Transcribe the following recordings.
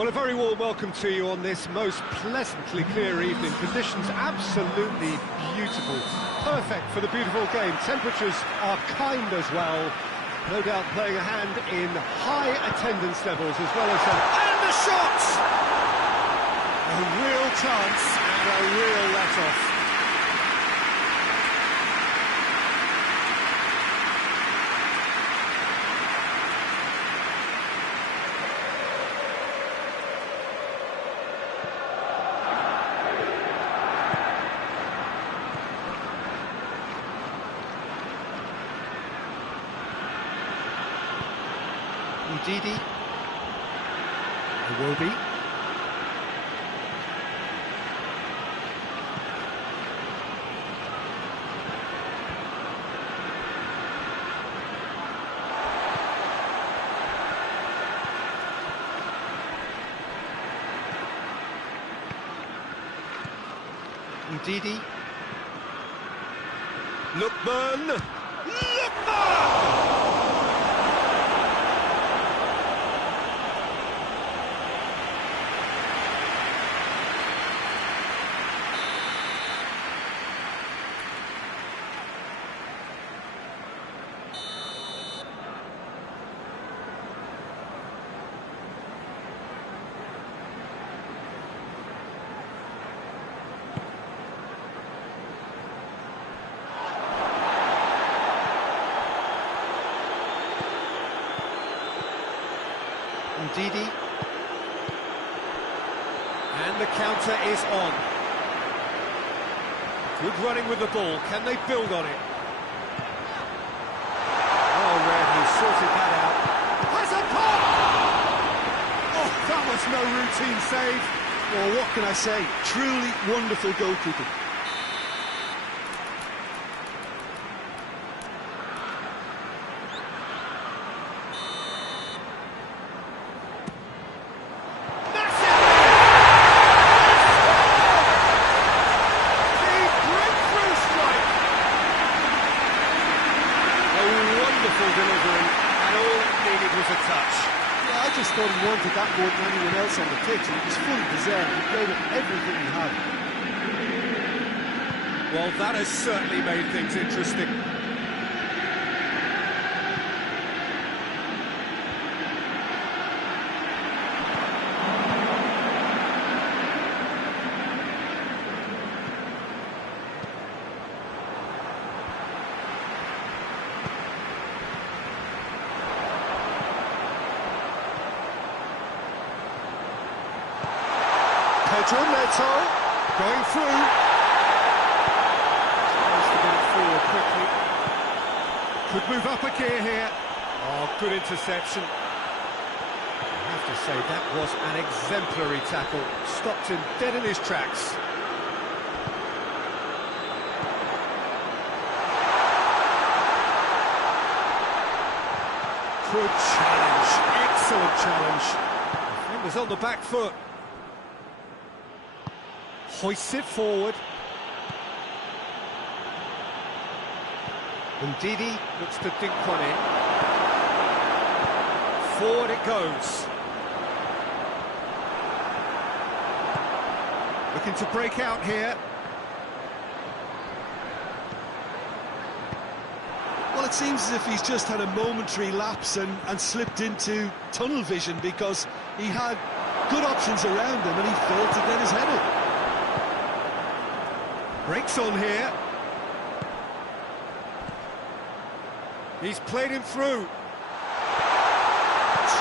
Well, a very warm welcome to you on this most pleasantly clear evening. Conditions absolutely beautiful. Perfect for the beautiful game. Temperatures are kind as well. No doubt playing a hand in high attendance levels as well as... And the shot! A real chance and a real let-off. Didi, it will be. Didi. Lookman! Didi, and the counter is on. Good running with the ball. Can they build on it? Oh, Red, he sorted that out. Has a pop! Oh, that was no routine save. Well, what can I say? Truly wonderful goalkeeping. Delivery, and all it needed was a touch. Yeah, I just thought he wanted that more than anyone else on the pitch, and it was fully deserved. He gave it everything he had. Well, that has certainly made things interesting. Pedro going through. Tries to get it forward quickly. Could move up a gear here. Oh, good interception. I have to say, that was an exemplary tackle. Stopped him dead in his tracks. Good challenge. Excellent challenge. Defender's on the back foot. Hoists it forward. And Didi looks to dink one in. Forward it goes. Looking to break out here. Well, it seems as if he's just had a momentary lapse and slipped into tunnel vision, because he had good options around him and he failed to get his head up. Breaks on here. He's played him through.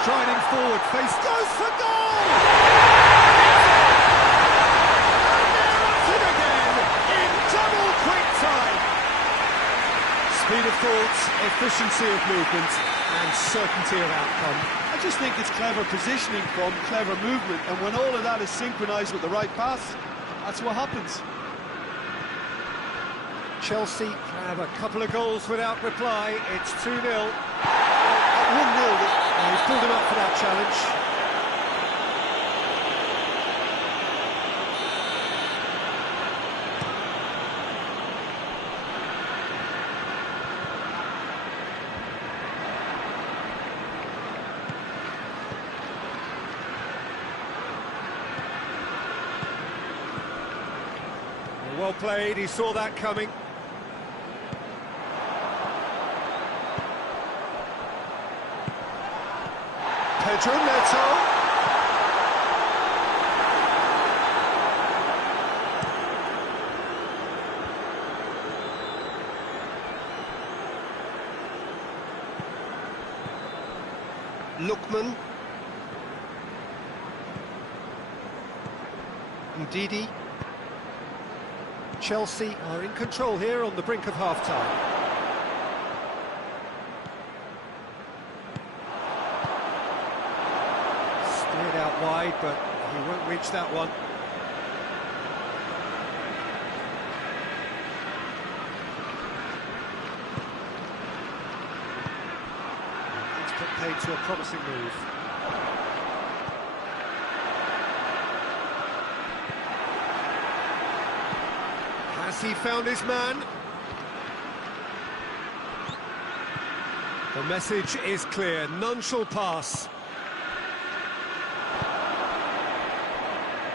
Striding forward, face goes for goal! And they're at it again in double quick time. Speed of thought, efficiency of movement, and certainty of outcome. I just think it's clever positioning from clever movement, and when all of that is synchronised with the right pass, that's what happens. Chelsea have a couple of goals without reply. It's 2-0. At 1-0, He's pulled him up for that challenge. Well played, he saw that coming. Pedro. Lookman. Ndidi. Chelsea are in control here on the brink of half-time. Steered out wide, but he won't reach that one. It's put paid to a promising move. Has he found his man? The message is clear, none shall pass.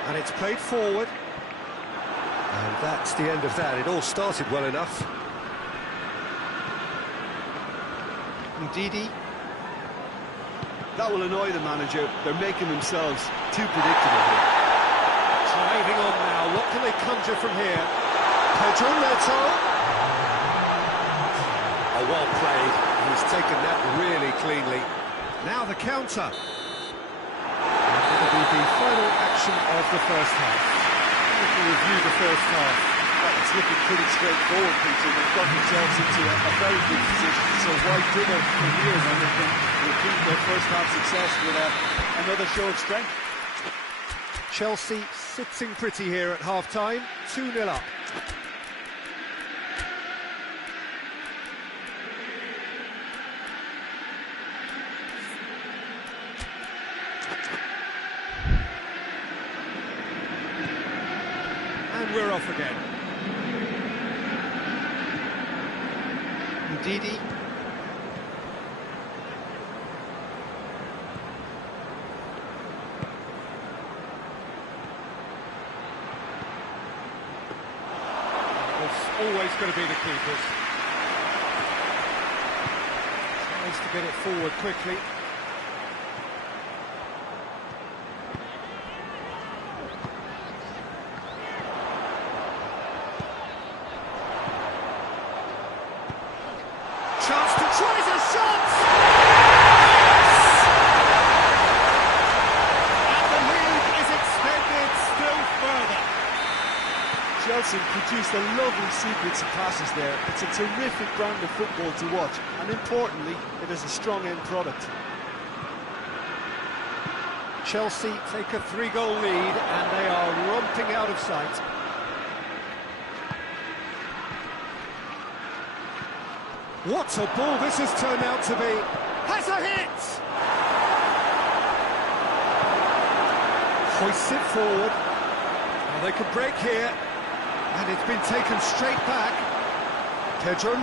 And it's played forward. And that's the end of that. It all started well enough. Ndidi. That will annoy the manager. They're making themselves too predictable here. Driving on now, what can they conjure from here? Pedro. Oh, well played. He's taken that really cleanly. Now the counter. And it'll be the final action of the first half. If we review the first half. Well, it's looking pretty straightforward, Peter. They've got themselves into a very good position. So why dribble from here when they can repeat their first half success with another show of strength? Chelsea sitting pretty here at half-time, 2-0 up. And we're off again. Ndidi. Always going to be the keepers. Tries to get it forward quickly. Chance to try a shot! And the lead is extended still further. Chelsea produced a lovely sequence of passes there. It's a terrific brand of football to watch, and importantly, it is a strong end product. Chelsea take a 3-goal lead, and they are romping out of sight. What a ball this has turned out to be! Has a hit! Hoists it forward. Well, they could break here. And it's been taken straight back. Pedro.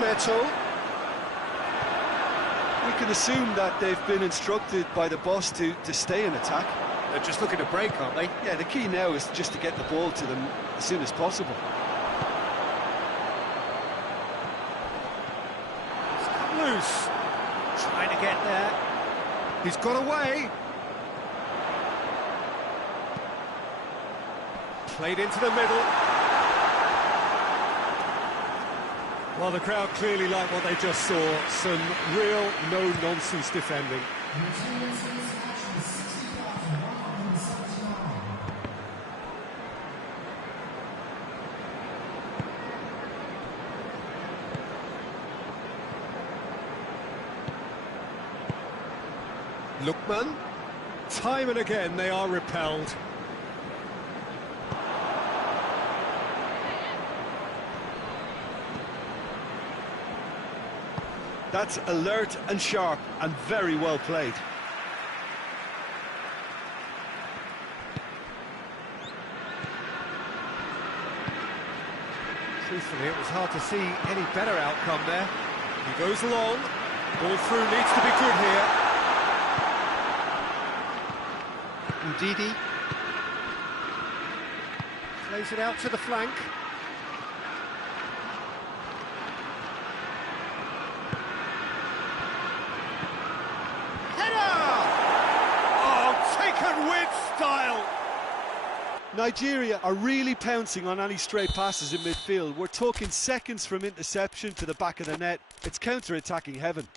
We can assume that they've been instructed by the boss to stay in attack. They're just looking to break, aren't they? Yeah, the key now is just to get the ball to them as soon as possible. He's come loose. Trying to get there. He's got away. Played into the middle. Well, the crowd clearly like what they just saw. Some real no-nonsense defending. Lookman. Time and again they are repelled. That's alert and sharp and very well played. Truthfully, it was hard to see any better outcome there. He goes long. Ball through needs to be good here. Ndidi plays it out to the flank. Nigeria are really pouncing on any stray passes in midfield. We're talking seconds from interception to the back of the net. It's counter-attacking heaven.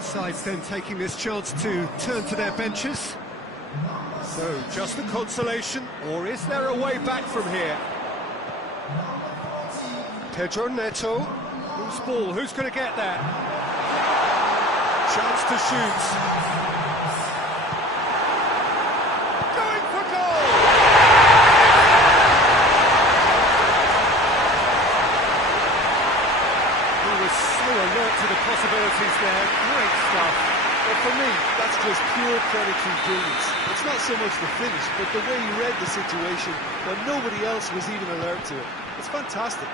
Sides then taking this chance to turn to their benches. So, just a consolation, or is there a way back from here? Pedro Neto. Whose ball? Who's going to get there? Chance to shoot. Going for goal! He was so alert to the possibilities there. Great stuff. Well, for me, that's just pure planetary brilliance. It's not so much the finish, but the way he read the situation when nobody else was even alert to it. It's fantastic.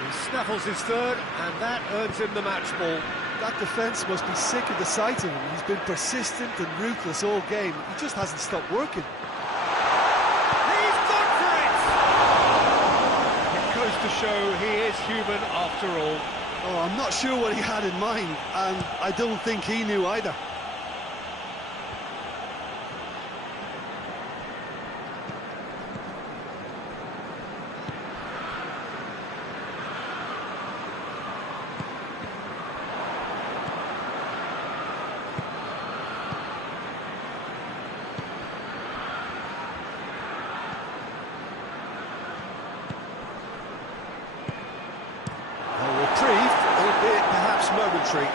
He snaffles his third, and that earns him the match ball. That defence must be sick of the sight of him. He's been persistent and ruthless all game. He just hasn't stopped working. He's gone for it! It goes to show he is human after all. Oh, I'm not sure what he had in mind, and I don't think he knew either. Albeit perhaps momentary.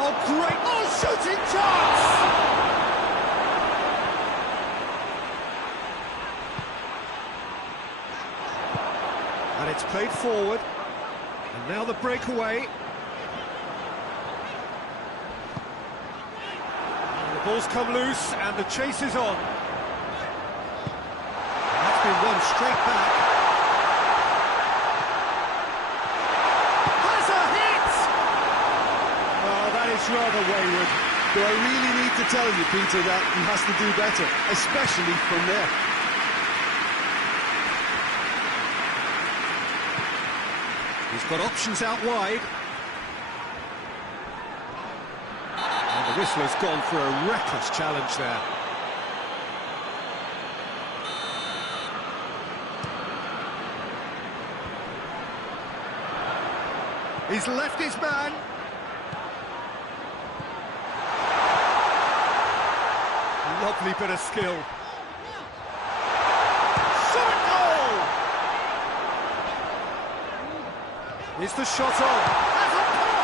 Oh, great! Oh, shooting chance! And it's played forward. And now the breakaway. The ball's come loose and the chase is on. And that's been won straight back. It's rather wayward. Do I really need to tell you, Peter, that he has to do better, especially from there? He's got options out wide. And the whistler's gone for a reckless challenge there. He's left his man. Lovely bit of skill. Shot goal! Is the shot on? Has a pop!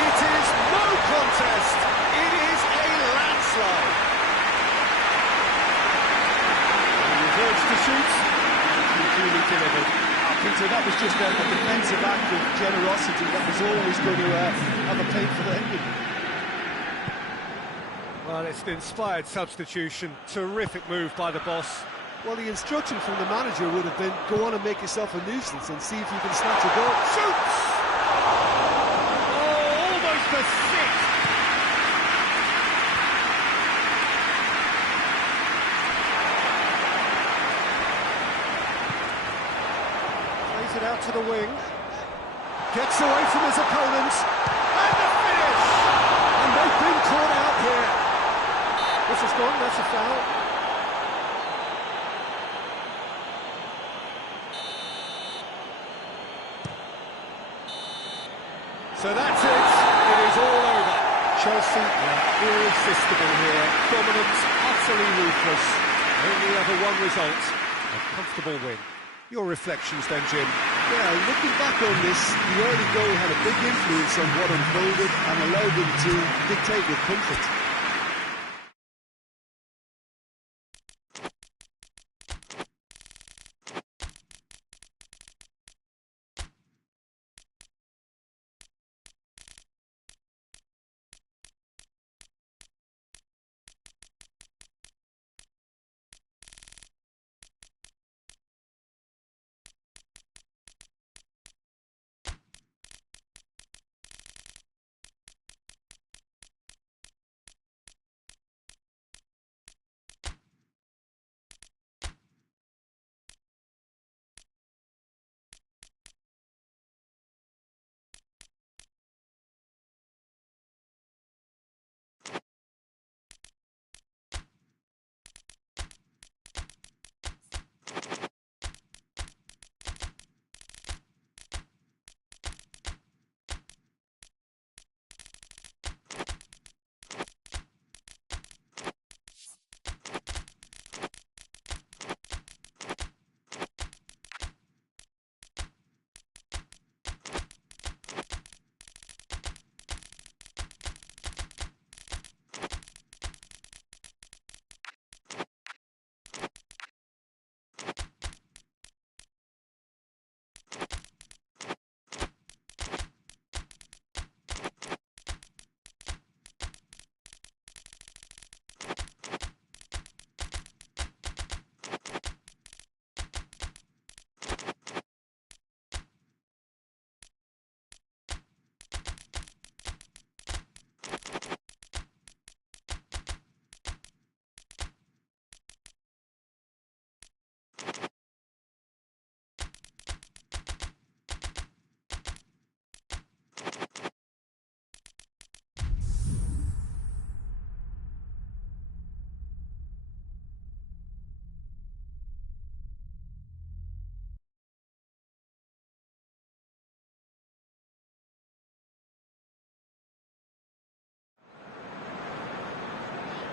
It is no contest. It is a landslide. He is delivered. Peter, that was just a defensive act of generosity that was always going to have a painful ending. Well, it's an inspired substitution. Terrific move by the boss. Well, the instruction from the manager would have been, go on and make yourself a nuisance and see if you can snatch a goal. Shoots! Oh, almost a six! Plays it out to the wing. Gets away from his opponents. And the finish! And they've been caught out here. This is gone, that's a foul. So that's it. It is all over. Chelsea are irresistible here. Dominance, utterly ruthless. Only ever one result. A comfortable win. Your reflections then, Jim? Yeah, looking back on this, the early goal had a big influence on what unfolded and allowed them to dictate with comfort.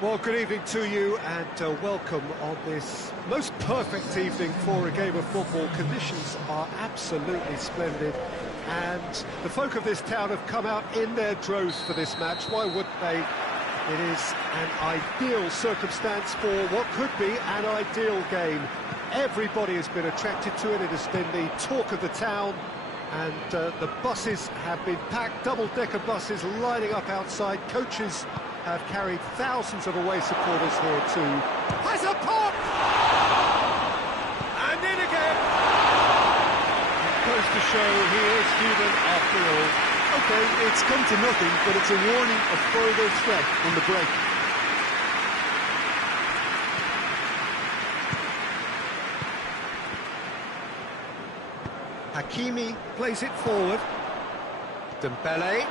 Well, good evening to you and welcome on this most perfect evening for a game of football. Conditions are absolutely splendid and the folk of this town have come out in their droves for this match. Why wouldn't they? It is an ideal circumstance for what could be an ideal game. Everybody has been attracted to it. It has been the talk of the town and the buses have been packed, double-decker buses lining up outside. Coaches have carried thousands of away supporters here too. Has a pop! And in again! It goes to show he is human after all. Okay, it's come to nothing, but it's a warning of further threat on the break. Hakimi plays it forward. Dembele.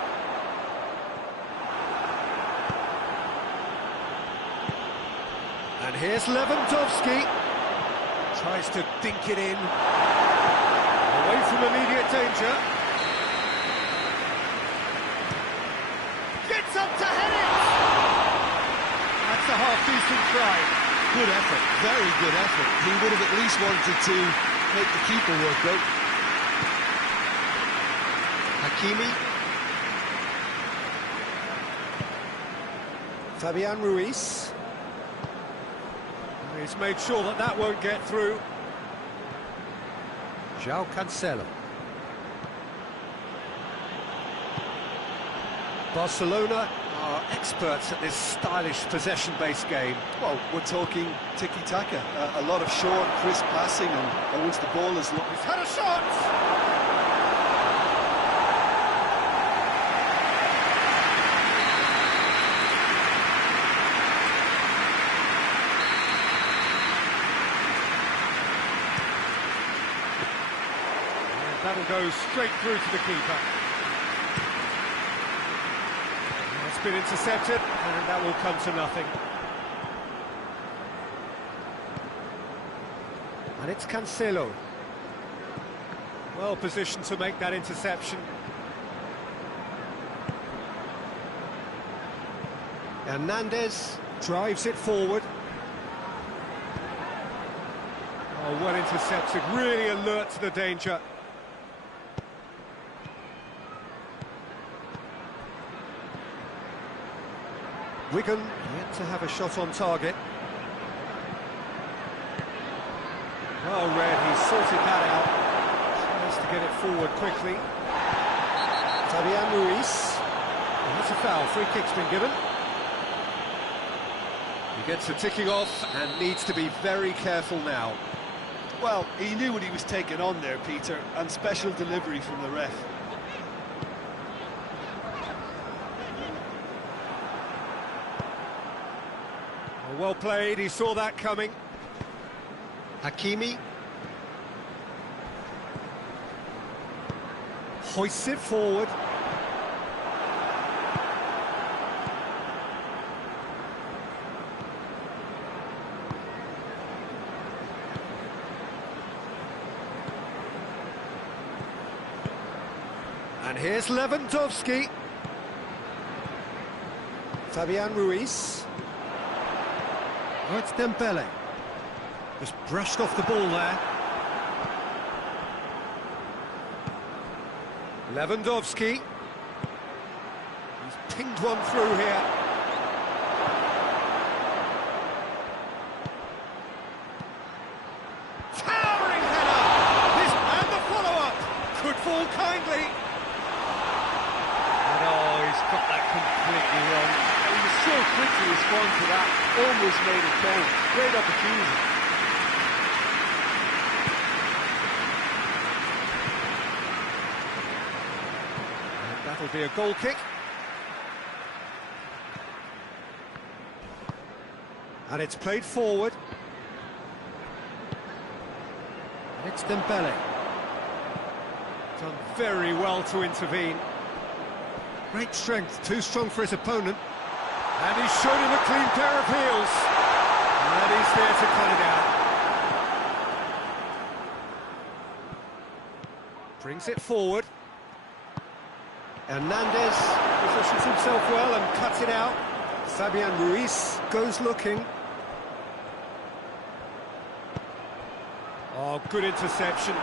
And here's Lewandowski. Tries to dink it in. Away from immediate danger. Gets up to head it! That's a half-decent try. Good effort, very good effort. He would have at least wanted to make the keeper work out. Hakimi. Fabian Ruiz. He's made sure that that won't get through. João Cancelo. Barcelona are experts at this stylish possession-based game. Well, we're talking tiki-taka, a lot of short, crisp passing, and once the ball is low... He's had a shot! And that'll go straight through to the keeper. It's been intercepted, and that will come to nothing. And it's Cancelo. Well positioned to make that interception. Hernandez drives it forward. Oh, well intercepted, really alert to the danger. Wigan yet to have a shot on target. Well read, he sorted that out. Tries to get it forward quickly. Fabian Ruiz. And that's a foul, free kick's been given. He gets the ticking off and needs to be very careful now. Well, he knew what he was taking on there, Peter, and special delivery from the ref. Well played, he saw that coming. Hakimi. Hoists it forward. And here's Lewandowski. Fabian Ruiz. Oh, it's Dembele. Just brushed off the ball there. Lewandowski. He's pinged one through here. Towering header! This and the follow-up! Could fall kindly. And oh, he's got that completely wrong. He was so quick to respond to that, almost made it count. Great opportunity. And that'll be a goal kick. And it's played forward. And it's Dembele. Done very well to intervene. Great strength, too strong for his opponent. And he's shown him a clean pair of heels. And he's there to cut it out. Brings it forward. Hernandez positions himself well and cuts it out. Fabian Ruiz goes looking. Oh, good interception.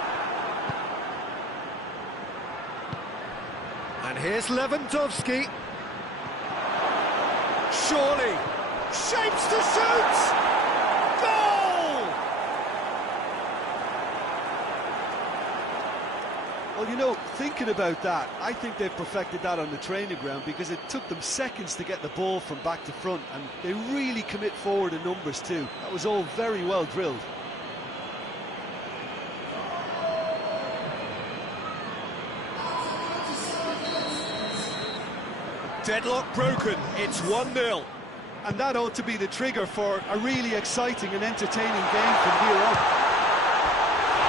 And here's Lewandowski. Surely, shapes to shoot! Goal! Well, you know, thinking about that, I think they've perfected that on the training ground because it took them seconds to get the ball from back to front, and they really commit forward in numbers too. That was all very well drilled. Deadlock broken, it's 1-0. And that ought to be the trigger for a really exciting and entertaining game from here on.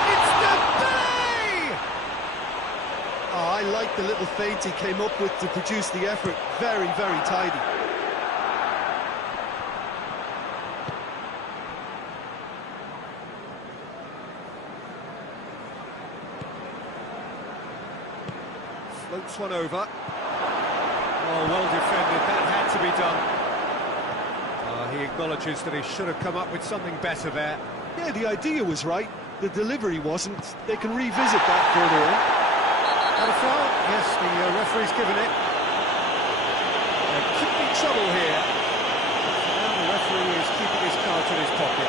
It's Dembele! Oh, I like the little feint he came up with to produce the effort. Very, very tidy. Floats one over. Oh, well defended, that had to be done. He acknowledges that he should have come up with something better there. Yeah, the idea was right, the delivery wasn't. They can revisit that further on. And a foul? Yes, the referee's given it. There could be trouble here. Now the referee is keeping his cards in his pocket.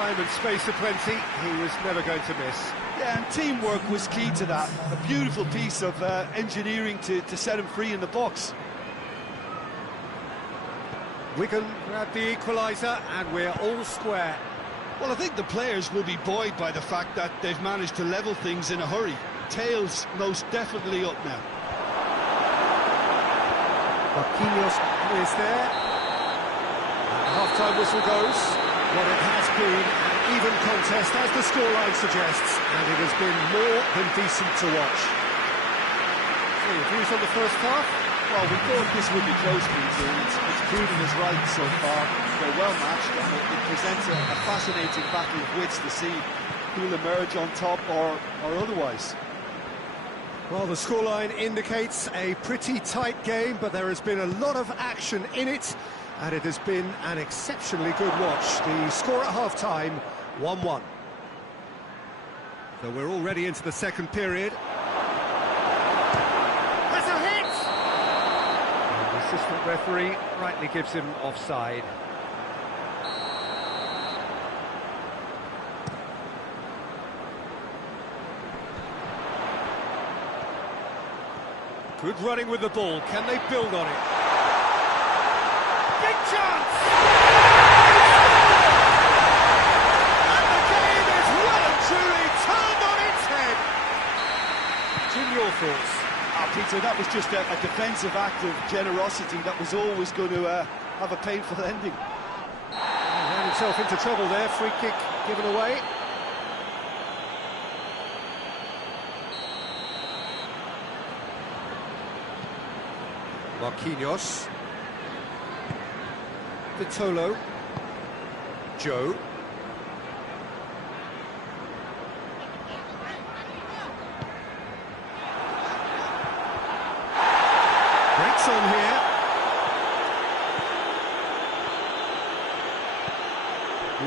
time and space aplenty, he was never going to miss. Yeah, and teamwork was key to that. A beautiful piece of engineering to set him free in the box. Wigan grab the equaliser, and we're all square. Well, I think the players will be buoyed by the fact that they've managed to level things in a hurry. Tails most definitely up now. Marquinhos is there. The half-time whistle goes. What it has been an even contest, as the scoreline suggests, and it has been more than decent to watch. So, your views on the first half? Well, we thought this would be close, Peter, and it's proven us right so far. They're well matched, and it presents a fascinating battle of wits to see who'll emerge on top or otherwise. Well, the scoreline indicates a pretty tight game, but there has been a lot of action in it, and it has been an exceptionally good watch. The score at half-time, 1-1. So we're already into the second period. That's a hit! And the assistant referee rightly gives him offside. Good running with the ball. Can they build on it? Big chance! And the game is well and truly turned on its head. Jim, your thoughts? Peter, that was just a defensive act of generosity that was always going to have a painful ending. He ran himself into trouble there. Free kick given away. Marquinhos, Vitolo, Joe, breaks on here,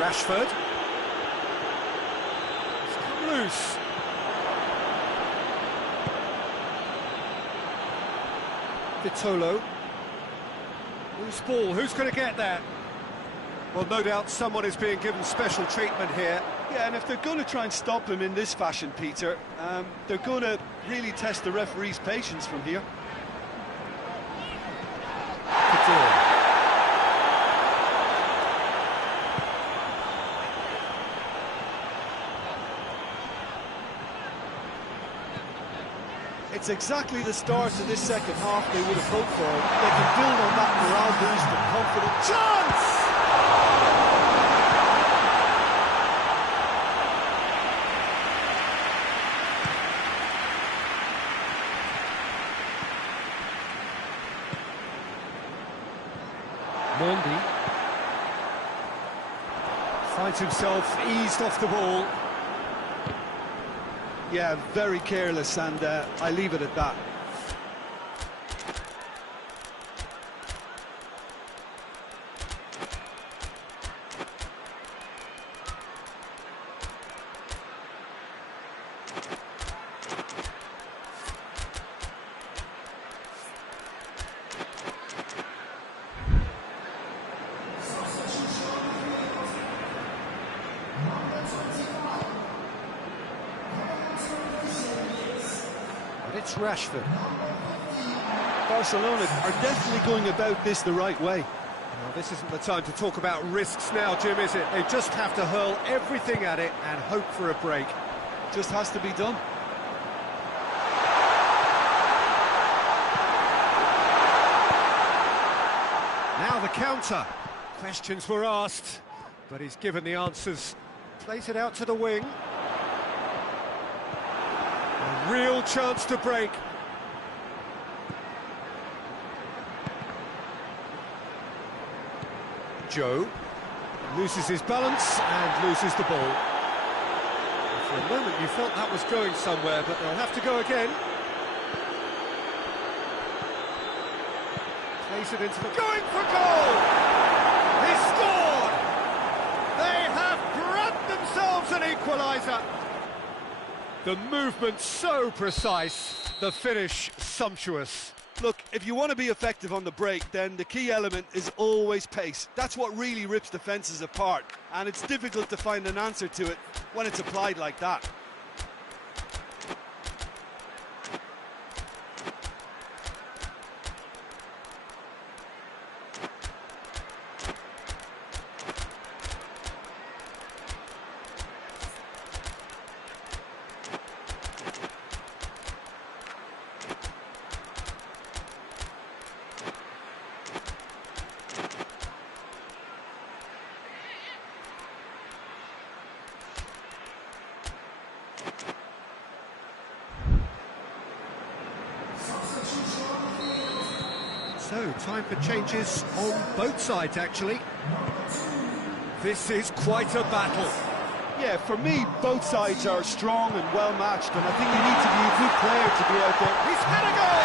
Rashford, it's come loose. Vitolo. Loose ball, who's going to get that? Well, no doubt someone is being given special treatment here. Yeah, and if they're going to try and stop him in this fashion, Peter, they're going to really test the referee's patience from here. It's exactly the start to this second half they would have hoped for. They can build on that morale boost and confidence. Chance! Mondi finds himself eased off the ball. Yeah, very careless, and I leave it at that. It's Rashford. Barcelona are definitely going about this the right way. Well, this isn't the time to talk about risks now, Jim, is it? They just have to hurl everything at it and hope for a break. Just has to be done. Now the counter. Questions were asked, but he's given the answers. Plays it out to the wing. A real chance to break. Joe loses his balance and loses the ball. For a moment you felt that was going somewhere, but they'll have to go again. Plays it into the... Going for goal! He scored! They have grabbed themselves an equaliser! The movement so precise, the finish sumptuous. Look, if you want to be effective on the break, then the key element is always pace. That's what really rips defences apart, and it's difficult to find an answer to it when it's applied like that. So, time for changes on both sides, actually. This is quite a battle. Yeah, for me, both sides are strong and well matched, and I think you need to be a good player to be out there. He's had a goal!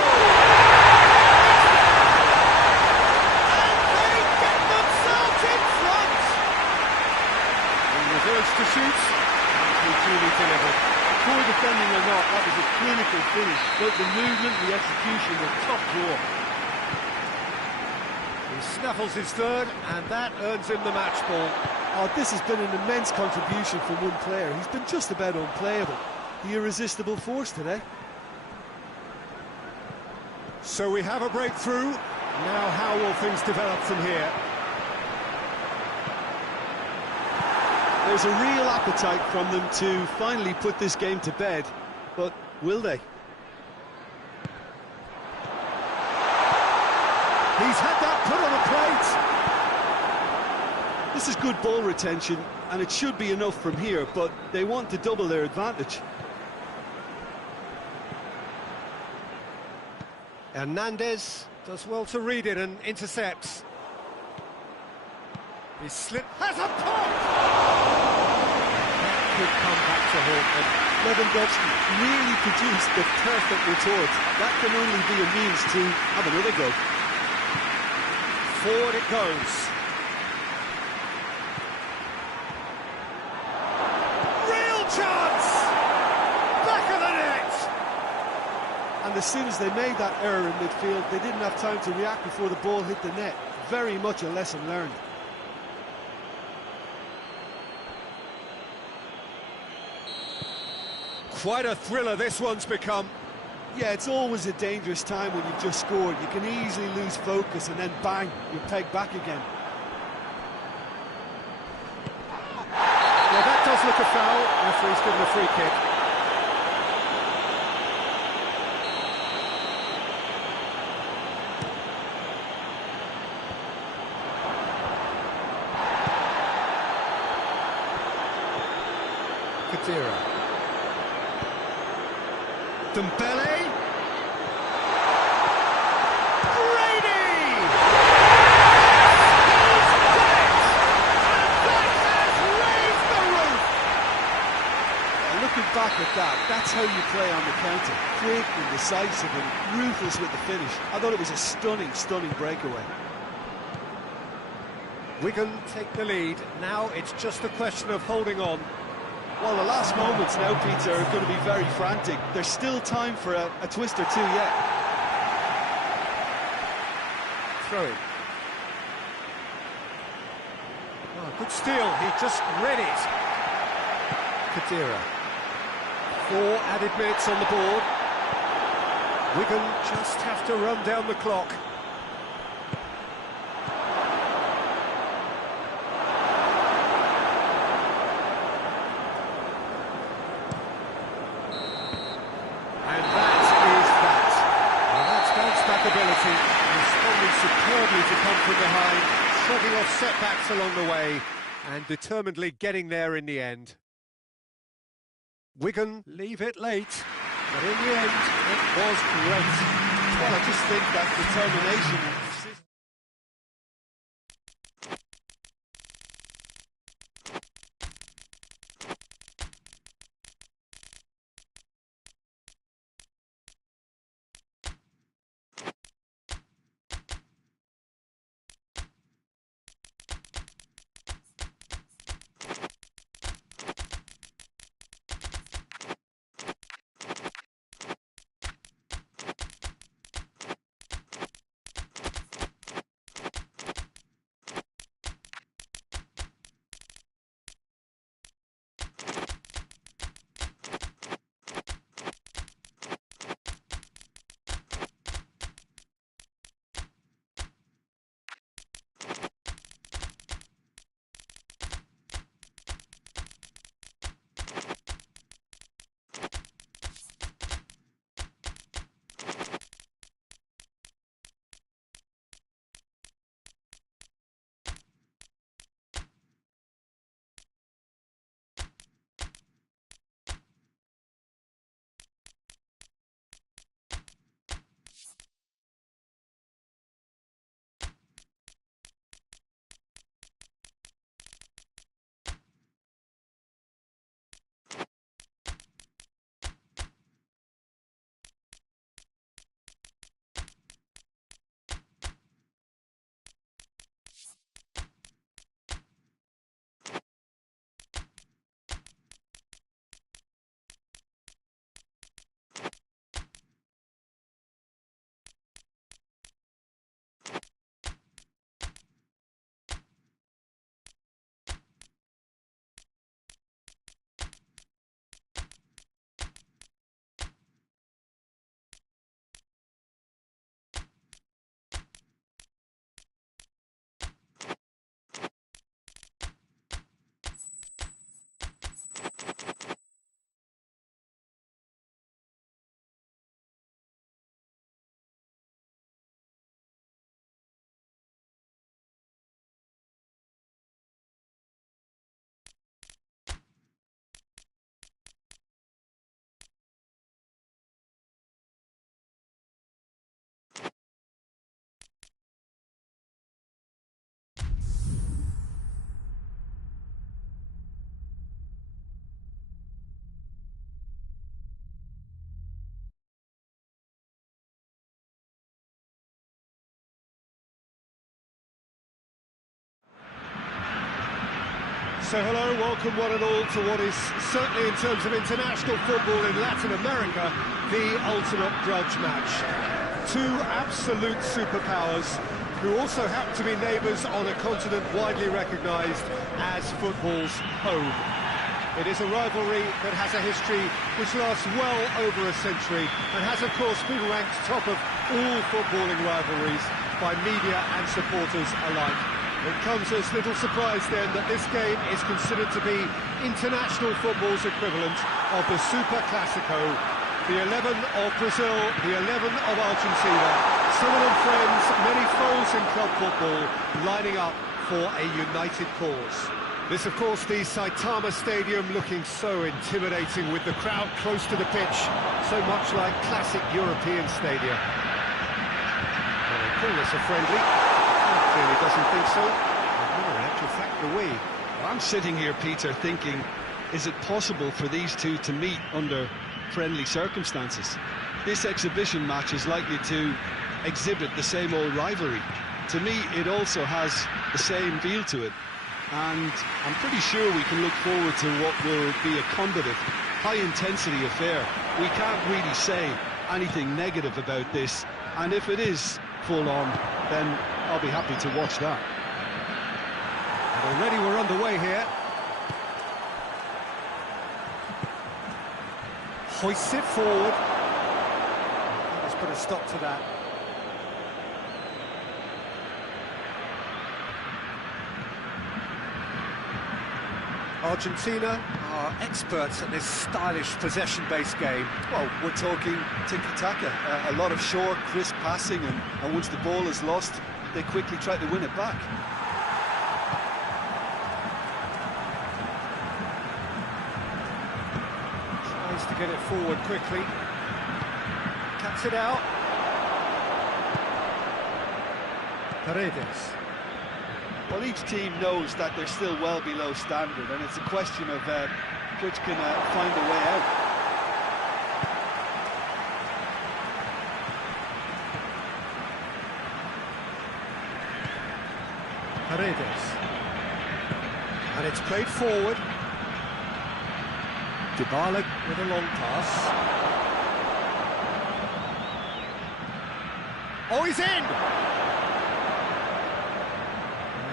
And they get themselves in front! He reverts to shoot, and he duly delivered. Poor defending or not, that was a clinical finish. Both the movement and the execution were top draw. He snaffles his third, and that earns him the match ball. Oh, this has been an immense contribution from one player. He's been just about unplayable. The irresistible force today. So we have a breakthrough. Now how will things develop from here? There's a real appetite from them to finally put this game to bed, but will they? He's had that put on a plate. This is good ball retention, and it should be enough from here, but they want to double their advantage. Hernandez does well to read it and intercepts. He has a pop! That could come back to haunt them. Lewandowski really produced the perfect retort. That can only be a means to have another go. Forward it goes. Real chance! Back of the net! And as soon as they made that error in midfield, they didn't have time to react before the ball hit the net. Very much a lesson learned. Quite a thriller this one's become. Yeah, it's always a dangerous time when you've just scored. You can easily lose focus and then bang, you're pegged back again. Well, that does look a foul. Referee's given a free kick. Kadira. Dembele. Brady! He's got it! And that has raised the roof! Looking back at that, that's how you play on the counter. Quick and decisive and ruthless with the finish. I thought it was a stunning, stunning breakaway. Wigan take the lead. Now it's just a question of holding on. Well, the last moments now, Peter, are going to be very frantic. There's still time for a twist or two yet. Throw-in. Oh, good steal. He just read it. Kadira. 4 added minutes on the board. Wigan just have to run down the clock. Ability, responding superbly to come from behind, shrugging off setbacks along the way, and determinedly getting there in the end. Wigan leave it late, but in the end, it was great. Well, I just think that determination So hello, welcome one and all to what is certainly in terms of international football in Latin America, the ultimate grudge match. Two absolute superpowers who also happen to be neighbours on a continent widely recognised as football's home. It is a rivalry that has a history which lasts well over a century and has of course been ranked top of all footballing rivalries by media and supporters alike. It comes as little surprise then that this game is considered to be international football's equivalent of the Super Classico, the 11 of Brazil, the 11 of Argentina, some of them friends, many foes in club football, lining up for a united cause. This, of course, the Saitama Stadium looking so intimidating with the crowd close to the pitch, so much like classic European stadia. Well, they call this a friendly. Clearly doesn't think so. No, in actual fact, the way. I'm sitting here, Peter, thinking, is it possible for these two to meet under friendly circumstances? This exhibition match is likely to exhibit the same old rivalry. To me, it also has the same feel to it. And I'm pretty sure we can look forward to what will be a combative, high-intensity affair. We can't really say anything negative about this, and if it is full-on, then I'll be happy to watch that. And already we're underway here. Hoists it forward. Let's put a stop to that. Argentina are experts at this stylish possession-based game. Well, we're talking tiki-taka, a lot of short, crisp passing, and once the ball is lost, they quickly try to win it back. Tries to get it forward quickly. Cuts it out. Paredes. Well, each team knows that they're still well below standard, and it's a question of which can find a way out. Paredes. And it's played forward. Dybala with a long pass. Oh, he's in!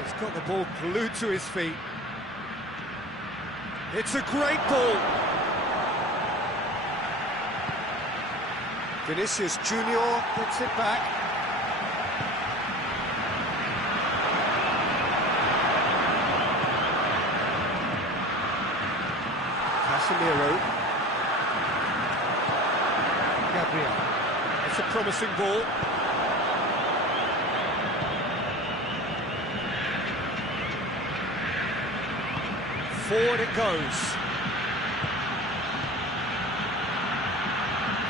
He's got the ball glued to his feet. It's a great ball. Vinicius Junior gets it back. Casemiro. Gabriel. It's a promising ball. Forward it goes.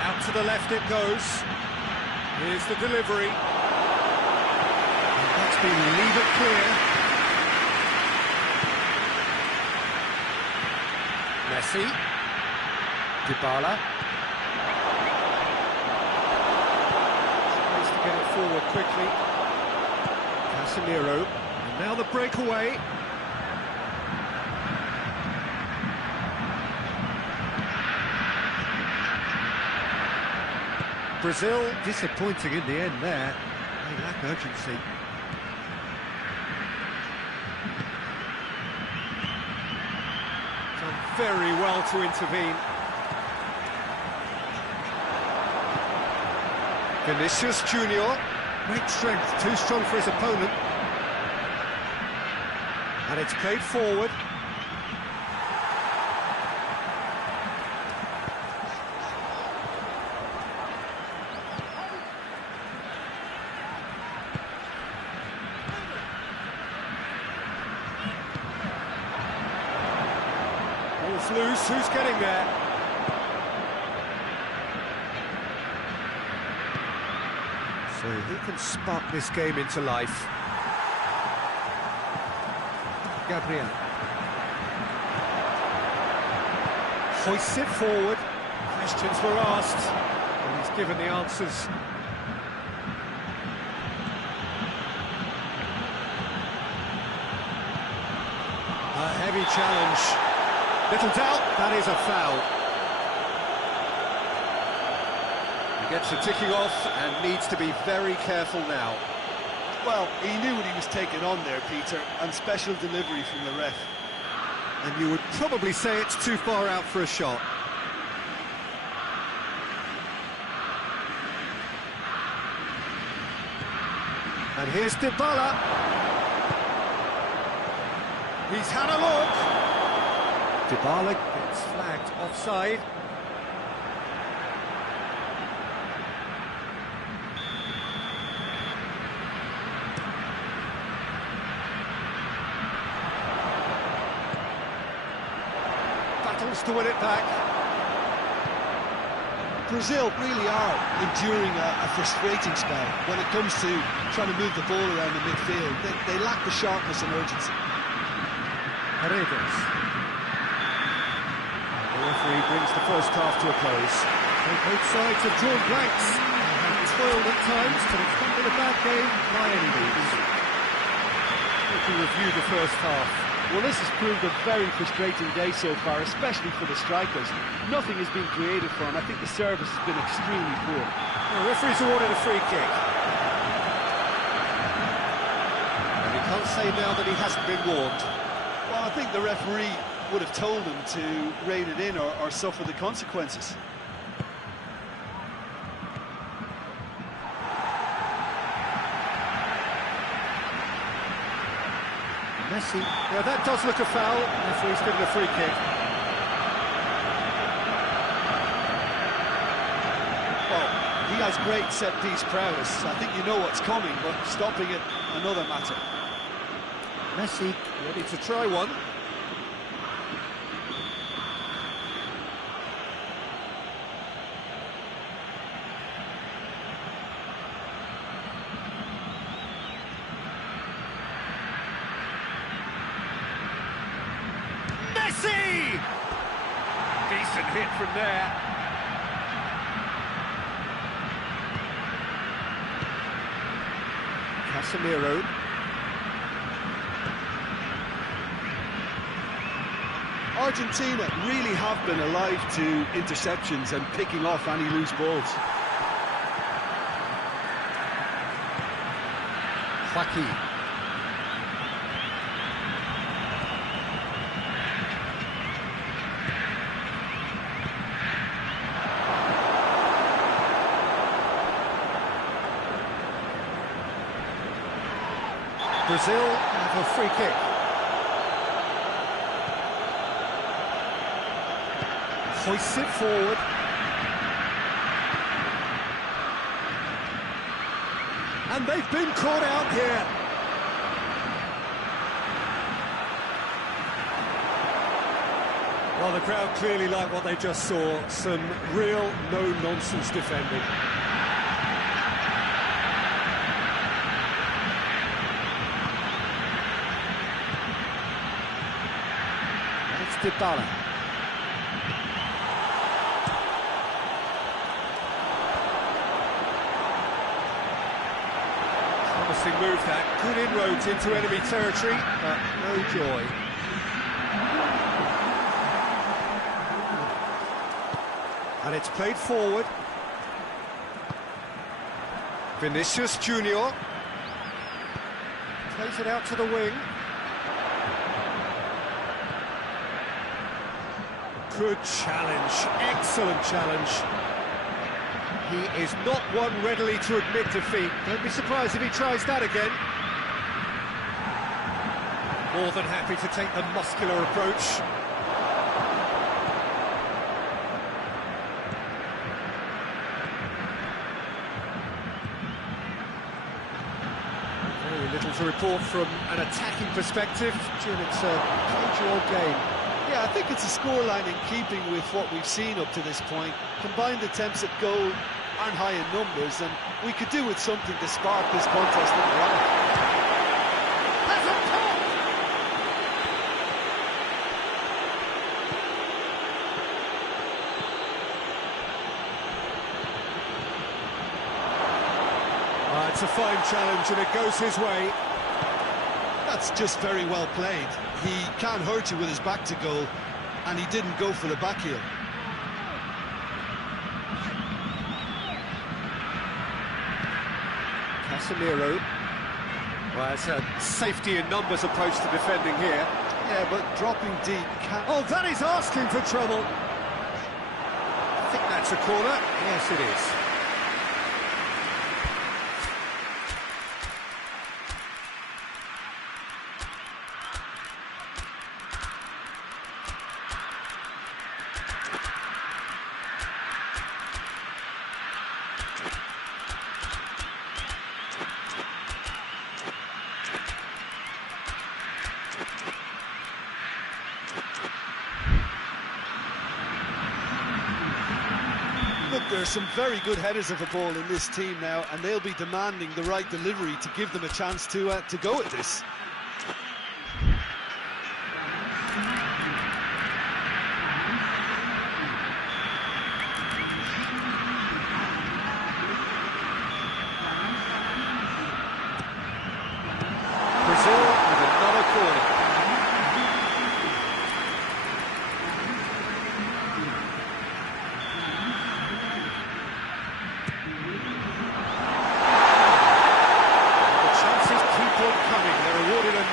Out to the left it goes. Here's the delivery. And that's been levered clear. Messi. Dybala. Tries to get it forward quickly. Casemiro. And now the breakaway. Brazil disappointing in the end there. They lack urgency. Done very well to intervene. Vinicius Junior. Great strength, too strong for his opponent. And it's played forward. Ball's loose, who's getting there? So who can spark this game into life? Gabriel. Hoists it forward. Questions were asked, and he's given the answers. A heavy referee challenge. Little doubt, that is a foul. He gets the ticking off and needs to be very careful now. Well, he knew what he was taking on there, Peter, and special delivery from the ref. And you would probably say it's too far out for a shot. And here's Dybala. He's had a look. Dybala gets flagged offside. Battles to win it back. Brazil really are enduring a frustrating spell when it comes to trying to move the ball around the midfield. They lack the sharpness and urgency. Paredes. The referee brings the first half to a close. So both sides have drawn blanks. They have toiled at times, but it's not been a bad game by any means. We can review the first half. Well, this has proved a very frustrating day so far, especially for the strikers. Nothing has been created for them. I think the service has been extremely poor. The referee's awarded a free kick. And he can't say now that he hasn't been warned. Well, I think the referee would have told him to rein it in or suffer the consequences. Messi. Yeah, that does look a foul. Referee's given a free kick. Well, he has great set-piece prowess. I think you know what's coming, but stopping it, another matter. Messi ready to try one. Messi! Decent hit from there. Casemiro. Argentina really have been alive to interceptions and picking off any loose balls. Joaquin. Brazil have a free kick. Hoists it forward. And they've been caught out here. Well, the crowd clearly like what they just saw. Some real no-nonsense defending. It's Dybala. Promising move that. Good inroads into enemy territory, but no joy. And it's played forward. Vinicius Junior plays it out to the wing. Good challenge, excellent challenge. He is not one readily to admit defeat. Don't be surprised if he tries that again. More than happy to take the muscular approach. Very little to report from an attacking perspective during its cage-all game. Yeah, I think it's a scoreline in keeping with what we've seen up to this point. Combined attempts at goal aren't high in numbers, and we could do with something to spark this contest later on. Has a top! It's a fine challenge, and it goes his way. That's just very well played. He can't hurt you with his back to goal, and he didn't go for the back heel. Casemiro. Well, it's a safety in numbers approach to defending here. Yeah, but dropping deep can't... Oh, that is asking for trouble. I think that's a corner. Yes, it is. Look, there are some very good headers of the ball in this team now, and they'll be demanding the right delivery to give them a chance to go at this. Brazil with another corner.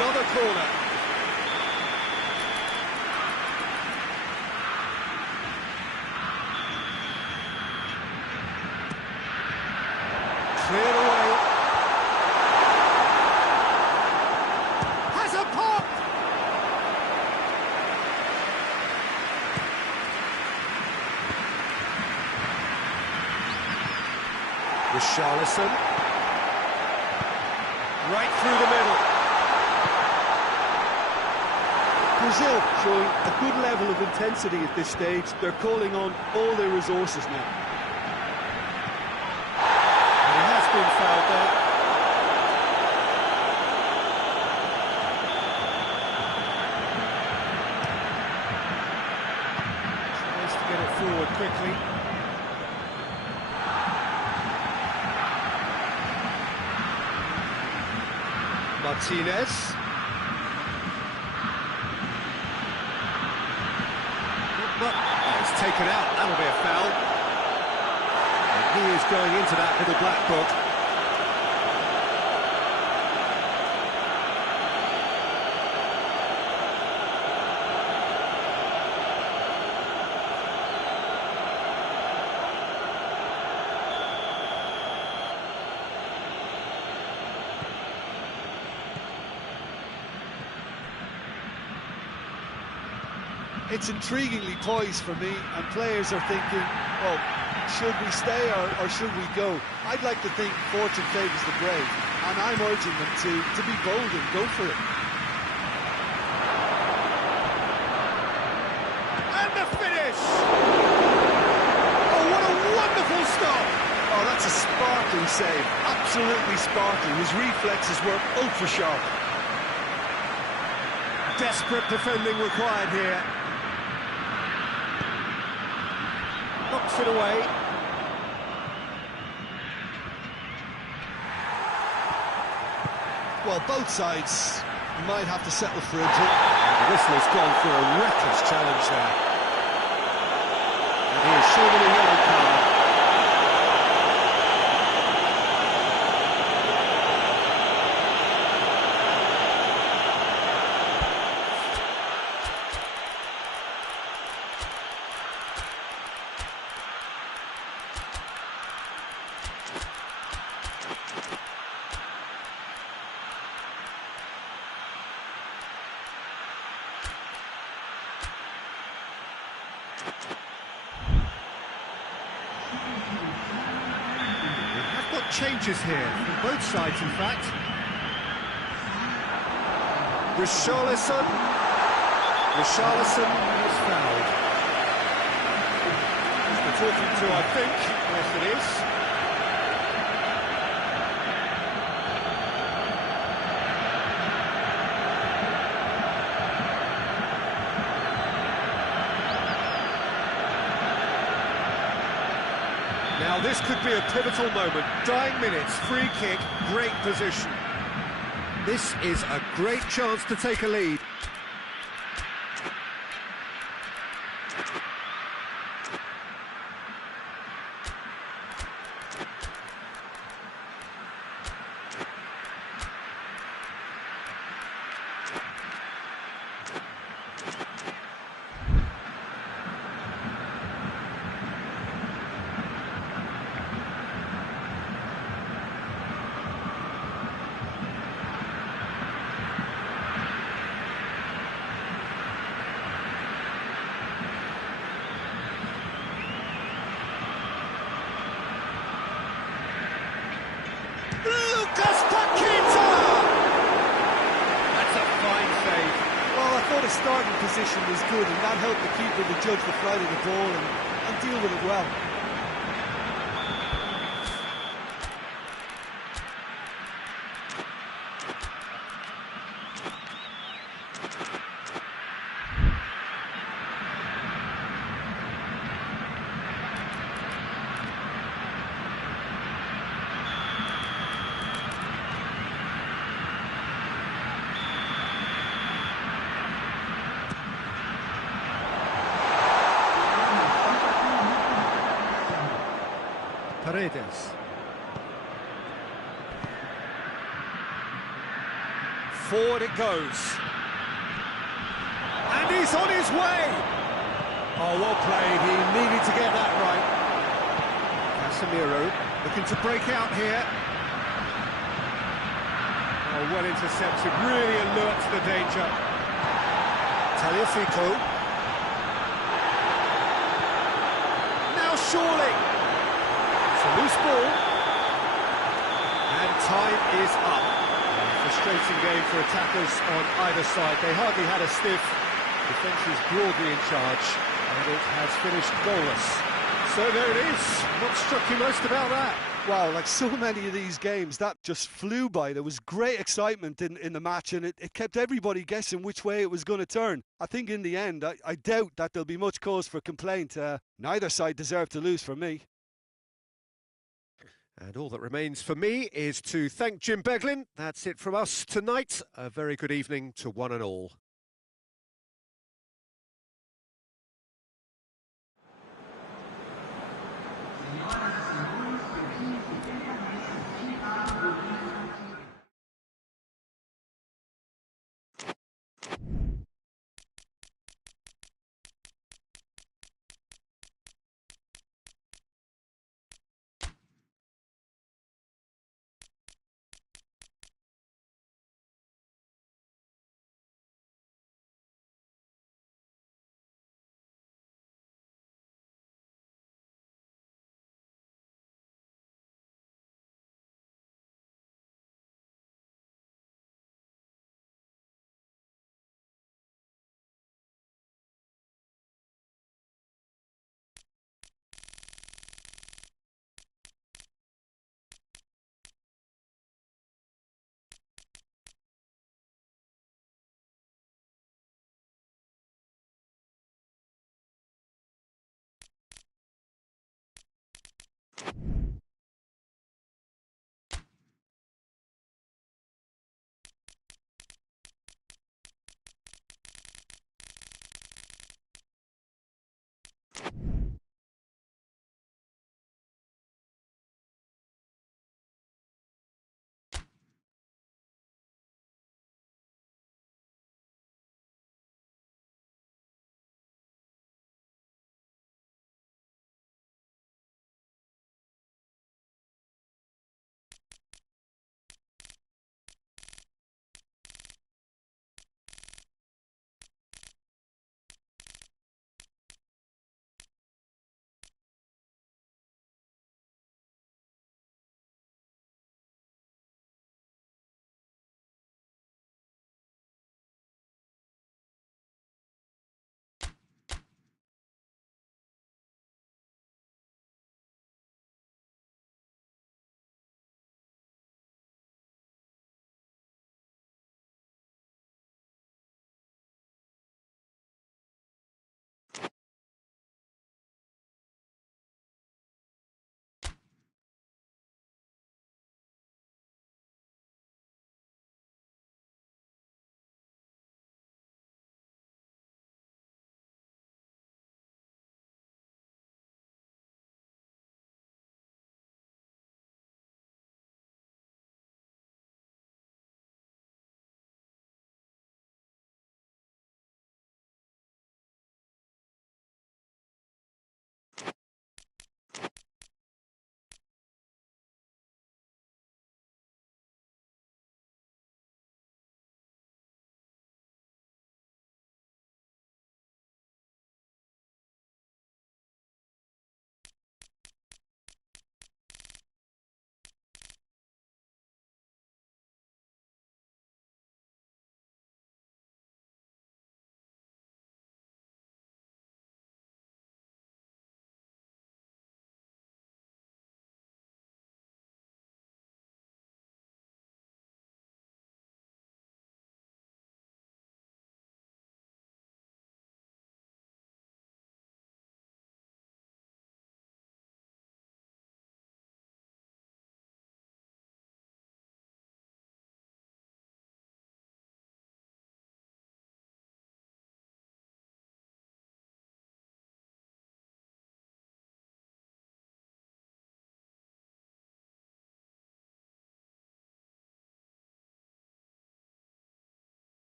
Another corner. Cleared away. Has a pop! Richarlison. Right through the middle. Brazil showing a good level of intensity at this stage. They're calling on all their resources now. And he has been fouled there. Tries to get it forward quickly. Martinez. Oh, it's taken out. That'll be a foul. And he is going into that little black book. It's intriguingly poised for me, and players are thinking, well, should we stay or should we go? I'd like to think fortune favours the brave, and I'm urging them to be bold and go for it. And the finish! Oh, what a wonderful stop! Oh, that's a sparkling save, absolutely sparkling. His reflexes were ultra sharp. Desperate defending required here. Knocks it away. Well, both sides might have to settle for a draw. The whistler's gone for a reckless challenge there. And he is shown a yellow card. Changes here from both sides, in fact. Richarlison is fouled. He's been talking to, I think. Yes, it is. Now this could be a pivotal moment. Dying minutes, free kick, great position. This is a great chance to take a lead. The starting position was good, and that helped the keeper to judge the flight of the ball and deal with it well. Paredes. Forward it goes. And he's on his way! Oh, well played. He needed to get that right. Casemiro looking to break out here. Oh, well intercepted. Really alert to the danger. Tagliafico. Now surely. It's a loose ball, and time is up. A frustrating game for attackers on either side. They hardly had a stiff. Defence is broadly in charge, and it has finished goalless. So there it is. What struck you most about that? Wow, like so many of these games, that just flew by. There was great excitement in the match, and it kept everybody guessing which way it was going to turn. I think in the end, I doubt that there'll be much cause for complaint. Neither side deserved to lose for me. And all that remains for me is to thank Jim Beglin. That's it from us tonight. A very good evening to one and all.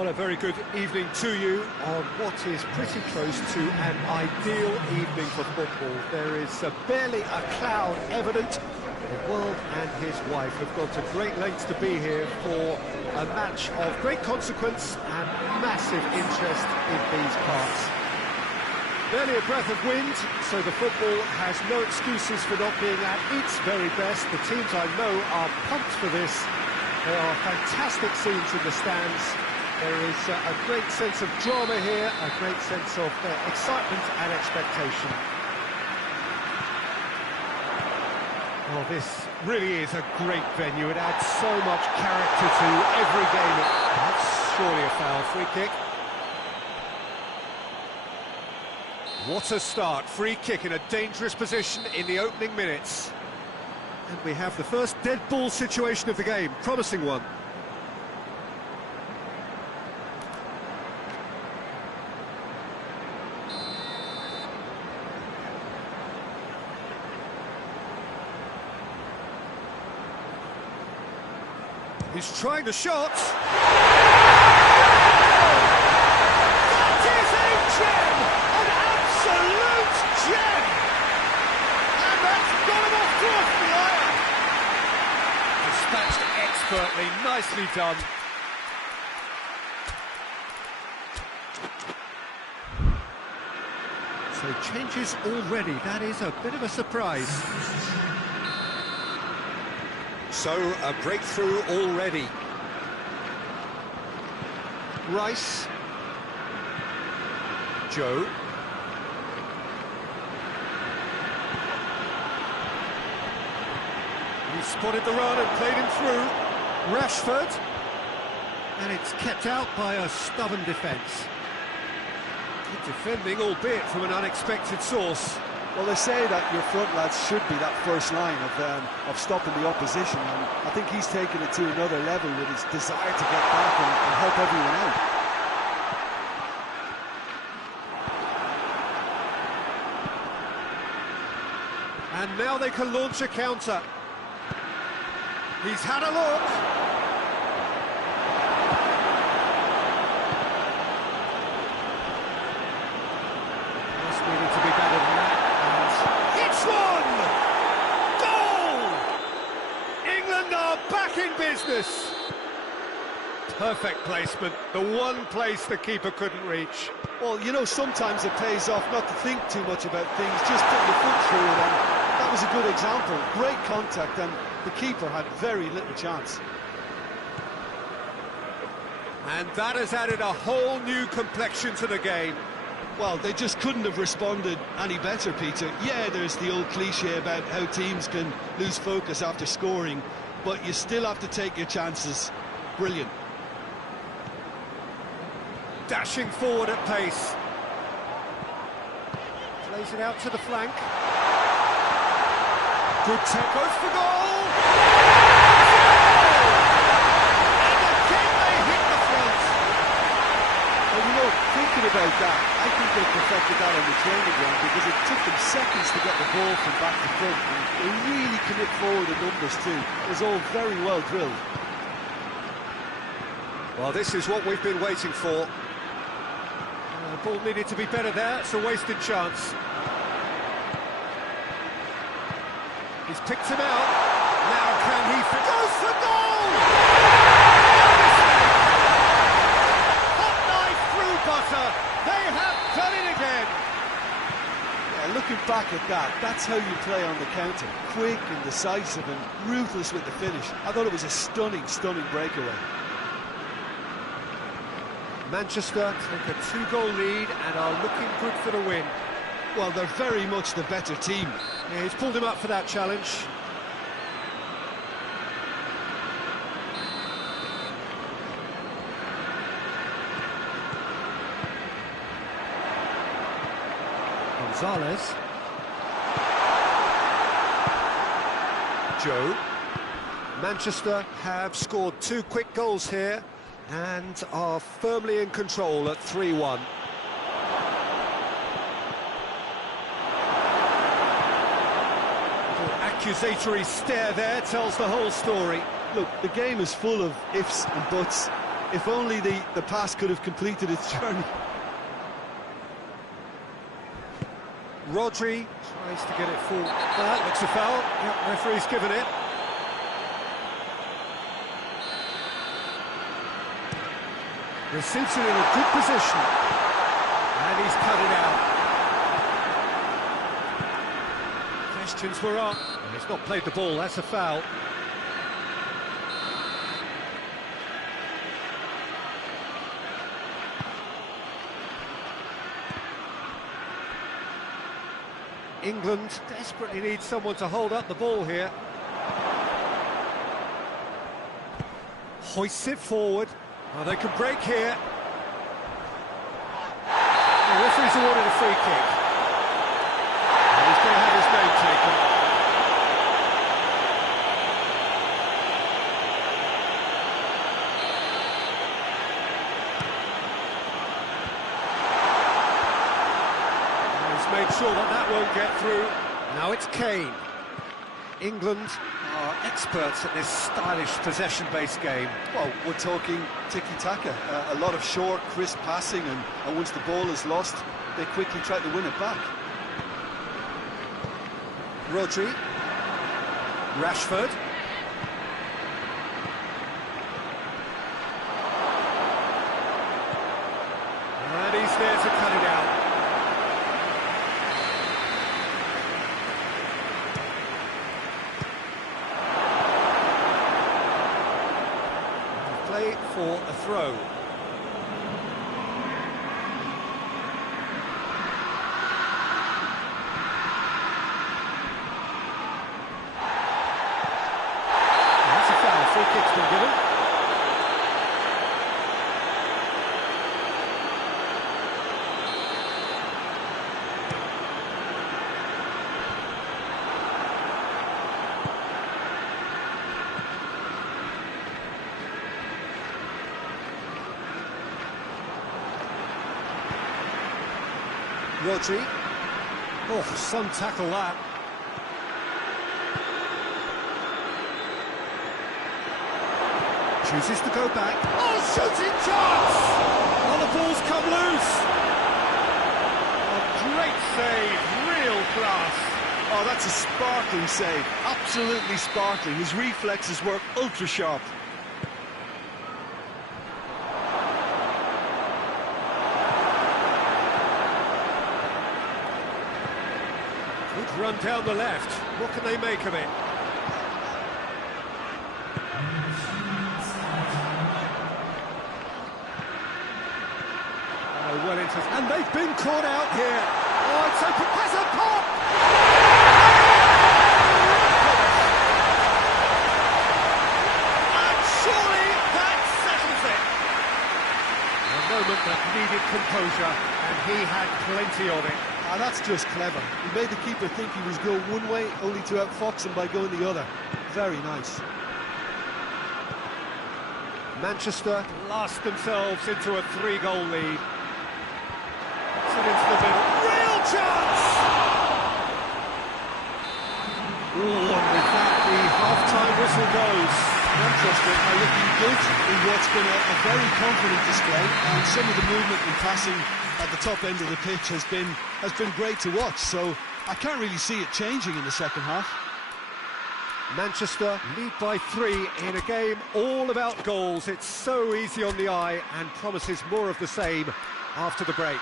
Well, a very good evening to you on what is pretty close to an ideal evening for football. There is barely a cloud evident. The world and his wife have gone to great lengths to be here for a match of great consequence and massive interest in these parts. Barely a breath of wind, so the football has no excuses for not being at its very best. The teams I know are pumped for this. There are fantastic scenes in the stands. There is a great sense of drama here, a great sense of excitement and expectation. Well, this really is a great venue. It adds so much character to every game. That's surely a foul. Free kick. What a start. Free kick in a dangerous position in the opening minutes. And we have the first dead ball situation of the game. Promising one. He's trying the shot. That is a gem! An absolute gem! And that's got him off to a flyer! Dispatched expertly, nicely done. So changes already, that is a bit of a surprise. So, a breakthrough already. Rice. Joe. He spotted the run and played him through. Rashford. And it's kept out by a stubborn defence. Good defending, albeit from an unexpected source. Well, they say that your front lads should be that first line of stopping the opposition, and I think he's taken it to another level with his desire to get back and help everyone out. And now they can launch a counter. He's had a look. Just needed to be better than that. One! Goal! England are back in business. Perfect placement, the one place the keeper couldn't reach. Well, you know, sometimes it pays off not to think too much about things, just put your foot through it, and that was a good example. Great contact, and the keeper had very little chance. And that has added a whole new complexion to the game. Well, they just couldn't have responded any better, Peter. Yeah, there's the old cliche about how teams can lose focus after scoring, but you still have to take your chances. Brilliant. Dashing forward at pace. Plays it out to the flank. Good take, goes for goal! About that, I think they perfected that on the training ground because it took them seconds to get the ball from back to front, and they really commit forward in numbers too. It was all very well drilled. Well, this is what we've been waiting for. The ball needed to be better there. It's a wasted chance. He's picked him out. Now can he goes for goal! Butter, they have done it again. Yeah, looking back at that, that's how you play on the counter. Quick and decisive and ruthless with the finish. I thought it was a stunning, stunning breakaway. Manchester take a 2-goal lead and are looking good for the win. Well, they're very much the better team. Yeah, he's pulled him up for that challenge. Gonzalez. Joe. Manchester have scored 2 quick goals here and are firmly in control at 3-1. Accusatory stare there tells the whole story. Look, the game is full of ifs and buts. If only the pass could have completed its journey. Rodri tries to get it full. That looks a foul. Yep, referee's given it. Simpson in a good position. And he's cut it out. Questions were up. He's not played the ball, that's a foul. England desperately needs someone to hold up the ball here. Hoists it forward. Oh, they can break here. The referee's awarded a free kick. And he's going to have his name taken. Made sure that won't get through. Now it's Kane. England are experts at this stylish possession-based game. Well, we're talking tiki-taka. A lot of short, crisp passing, and once the ball is lost, they quickly try to win it back. Rodri. Rashford. And he's there to cut it out. Play for a throw. That's a foul. Free kick's been given. Diachi. Oh, some tackle that. Chooses to go back. Oh, shooting chance! Oh, the ball's come loose. A great save, real class. Oh, that's a sparkling save. Absolutely sparkling. His reflexes were ultra sharp. Good run down the left. What can they make of it? Oh, well into... And they've been caught out here. Oh, it's open. Has a pop! And surely that settles it. A moment that needed composure, and he had plenty of it. Ah, that's just clever. He made the keeper think he was going one way, only to outfox him by going the other. Very nice. Manchester blast themselves into a 3-goal lead. Puts it into the middle. Real chance! Ooh, and with that, the half-time whistle goes. Manchester are looking good in what's been a very confident display, and some of the movement and passing at the top end of the pitch has been great to watch, so I can't really see it changing in the second half. Manchester lead by 3 in a game all about goals. It's so easy on the eye and promises more of the same after the break.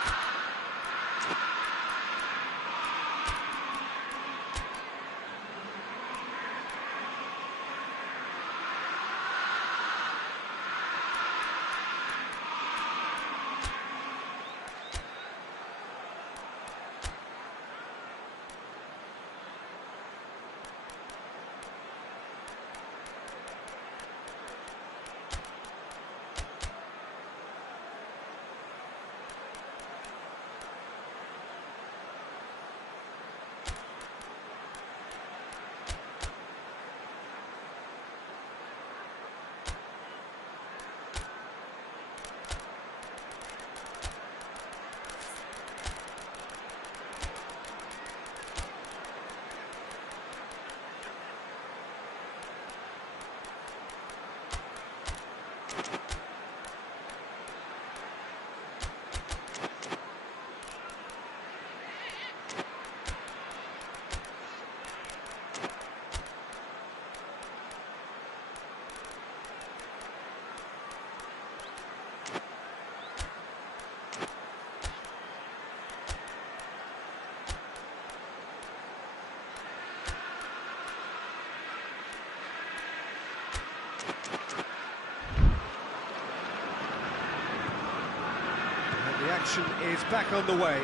action is back on the way.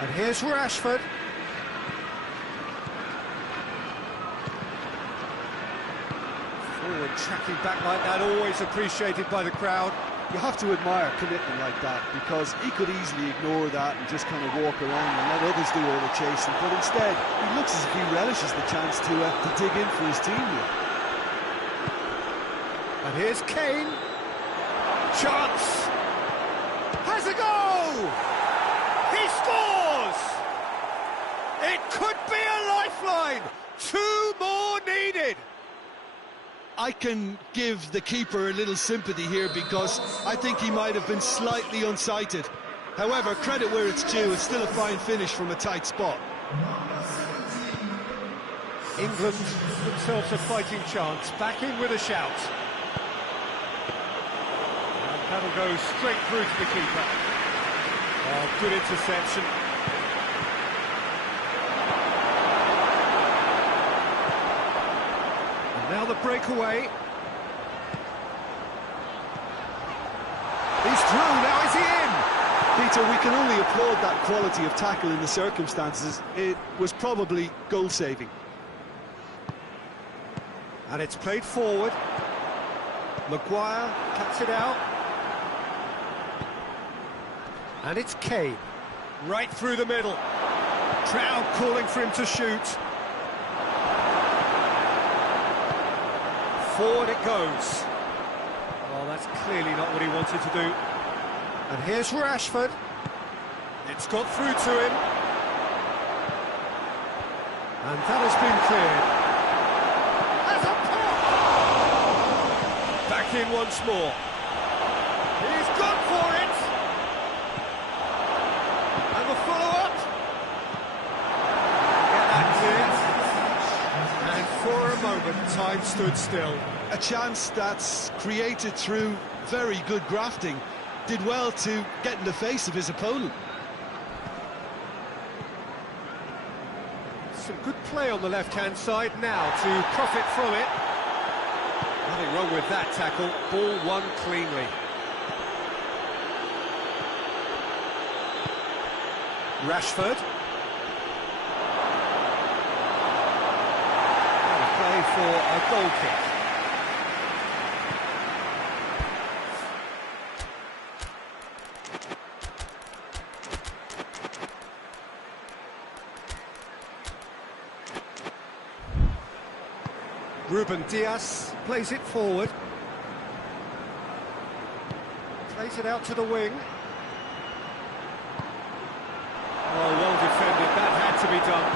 And here's Rashford. Forward tracking back like that, always appreciated by the crowd. You have to admire commitment like that, because he could easily ignore that and just kind of walk around and let others do all the chasing, but instead he looks as if he relishes the chance to dig in for his team here. And here's Kane. Chance! Has a goal! He scores! It could be a lifeline! 2 more needed! I can give the keeper a little sympathy here, because I think he might have been slightly unsighted. However, credit where it's due, it's still a fine finish from a tight spot. England themselves a fighting chance, back in with a shout. And that'll go straight through to the keeper. Oh, good interception. Now the breakaway. He's through, now is he in? Peter, we can only applaud that quality of tackle in the circumstances. It was probably goal-saving. And it's played forward. Maguire cuts it out. And it's Kane. Right through the middle. Crowd calling for him to shoot. Forward it goes. Well, that's clearly not what he wanted to do. And here's Rashford. It's got through to him. And that has been cleared. As a pop! Back in once more. He's gone for it. And the follow-up. Get that clear. And for a moment, time stood still. A chance that's created through very good grafting. Did well to get in the face of his opponent. Some good play on the left-hand side now to profit from it. Nothing wrong with that tackle. Ball won cleanly. Rashford. And a play for a goal kick. Ruben Diaz plays it forward. Plays it out to the wing. Oh, well defended. That had to be done.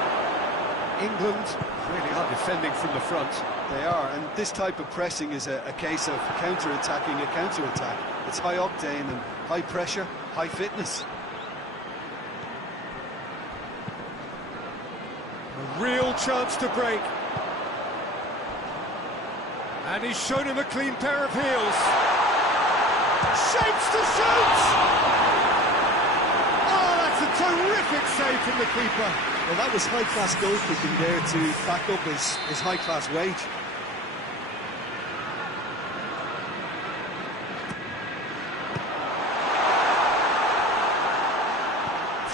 England really are defending from the front. They are, and this type of pressing is a case of counter-attacking a counter-attack. It's high octane and high pressure, high fitness. A real chance to break. And he's shown him a clean pair of heels. Shapes to shoot! Oh, that's a terrific save from the keeper. Well, that was high-class goalkeeping there to back up his high-class wage.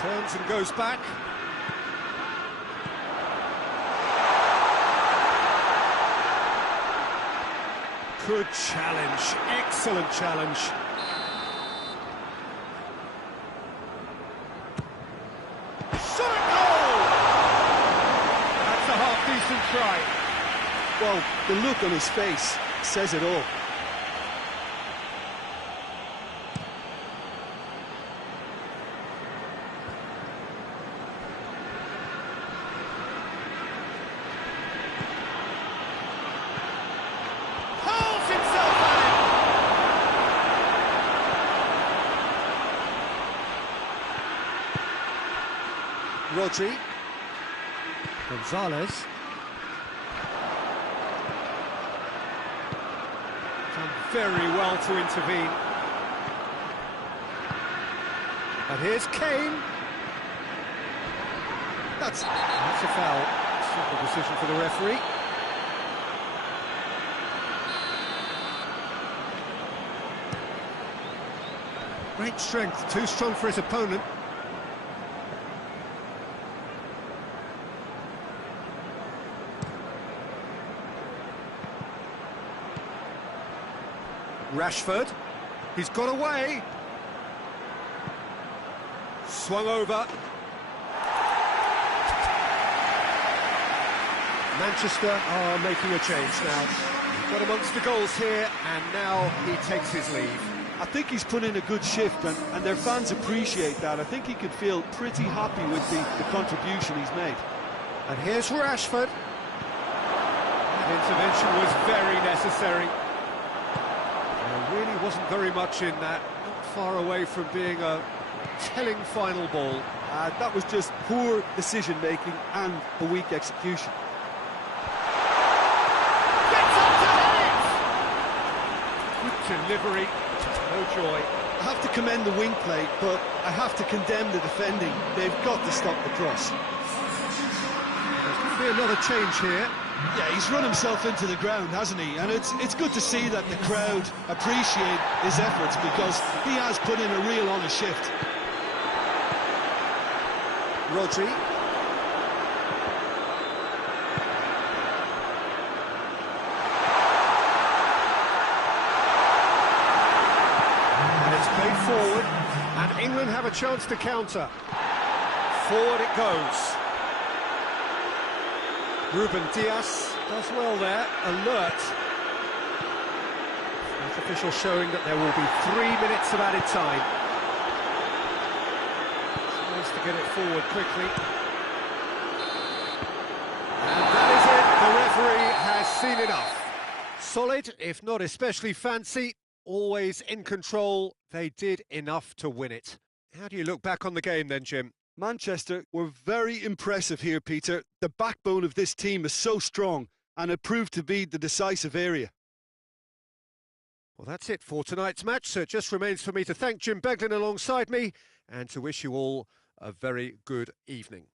Turns and goes back. Good challenge, excellent challenge. Shot goal! That's a half-decent try. Well, the look on his face says it all. Rodri. Gonzalez. Done very well to intervene. And here's Kane. That's a foul. Simple decision for the referee. Great strength, too strong for his opponent. Rashford, he's got away. Swung over. Manchester are making a change now. Got amongst the goals here, and now he takes his leave. I think he's put in a good shift, and their fans appreciate that. I think he could feel pretty happy with the contribution he's made. And here's Rashford. That intervention was very necessary. There really wasn't very much in that. Not far away from being a telling final ball. That was just poor decision-making and a weak execution. Delivery, no joy. I have to commend the wing play, but I have to condemn the defending. They've got to stop the cross. There's going to be another change here. Yeah, he's run himself into the ground, hasn't he? And it's good to see that the crowd appreciate his efforts, because he has put in a real honest shift. Rodri. Forward, and England have a chance to counter. Forward it goes. Ruben Dias does well there, alert. That official showing that there will be 3 minutes of added time. He wants to get it forward quickly. And that is it, the referee has seen enough. Solid, if not especially fancy. Always in control, they did enough to win it. How do you look back on the game then, Jim? Manchester were very impressive here, Peter. The backbone of this team is so strong, and it proved to be the decisive area. Well, that's it for tonight's match, so it just remains for me to thank Jim Beglin alongside me and to wish you all a very good evening.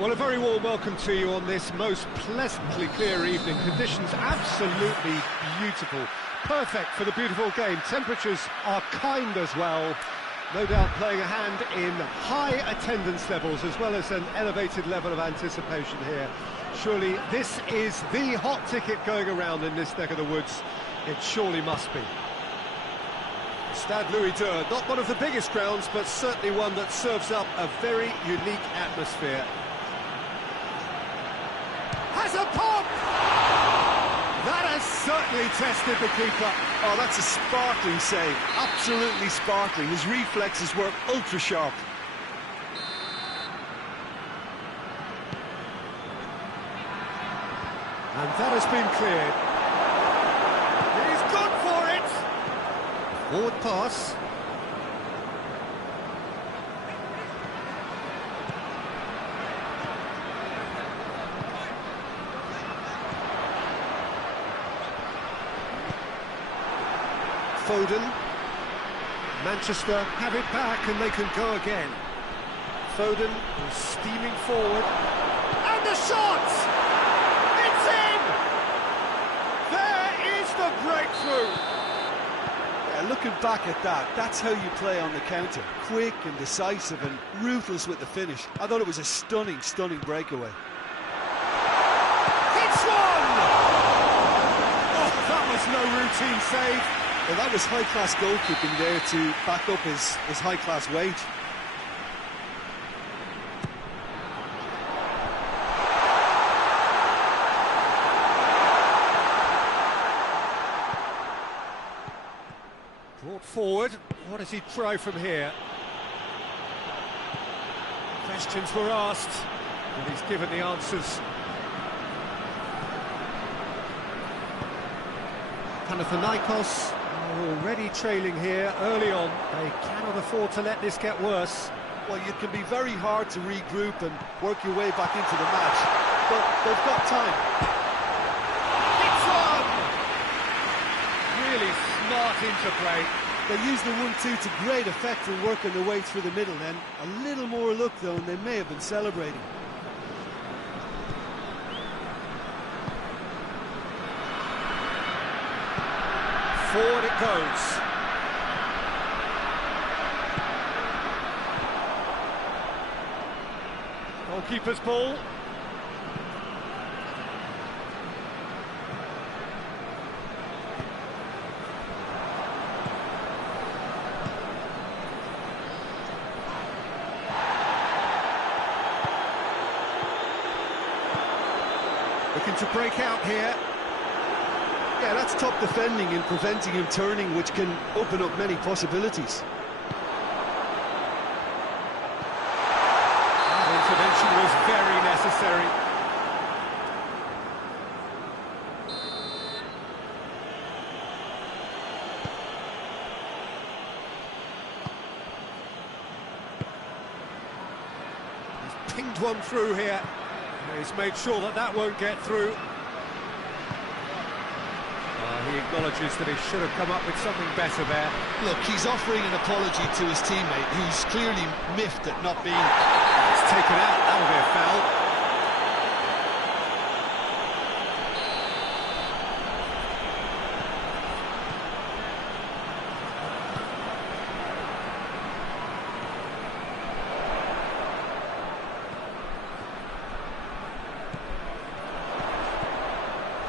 Well, a very warm welcome to you on this most pleasantly clear evening. Conditions absolutely beautiful. Perfect for the beautiful game. Temperatures are kind as well. No doubt playing a hand in high attendance levels as well as an elevated level of anticipation here. Surely this is the hot ticket going around in this neck of the woods. It surely must be. Stade Louis II, not one of the biggest grounds, but certainly one that serves up a very unique atmosphere. Has a pop! That has certainly tested the keeper. Oh, that's a sparkling save. Absolutely sparkling. His reflexes were ultra sharp. And that has been cleared. He's gone for it! Forward pass. Foden. Manchester have it back and they can go again. Foden is steaming forward. And the shot! It's in! There is the breakthrough! Yeah, looking back at that, that's how you play on the counter. Quick and decisive and ruthless with the finish. I thought it was a stunning, stunning breakaway. It's one! Oh, that was no routine save. Well, that was high-class goalkeeping there to back up his high-class wage. Brought forward. What does he try from here? Questions were asked, and he's given the answers. Panathinaikos are already trailing here early on. They cannot afford to let this get worse. Well, it can be very hard to regroup and work your way back into the match, but they've got time. It's on! Really smart interplay. They use the 1-2 to great effect in working their way through the middle then. A little more luck though, and they may have been celebrating. Forward it goes. Goalkeeper's ball. Looking to break out here. Yeah, that's top defending and preventing him turning, which can open up many possibilities. That intervention was very necessary. He's pinged one through here. He's made sure that that won't get through. He acknowledges that he should have come up with something better there. Look, he's offering an apology to his teammate, who's clearly miffed at not being... It's taken out, that'll be a foul.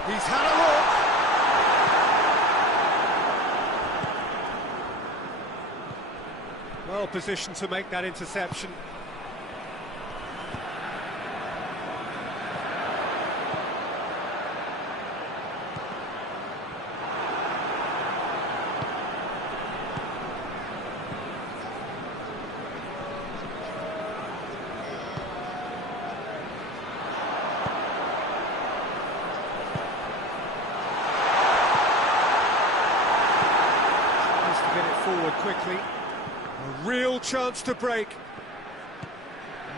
He's had a look. Well positioned to make that interception. Forward quickly, a real chance to break.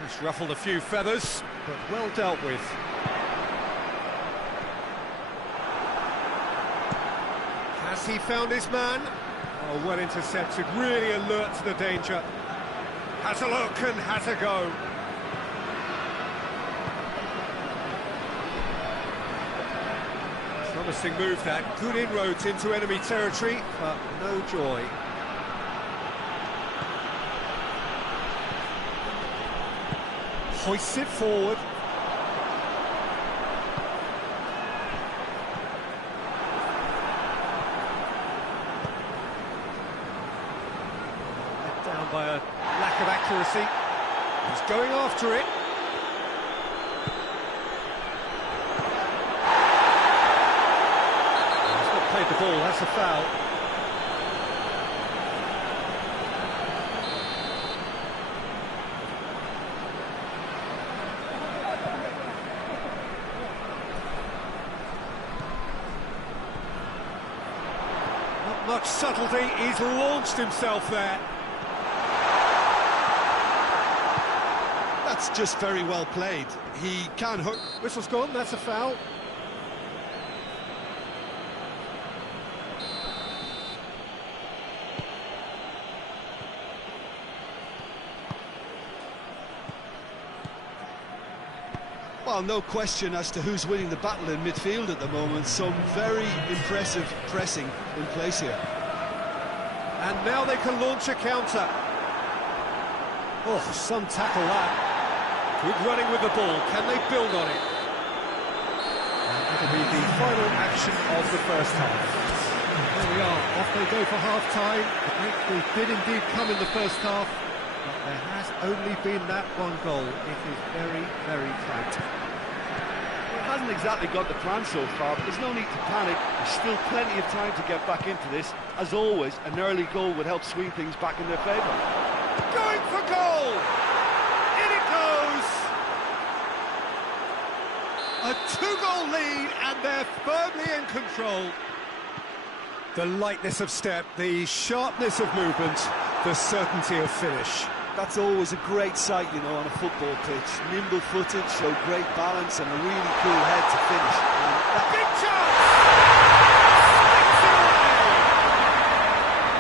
He's ruffled a few feathers, but well dealt with. Has he found his man? Oh, well intercepted, really alert to the danger. Has a look and has a go. Promising move that, good inroads into enemy territory, but no joy. Hoists it forward. Let down by a lack of accuracy. He's going after it. He's not played the ball, that's a foul. Much subtlety, he's launched himself there. That's just very well played. He can hurt. Whistle's gone, that's a foul. Well, no question as to who's winning the battle in midfield at the moment. Some very impressive pressing in place here. And now they can launch a counter. Oh, some tackle that. Good running with the ball. Can they build on it? And that'll be the final action of the first half. There we are. Off they go for half-time. The breakthrough did indeed come in the first half, but there has only been that one goal. It is very, very tight. Hasn't exactly got the plan so far, but there's no need to panic. There's still plenty of time to get back into this. As always, an early goal would help swing things back in their favour. Going for goal! In it goes! A two-goal lead, and they're firmly in control. The lightness of step, the sharpness of movement, the certainty of finish. That's always a great sight, you know, on a football pitch. Nimble-footed, show great balance and a really cool head to finish. Big chance!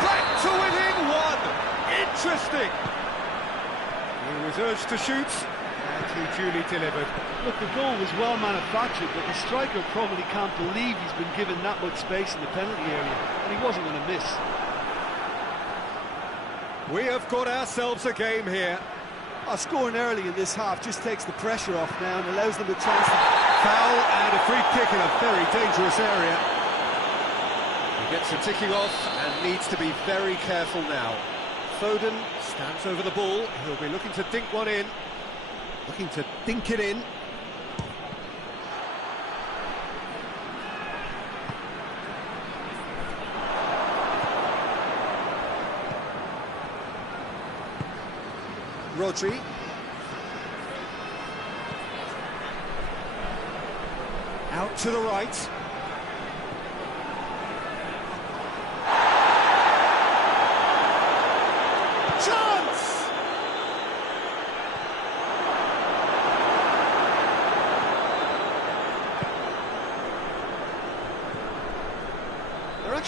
Back to within one! Interesting! He was urged to shoot, and he duly delivered. Look, the goal was well manufactured, but the striker probably can't believe he's been given that much space in the penalty area, and he wasn't going to miss. We have got ourselves a game here. Scoring early in this half just takes the pressure off now and allows them a chance to... Foul and a free kick in a very dangerous area. He gets the ticking off and needs to be very careful now. Foden stands over the ball. He'll be looking to dink one in. Looking to dink it in. Rodri. Out to the right. Chance!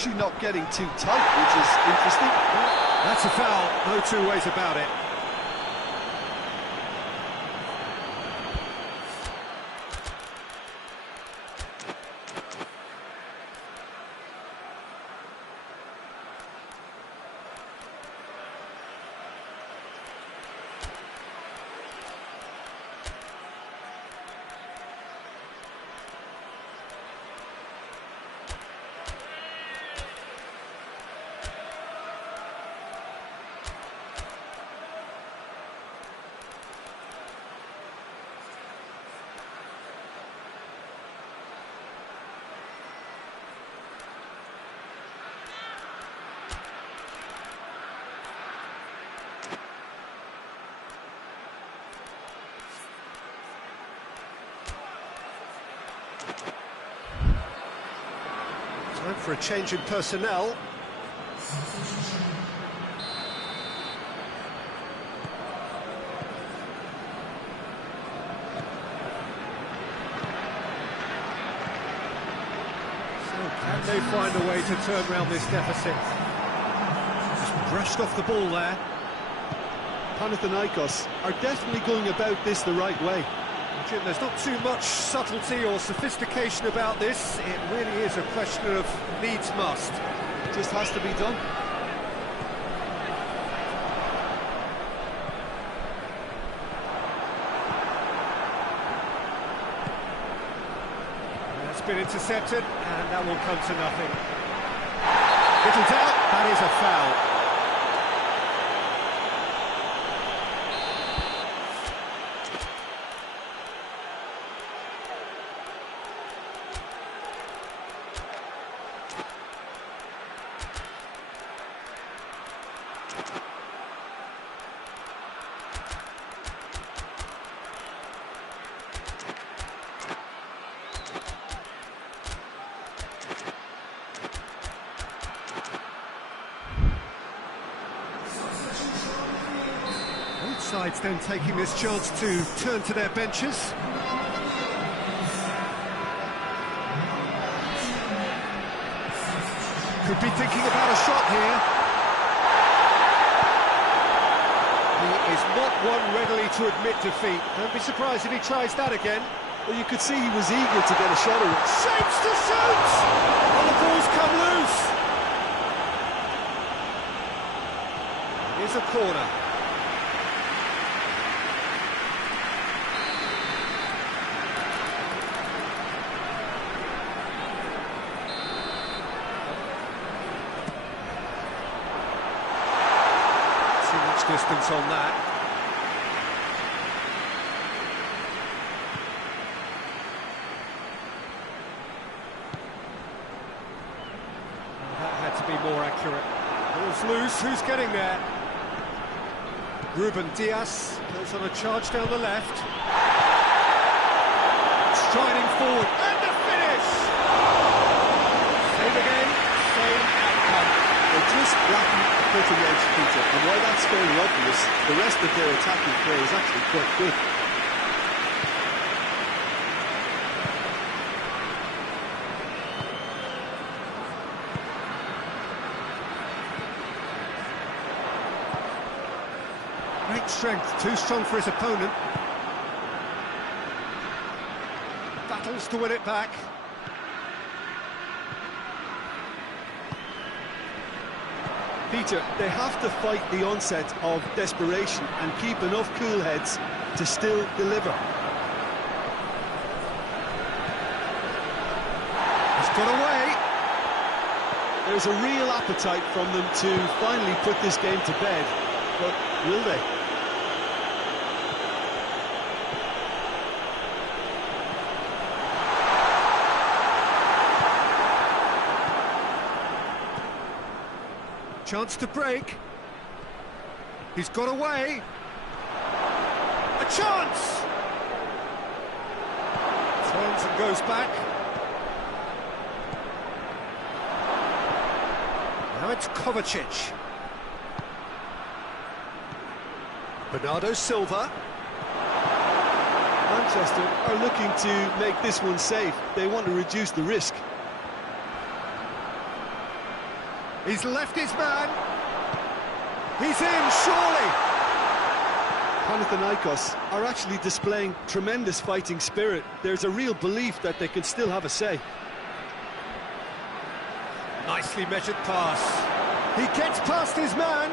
actually not getting too tight, which is interesting. That's a foul, no two ways about it. Time for a change in personnel. So can they find a way to turn around this deficit? Just brushed off the ball there. Panathinaikos are definitely going about this the right way. Jim, there's not too much subtlety or sophistication about this. It really is a question of needs must. It just has to be done. That's been intercepted, and that will come to nothing. Little doubt, that is a foul. Sides then taking this chance to turn to their benches. Could be thinking about a shot here. He is not one readily to admit defeat. Don't be surprised if he tries that again. Well, you could see he was eager to get a shot away. Shapes to shoot! And the ball's come loose. Here's a corner. Distance on that. That had to be more accurate. Ball's loose, who's getting there? Ruben Diaz goes on a charge down the left. Striding forward, and the finish! Same again, same outcome. They're just lacking a cutting edge, Peter, and while that's fairly obvious, the rest of their attacking play is actually quite good. Great strength, too strong for his opponent. Battles to win it back. Peter, they have to fight the onset of desperation and keep enough cool heads to still deliver. He's got away. There's a real appetite from them to finally put this game to bed, but will they? Chance to break. He's got away. A chance! Turns and goes back. Now it's Kovacic. Bernardo Silva. Manchester are looking to make this one safe. They want to reduce the risk. He's left his man. He's in, surely. Panathinaikos are actually displaying tremendous fighting spirit. There's a real belief that they can still have a say. Nicely measured pass. He gets past his man.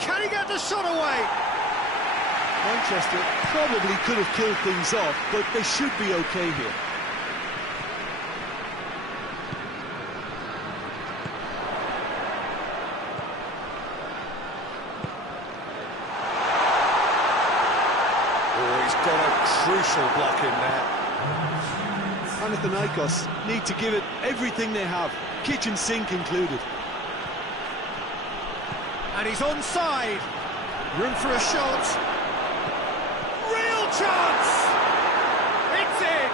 Can he get the shot away? Manchester probably could have killed things off, but they should be okay here. Oh, he's got a crucial block in there. Panathinaikos need to give it everything they have, kitchen sink included. And he's onside. Room for a shot. Real chance! It's in!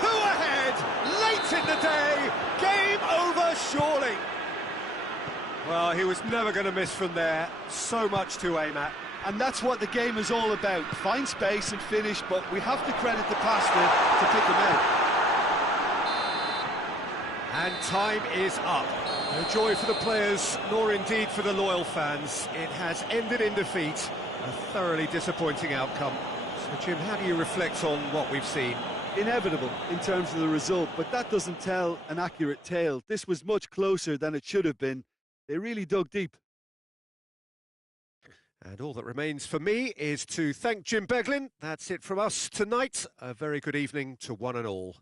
2 ahead, late in the day. Game over, surely. Well, he was never going to miss from there. So much to aim at. And that's what the game is all about. Find space and finish, but we have to credit the passer to pick him out. And time is up. No joy for the players, nor indeed for the loyal fans. It has ended in defeat. A thoroughly disappointing outcome. So, Jim, how do you reflect on what we've seen? Inevitable in terms of the result, but that doesn't tell an accurate tale. This was much closer than it should have been. They really dug deep. And all that remains for me is to thank Jim Beglin. That's it from us tonight. A very good evening to one and all.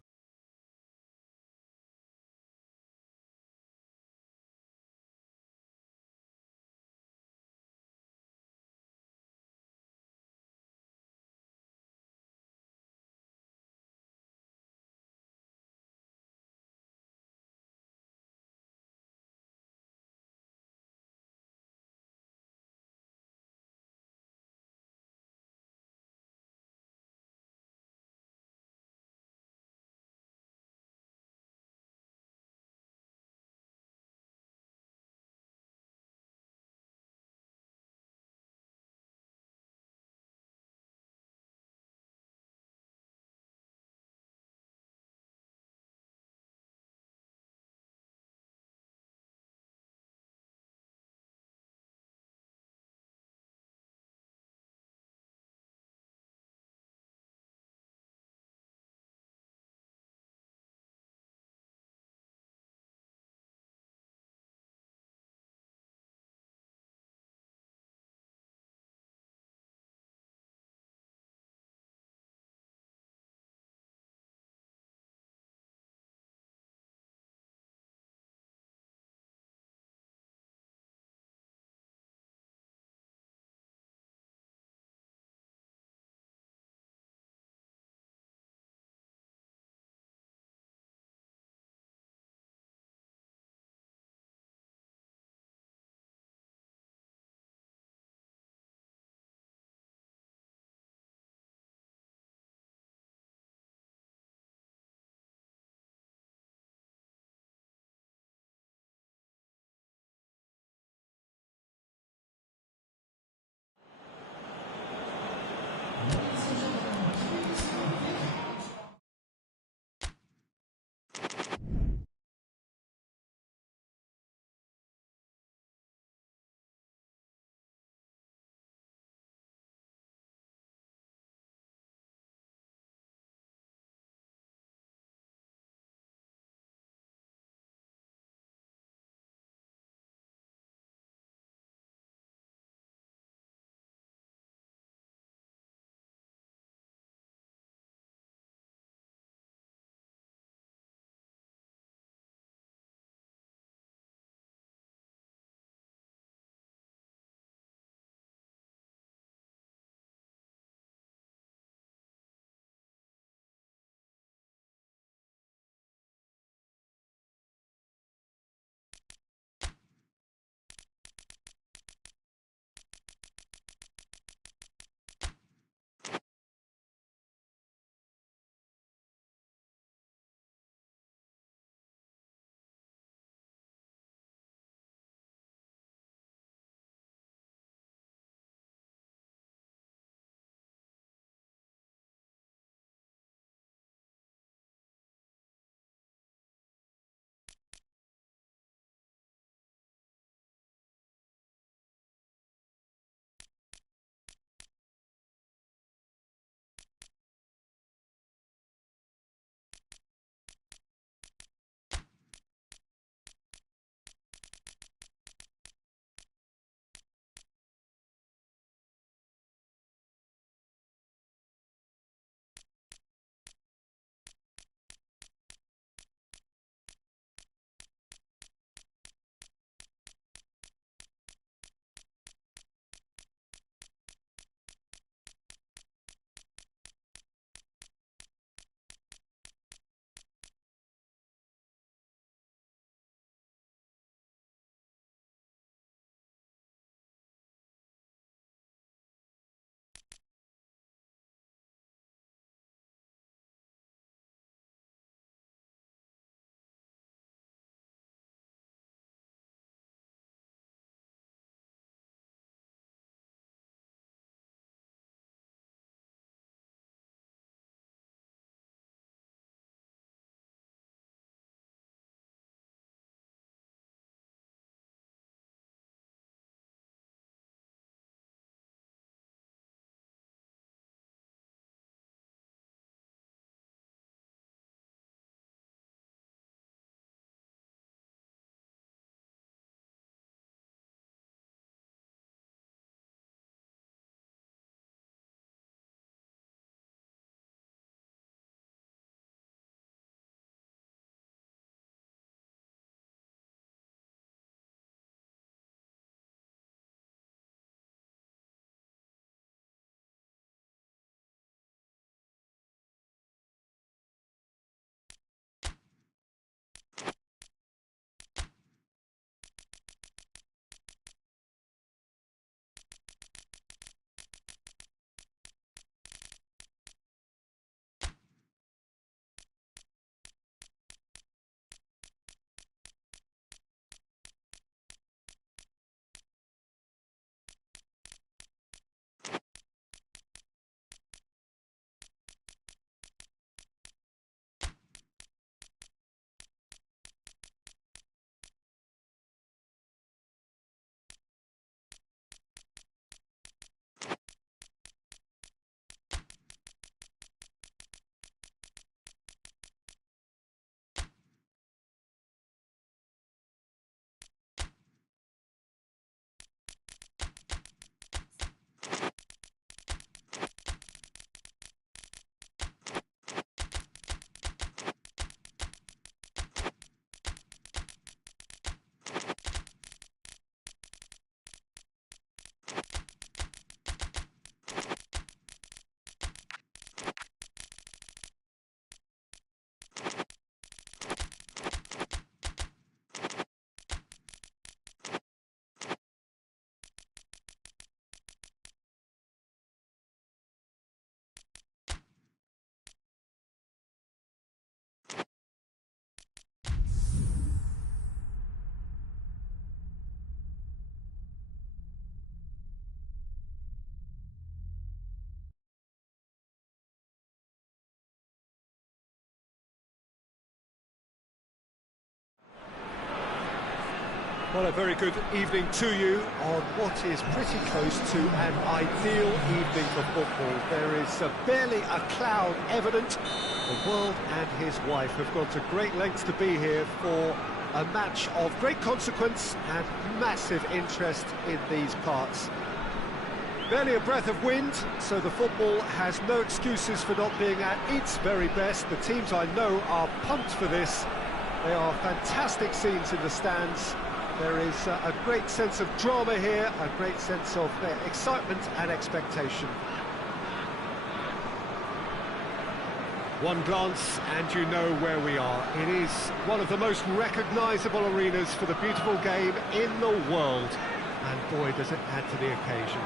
Well, a very good evening to you on what is pretty close to an ideal evening for football. There is barely a cloud evident. The world and his wife have gone to great lengths to be here for a match of great consequence and massive interest in these parts. Barely a breath of wind, so the football has no excuses for not being at its very best. The teams I know are pumped for this. They are fantastic scenes in the stands. There is a great sense of drama here, a great sense of excitement and expectation. One glance and you know where we are. It is one of the most recognisable arenas for the beautiful game in the world. And boy, does it add to the occasion.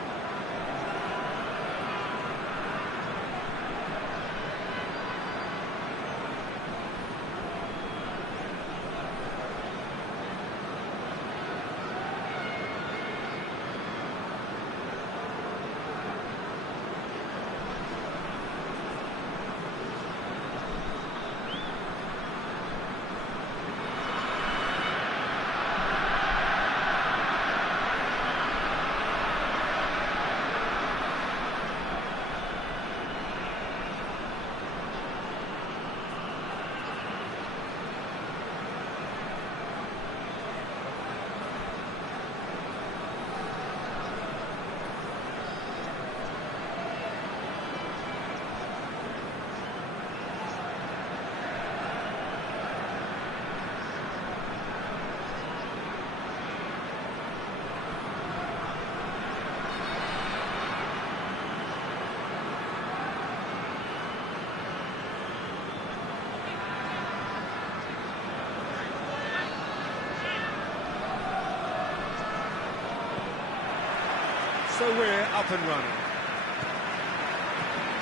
So we're up and running.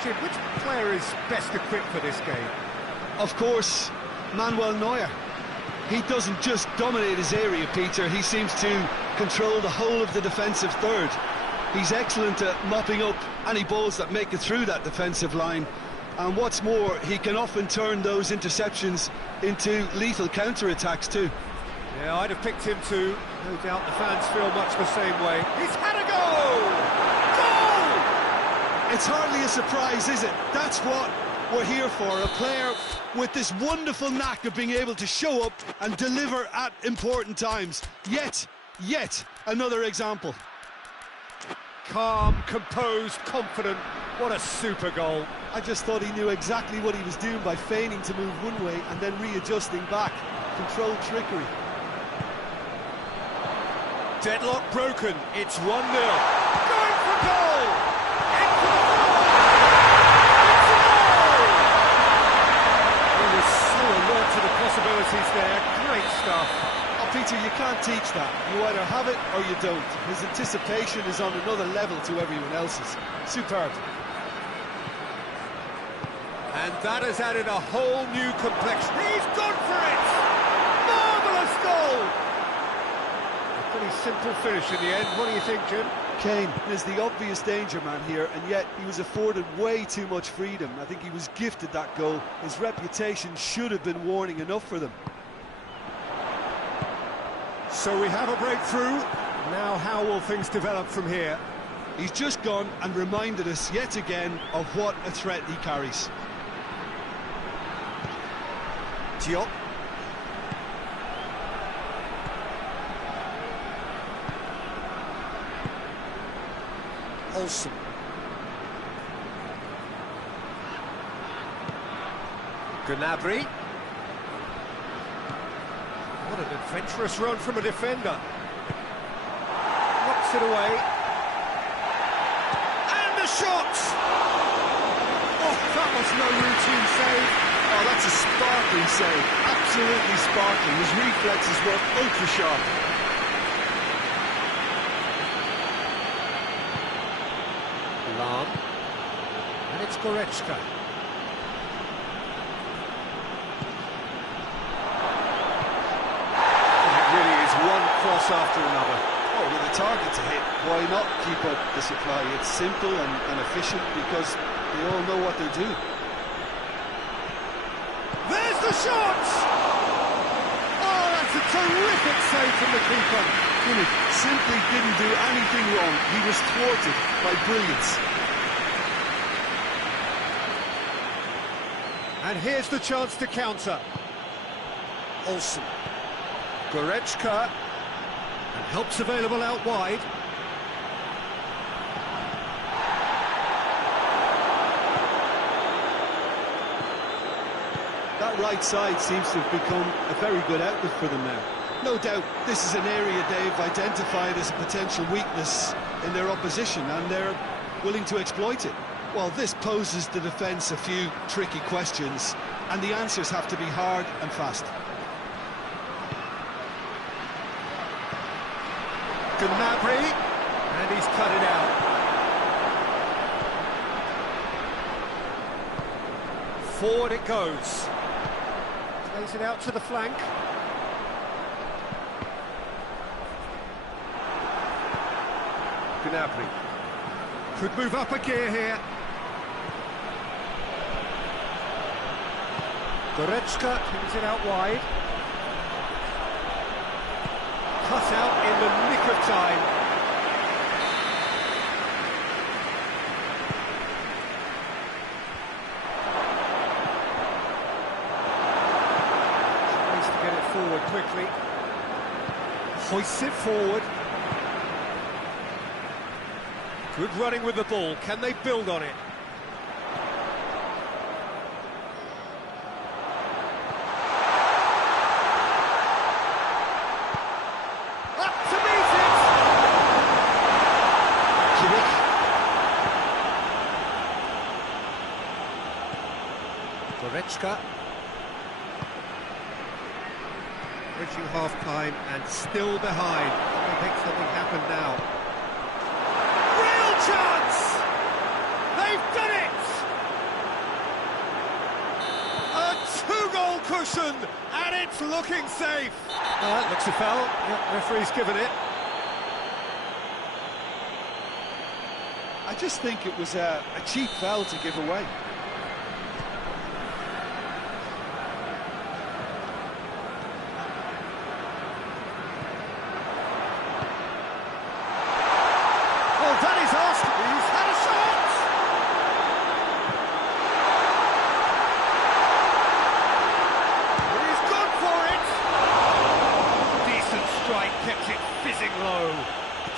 Jim, which player is best equipped for this game? Of course, Manuel Neuer. He doesn't just dominate his area, Peter. He seems to control the whole of the defensive third. He's excellent at mopping up any balls that make it through that defensive line. And what's more, he can often turn those interceptions into lethal counter-attacks too. Yeah, I'd have picked him too. No doubt the fans feel much the same way. He's had a goal! Goal! It's hardly a surprise, is it? That's what we're here for. A player with this wonderful knack of being able to show up and deliver at important times. Yet another example. Calm, composed, confident. What a super goal. I just thought he knew exactly what he was doing by feigning to move one way and then readjusting back. Controlled trickery. Deadlock broken, it's 1-0. Going for goal! In for the goal! It's a goal! He was so alert to the possibilities there, great stuff. Oh, Peter, you can't teach that. You either have it or you don't. His anticipation is on another level to everyone else's. Superb. And that has added a whole new complexion. He's gone for it! Marvellous goal! Pretty simple finish in the end. What do you think, Jim? Kane is the obvious danger man here, and yet he was afforded way too much freedom. I think he was gifted that goal. His reputation should have been warning enough for them. So we have a breakthrough. Now how will things develop from here? He's just gone and reminded us yet again of what a threat he carries. Diop. Olsen. Gnabry. What an adventurous run from a defender. Knocks it away. And the shot! Oh, that was no routine save. Oh, that's a sparkling save. Absolutely sparkling. His reflexes were ultra sharp. And it's Goretzka. And it really is one cross after another. Oh, with a target to hit, why not keep up the supply? It's simple and efficient because they all know what they're doing. There's the shot! Oh, that's a Terrific save from the keeper. Simply didn't do anything wrong. He was thwarted by brilliance. And here's the chance to counter. Olsen. Goretzka. And help's available out wide. That right side seems to have become a very good outlet for them now. No doubt this is an area they've identified as a potential weakness in their opposition, and they're willing to exploit it. Well, this poses the defence a few tricky questions, and the answers have to be hard and fast. Gnabry, and he's cut it out. Forward it goes. Plays it out to the flank. Gnabry could move up a gear here. Goretzka brings it out wide. Cut out in the nick of time. Needs to get it forward quickly. Hoists it forward. Good running with the ball. Can they build on it? Goretzka. Bridging half-time and still behind. I think something happened now. Real chance! They've done it! A two-goal cushion, and it's looking safe. Looks a foul. Yep, referee's given it. I just think it was a cheap foul to give away.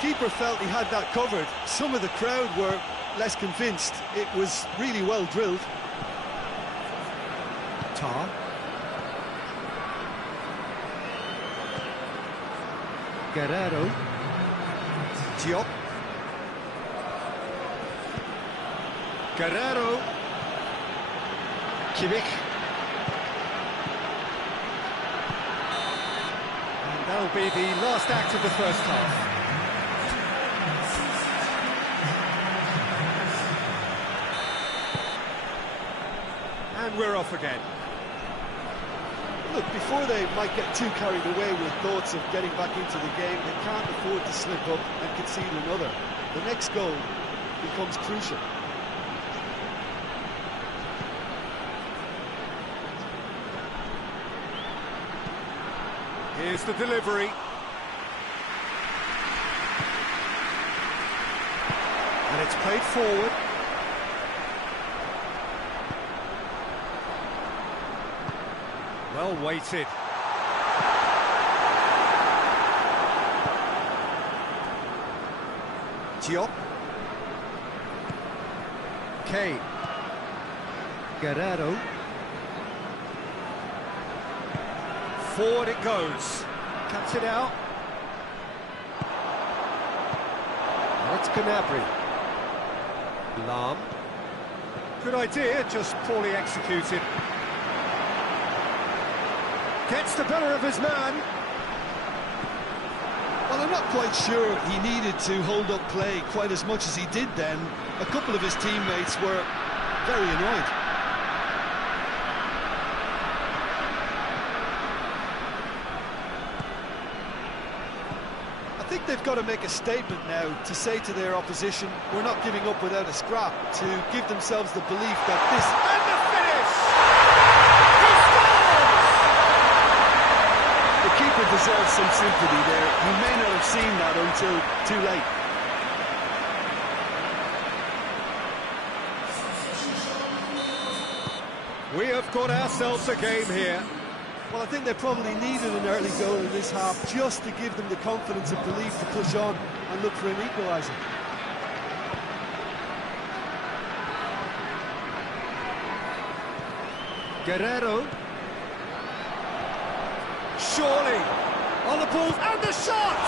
Keeper felt he had that covered. Some of the crowd were less convinced. It was really well drilled. Tar. Guerrero. Diop. Guerrero. Kimmich. And that'll be the last act of the first half. And we're off again. Look, before they might get too carried away with thoughts of getting back into the game, they can't afford to slip up and concede another. The next goal becomes crucial. Here's the delivery. And it's played forward. Well weighted. Diop. Kane. Guerrero. Forward it goes. Cuts it out. That's Gnabry. Lahm. Good idea, just poorly executed. Gets the better of his man. Well, I'm not quite sure he needed to hold up play quite as much as he did then. A couple of his teammates were very annoyed. I think they've got to make a statement now to say to their opposition, we're not giving up without a scrap, to give themselves the belief that this... And the finish! The keeper deserves some sympathy there. You may not have seen that until too late. We have got ourselves a game here. Well, I think they probably needed an early goal in this half just to give them the confidence and belief to push on and look for an equaliser. Guerrero. Surely. On the ball, and the shot!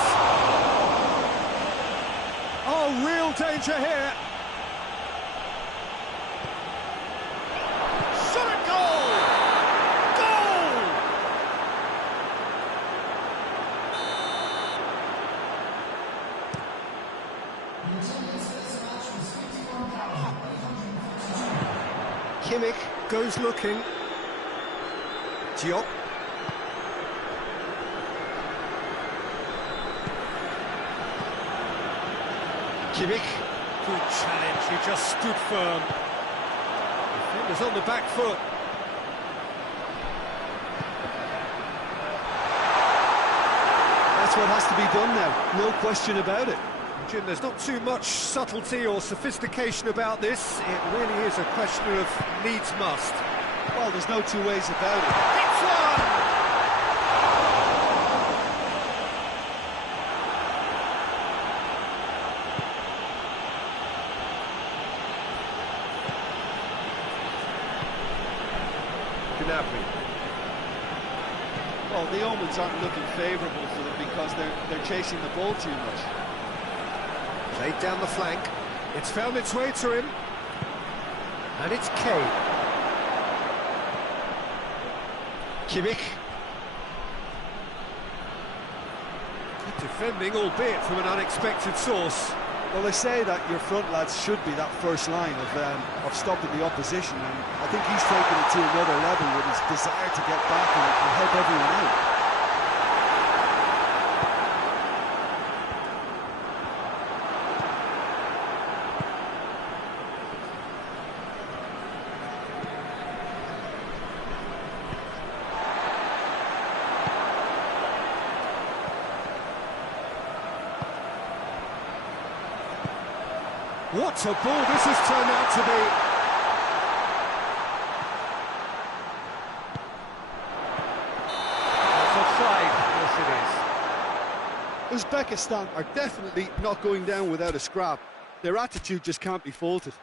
Oh, real danger here. Shot at goal! Goal! Kimmich goes looking. Diop. Kimmich. Good challenge, he just stood firm. Defenders on the back foot. That's what has to be done now, no question about it. Jim, there's not too much subtlety or sophistication about this. It really is a question of needs must. Well, there's no two ways about it. It's one! Gnabry. Well, the omens aren't looking favourable for them because they're chasing the ball too much. Played down the flank. It's found its way to him. And it's Kane. Kimmich. Good defending, albeit from an unexpected source. Well, they say that your front lads should be that first line of stopping the opposition, and I think he's taken it to another level with his desire to get back and help everyone out. What a ball this has turned out to be. That's offside. Yes, it is. Uzbekistan are definitely not going down without a scrap. Their attitude just can't be faulted.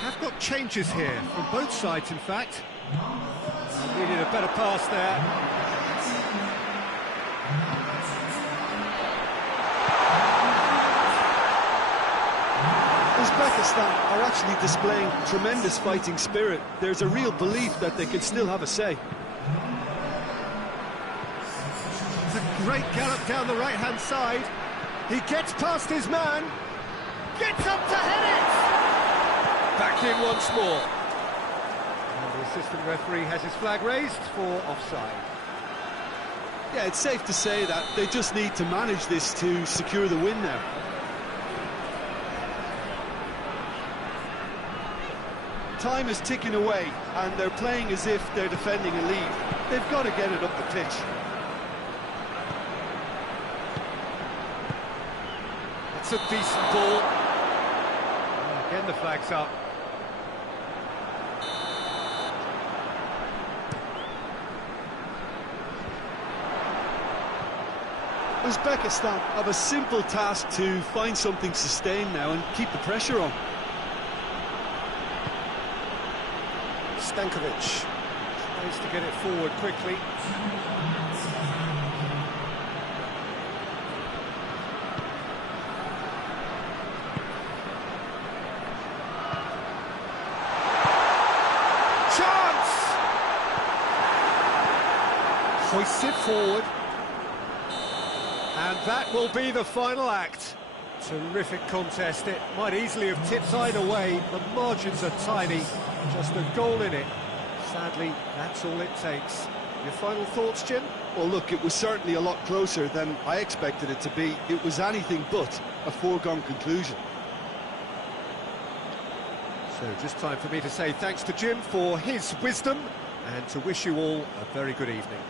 Have got changes here from both sides, in fact. Needed a better pass there. Uzbekistan are actually displaying tremendous fighting spirit. There's a real belief that they can still have a say. It's a great gallop down the right-hand side. He gets past his man. Gets up to head it! Back in once more. And the assistant referee has his flag raised for offside. Yeah, it's safe to say that they just need to manage this to secure the win now. Time is ticking away, and they're playing as if they're defending a lead. They've got to get it up the pitch. It's a decent ball. Again, the flag's up. Uzbekistan have a simple task to find something sustained now and keep the pressure on. Stankovic tries to get it forward quickly. Chance! Hoists it forward. And that will be the final act. Terrific contest. It might easily have tipped either way. The margins are tiny. Just a goal in it. Sadly, that's all it takes. Your final thoughts, Jim? Well, look, it was certainly a lot closer than I expected it to be. It was anything but a foregone conclusion. So just time for me to say thanks to Jim for his wisdom and to wish you all a very good evening.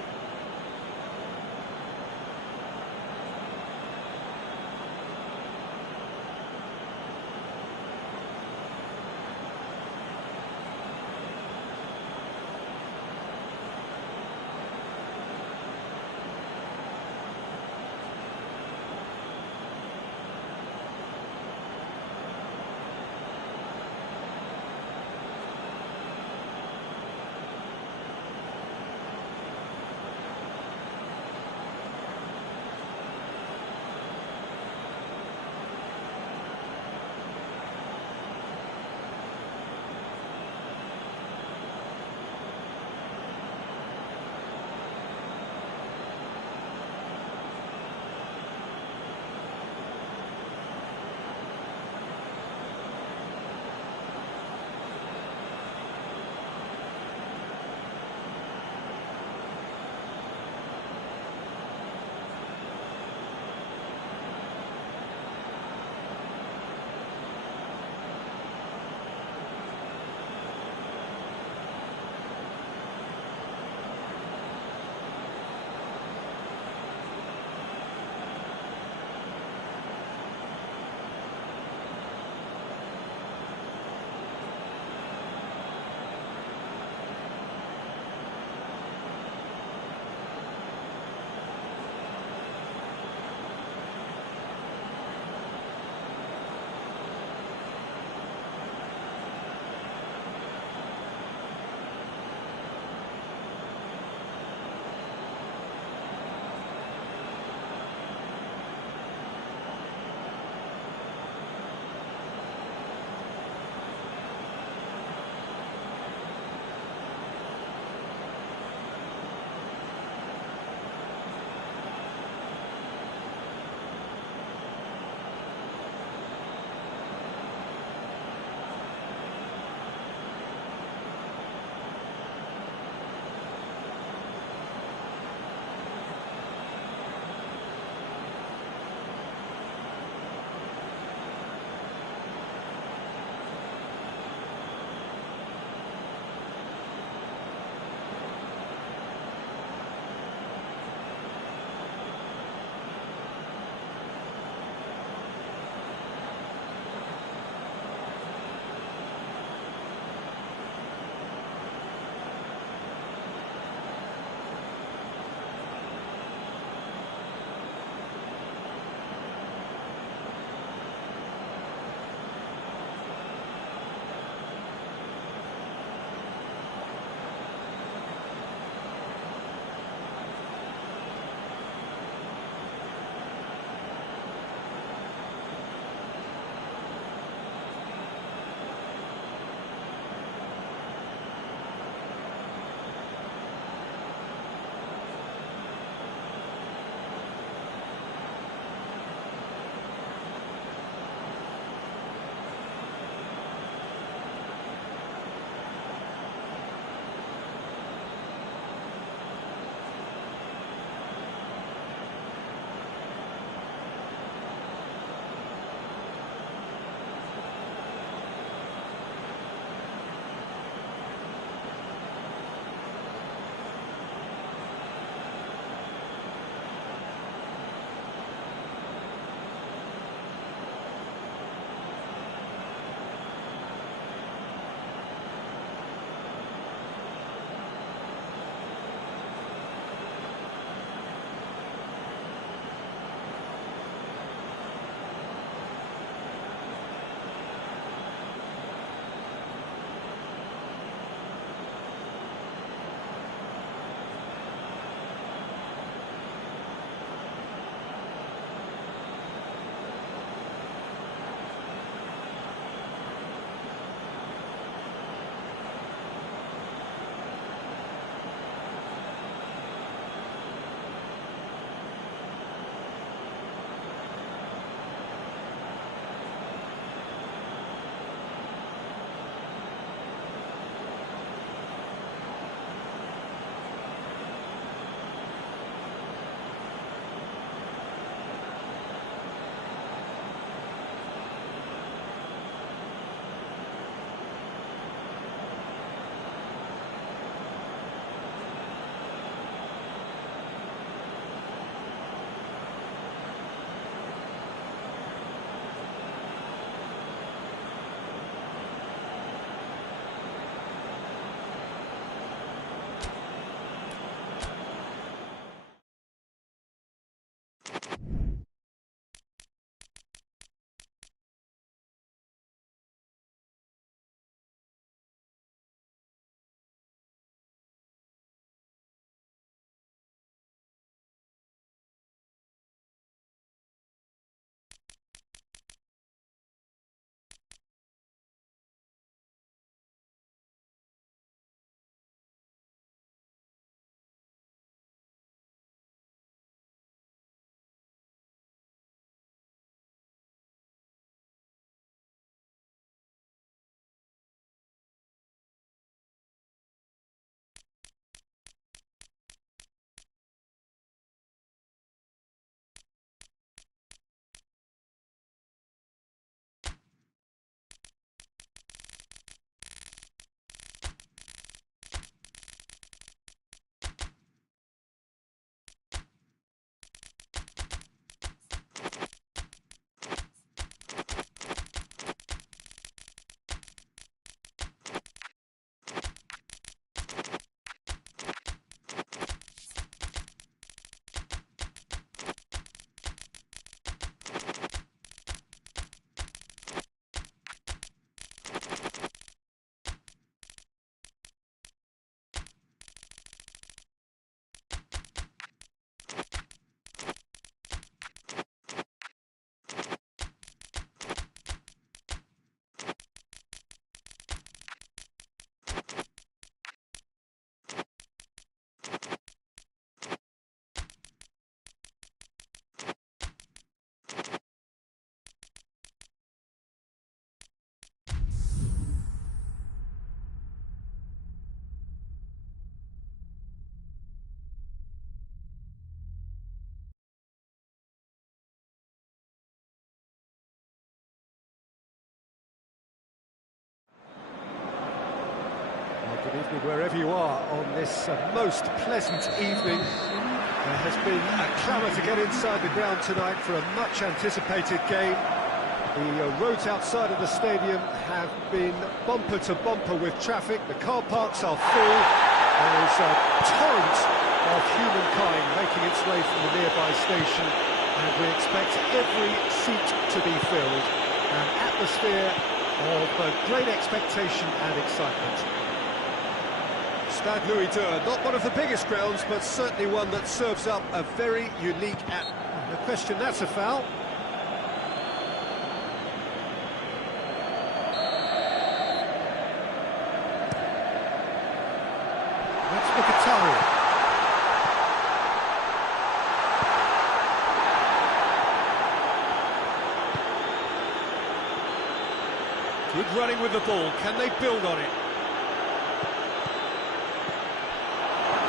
Well, good evening wherever you are on this most pleasant evening. There has been a clamour to get inside the ground tonight for a much-anticipated game. The roads outside of the stadium have been bumper to bumper with traffic. The car parks are full. There is a torrent of humankind making its way from the nearby station, and we expect every seat to be filled. An atmosphere of great expectation and excitement. Stade Louis II, not one of the biggest grounds, but certainly one that serves up a very unique atmosphere. No question, that's a foul. That's Mkhitaryan. Good running with the ball. Can they build on it?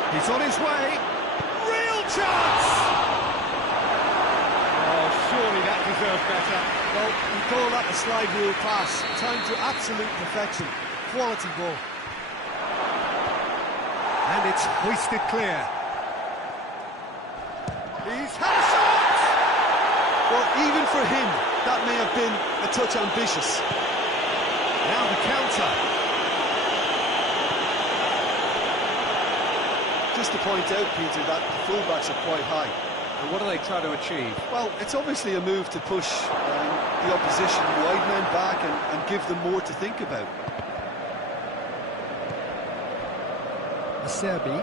He's on his way. Real chance! Oh, surely that deserved better. Well, we call that a slide rule pass. Timed to absolute perfection. Quality ball. And it's hoisted clear. He's had a shot! Well, even for him, that may have been a touch ambitious. Now the counter. Just to point out, Peter, that the fullbacks are quite high. And what are they trying to achieve? Well, it's obviously a move to push the opposition wide men back and give them more to think about. Serbi.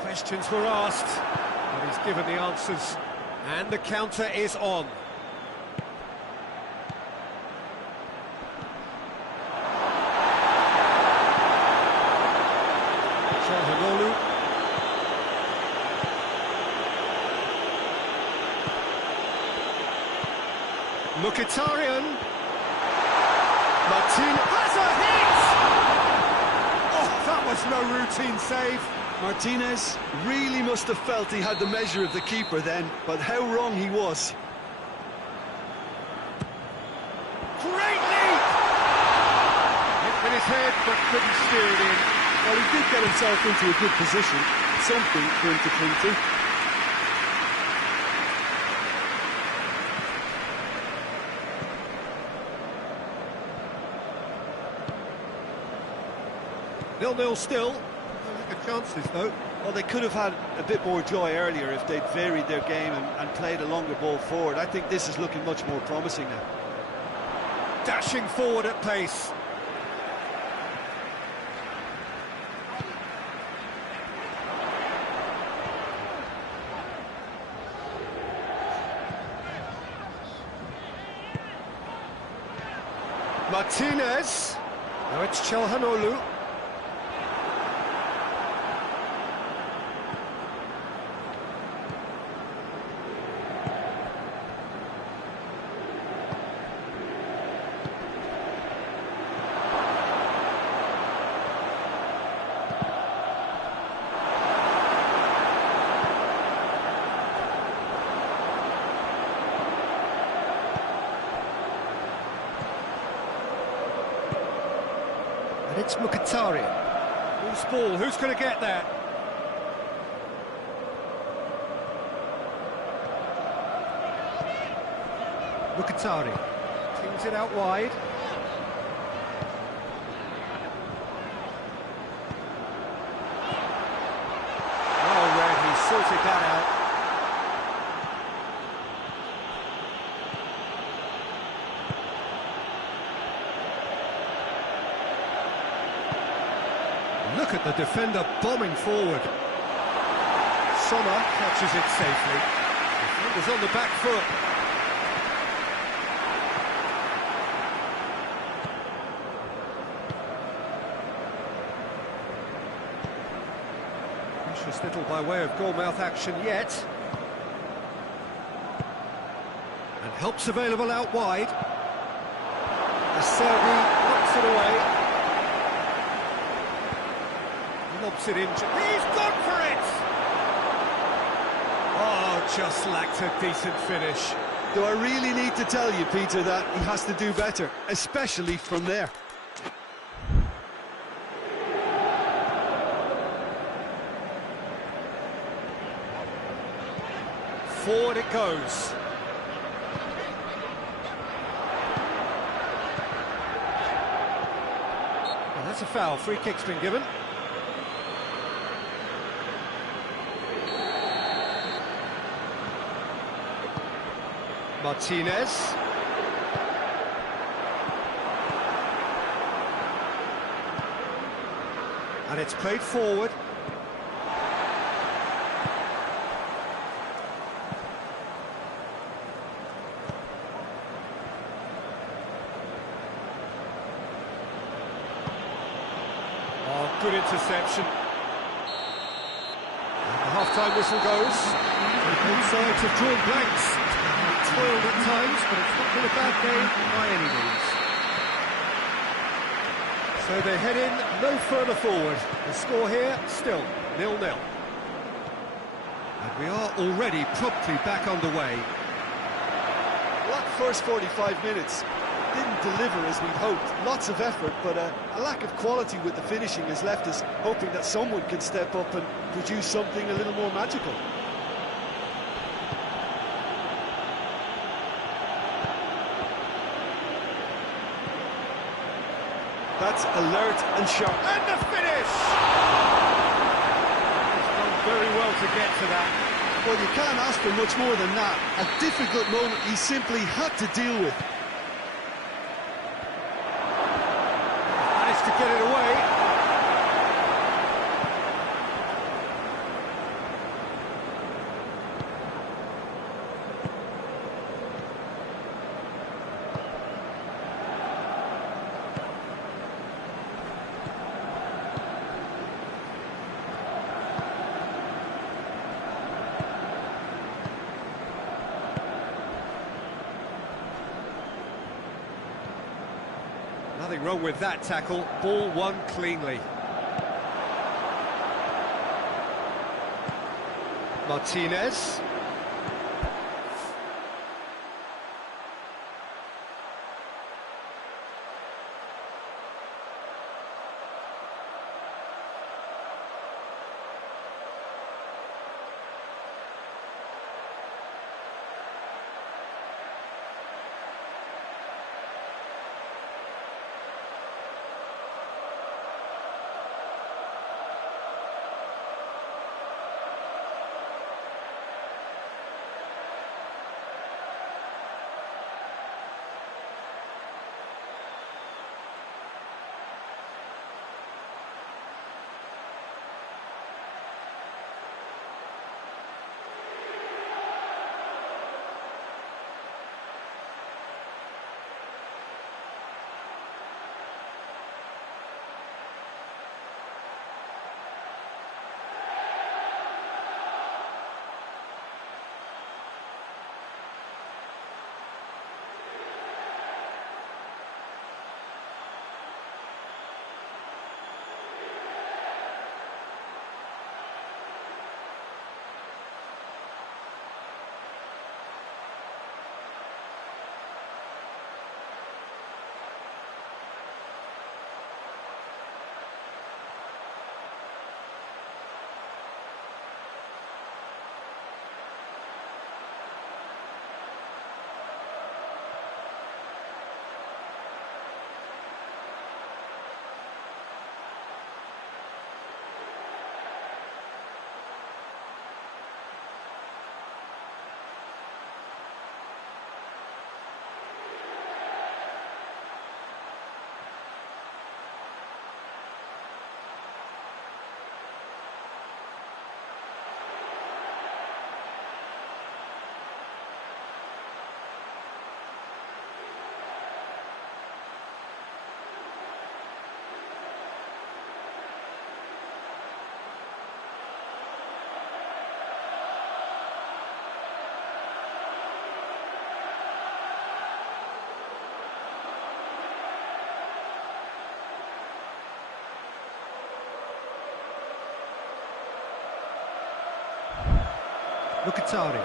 Questions were asked, and he's given the answers. And the counter is on. Mkhitaryan. Martinez has a hit! Oh, that was no routine save. Martinez really must have felt he had the measure of the keeper then, but how wrong he was. Great leap! Hit with his head, but couldn't steer it in. Well, he did get himself into a good position, something for him to cling to. Nil-nil still. Good chances, though. Well, they could have had a bit more joy earlier if they'd varied their game and played a longer ball forward. I think this is looking much more promising now. Dashing forward at pace. Martinez. Now it's Çalhanoğlu. And it's Mkhitaryan. Who's ball? Who's going to get that? Mkhitaryan teams it out wide. Oh, Red, he sorted that out. Look at the defender bombing forward. Sommer catches it safely. Defender's on the back foot. Precious little by way of goal-mouth action yet. And help's available out wide. Serbi knocks it away. Lobs it in. He's gone for it! Oh, just lacked a decent finish. Do I really need to tell you, Peter, that he has to do better, especially from there? Forward it goes. And that's a foul. Free kick's been given. Martinez. And it's played forward. Oh, good interception. And the half-time whistle goes. Both sides have drawn blanks. Toiled at times, but it's not been a bad game by any means. So they head in no further forward. The score here, still 0-0. And we are already promptly back underway. Well, that first 45 minutes didn't deliver as we'd hoped. Lots of effort, but a lack of quality with the finishing has left us hoping that someone can step up and produce something a little more magical. That's alert and sharp. And the finish! He's done very well to get to that. Well, you can't ask for much more than that. A difficult moment he simply had to deal with. Managed to get it away. Nothing wrong with that tackle. Ball won cleanly. Martinez. Q.Tan.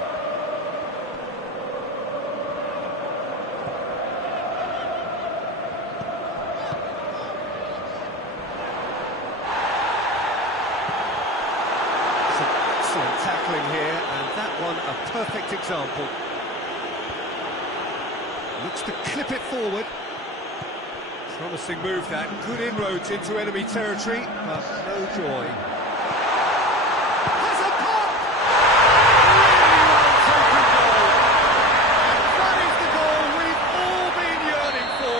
that one a perfect example. Looks to clip it forward. Promising move that. Good inroads into enemy territory, but no joy. Has a pop! Really well taken goal. And that is the goal we've all been yearning for.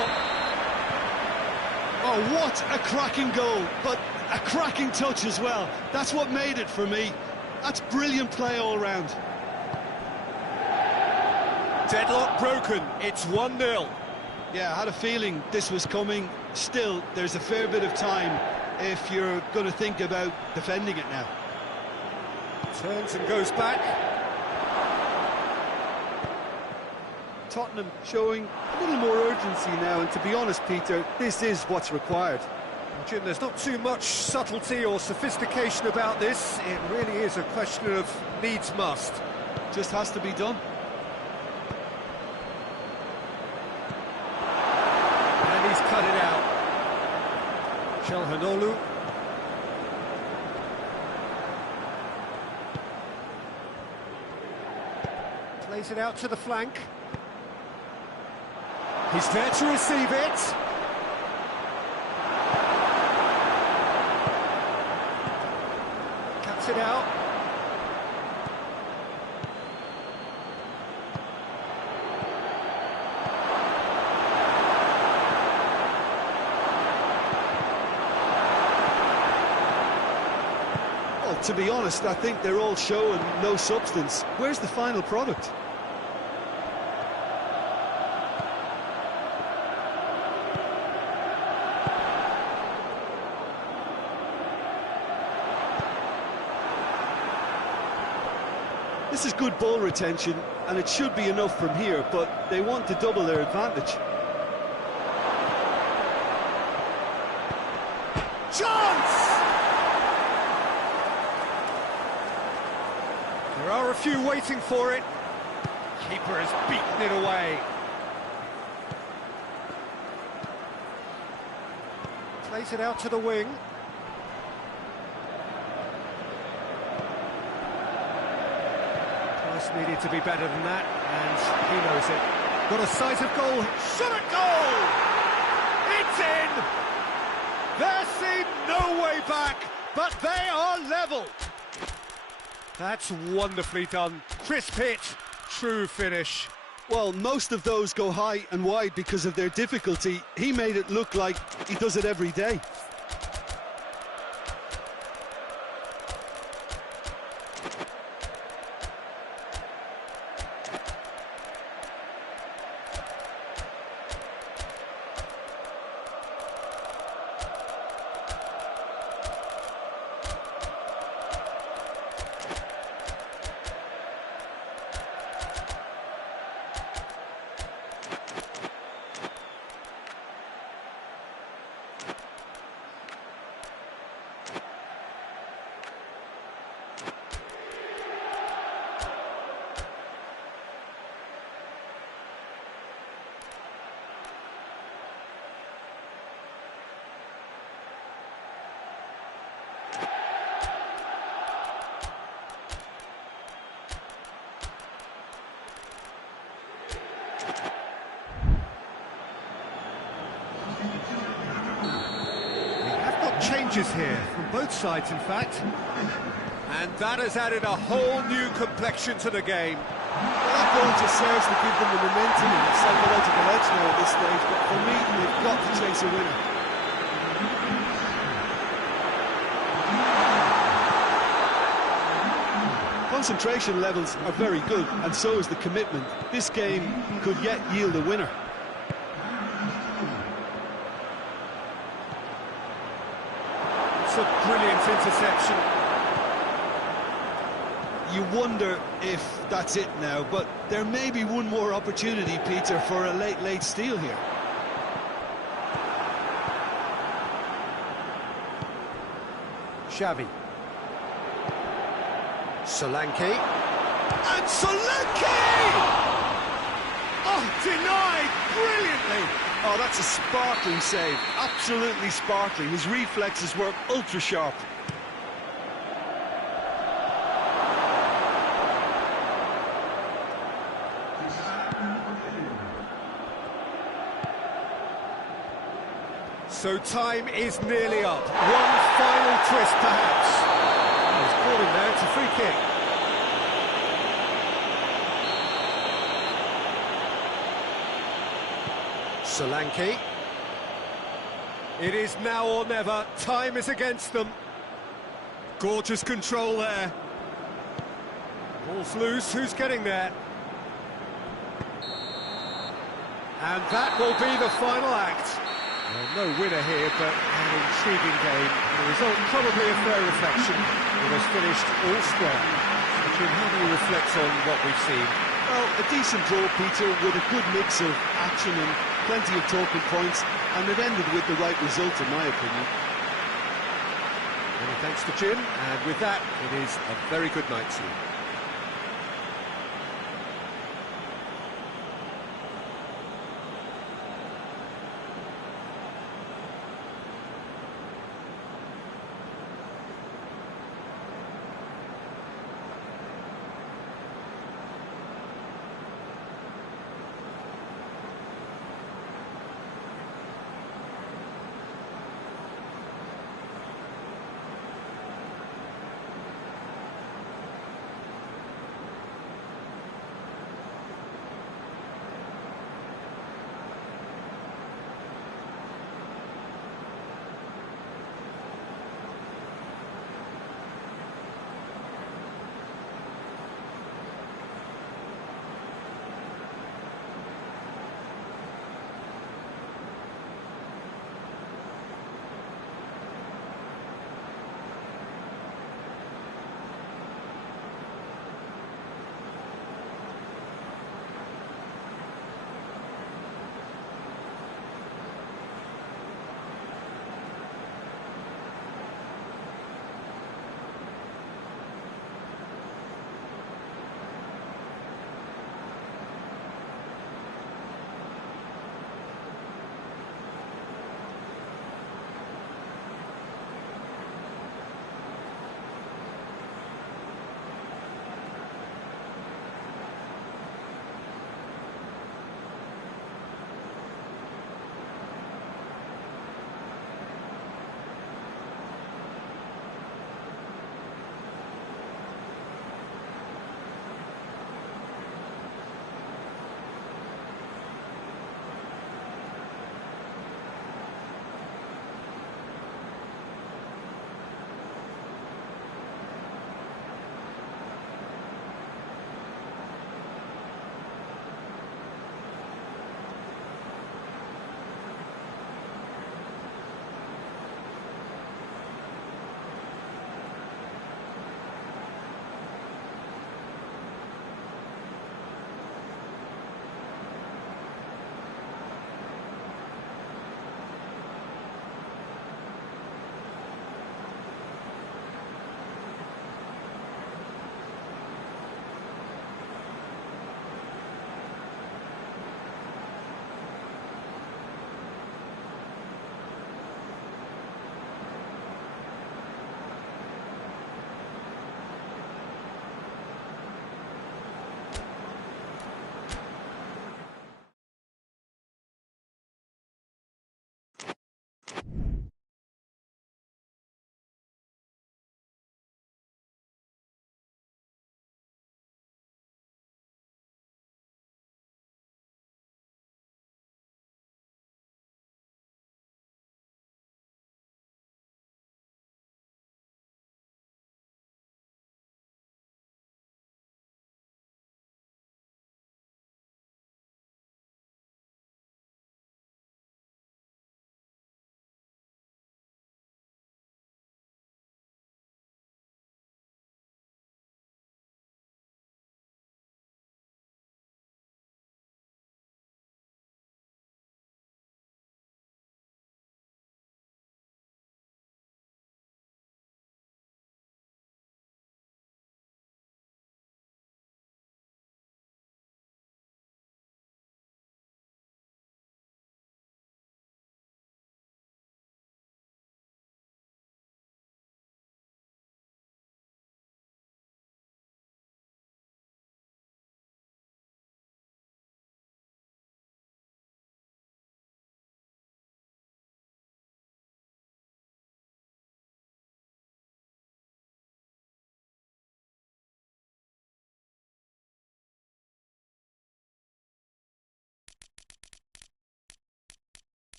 Oh, what a cracking goal, but a cracking touch as well. That's what made it for me. That's brilliant play all round. Deadlock broken, it's 1-0. Yeah, I had a feeling this was coming. Still, there's a fair bit of time if you're going to think about defending it now. Turns and goes back. Tottenham showing a little more urgency now, and to be honest, Peter, this is what's required. Jim, there's not too much subtlety or sophistication about this. It really is a question of needs must. Just has to be done. And he's cut it out. Chelhanoglu. Plays it out to the flank. He's there to receive it. Cuts it out. Well, to be honest, I think they're all showing no substance. Where's the final product? This is good ball retention, and it should be enough from here, but they want to double their advantage. Chance! There are a few waiting for it. Keeper has beaten it away. Plays it out to the wing. Needed to be better than that, and he knows it. Got a sight of goal, shot at goal! It's in! There seemed no way back, but they are level. That's wonderfully done. Crisp hit, true finish. Well, most of those go high and wide because of their difficulty. He made it look like he does it every day. Changes here from both sides, in fact, and that has added a whole new complexion to the game. Well, that goal just serves to give them the momentum and the psychological edge now at this stage, but for me, they've got to chase a winner. Concentration levels are very good, and so is the commitment. This game could yet yield a winner. A brilliant interception. You wonder if that's it now, but there may be one more opportunity, Peter, for a late steal here. Xavi. Solanke. And Solanke! Oh, denied brilliantly. Oh, that's a sparkling save. Absolutely sparkling. His reflexes were ultra sharp. So time is nearly up. One final twist, perhaps. He's caught him there, it's a free kick. Solanke. It is now or never. Time is against them. Gorgeous control there. Ball's loose. Who's getting there? And that will be the final act. Well, no winner here, but an intriguing game. The result probably a fair reflection. It has finished all square. Jim, how do you reflect on what we've seen? Well, a decent draw, Peter, with a good mix of action and plenty of talking points, and it ended with the right result, in my opinion. Many thanks to Jim, and with that, it is a very good night to you.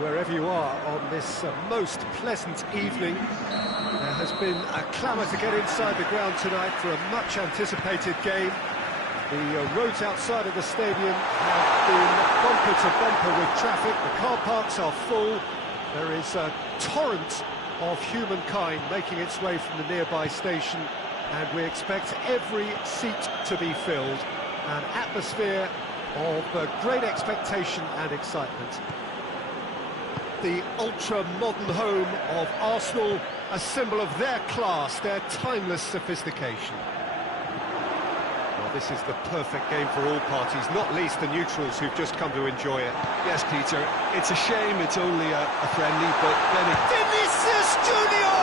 wherever you are on this most pleasant evening. There has been a clamour to get inside the ground tonight for a much-anticipated game. The roads outside of the stadium have been bumper to bumper with traffic. The car parks are full. There is a torrent of humankind making its way from the nearby station, and we expect every seat to be filled. An atmosphere of great expectation and excitement. The ultra-modern home of Arsenal, a symbol of their class, their timeless sophistication. Well, this is the perfect game for all parties, not least the neutrals who've just come to enjoy it. Yes, Peter, it's a shame it's only a friendly, but then it... Vinicius Junior!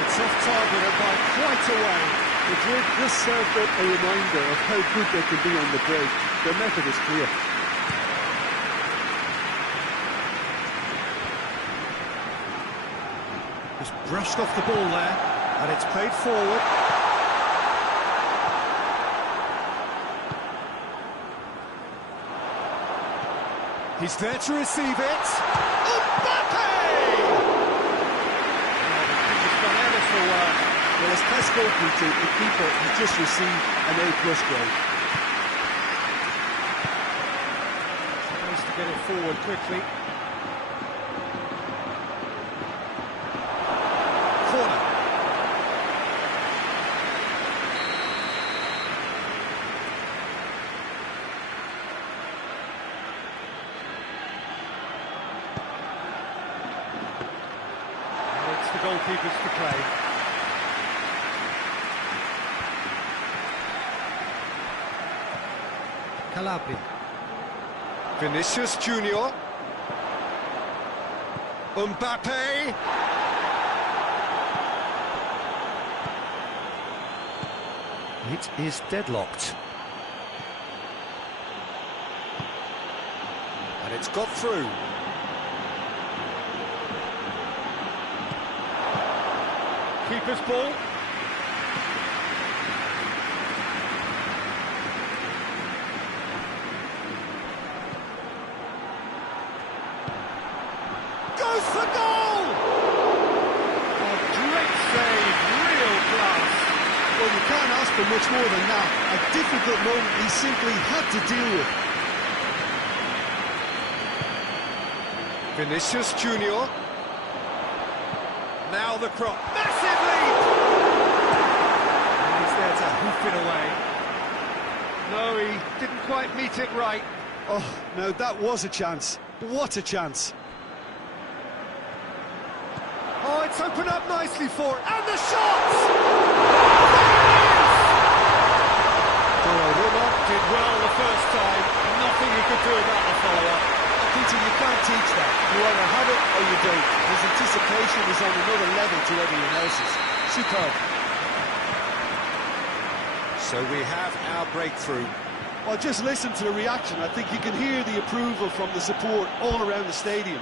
It's off target by quite a way. Madrid just served up a reminder of how good they can be on the break. Their method is clear. Just brushed off the ball there, and it's played forward. He's there to receive it. Mbappe! He's done ever so well. Well, as Tess spoken to, the keeper has just received an A+ grade. Supposed to get it forward quickly. Corner. And it's the goalkeepers to play. Calabria. Vinicius Junior. Mbappe. It is deadlocked. And it's got through. Keeper's ball. Goes for goal! A great save, real class. Well, you can't ask for much more than that. A difficult moment he simply had to deal with. Vinicius Junior. Now the crop. Massive lead! And he's there to hoof it away. No, he didn't quite meet it right. Oh, now that was a chance. What a chance. Oh, it's opened up nicely for it. And the shot! Roma did well the first time. Nothing he could do about the follow-up. Peter, you can't teach that. You either have it or you don't. His anticipation is on another level to everyone else's. Superb. So we have our breakthrough. Well, just listen to the reaction. I think you can hear the approval from the support all around the stadium.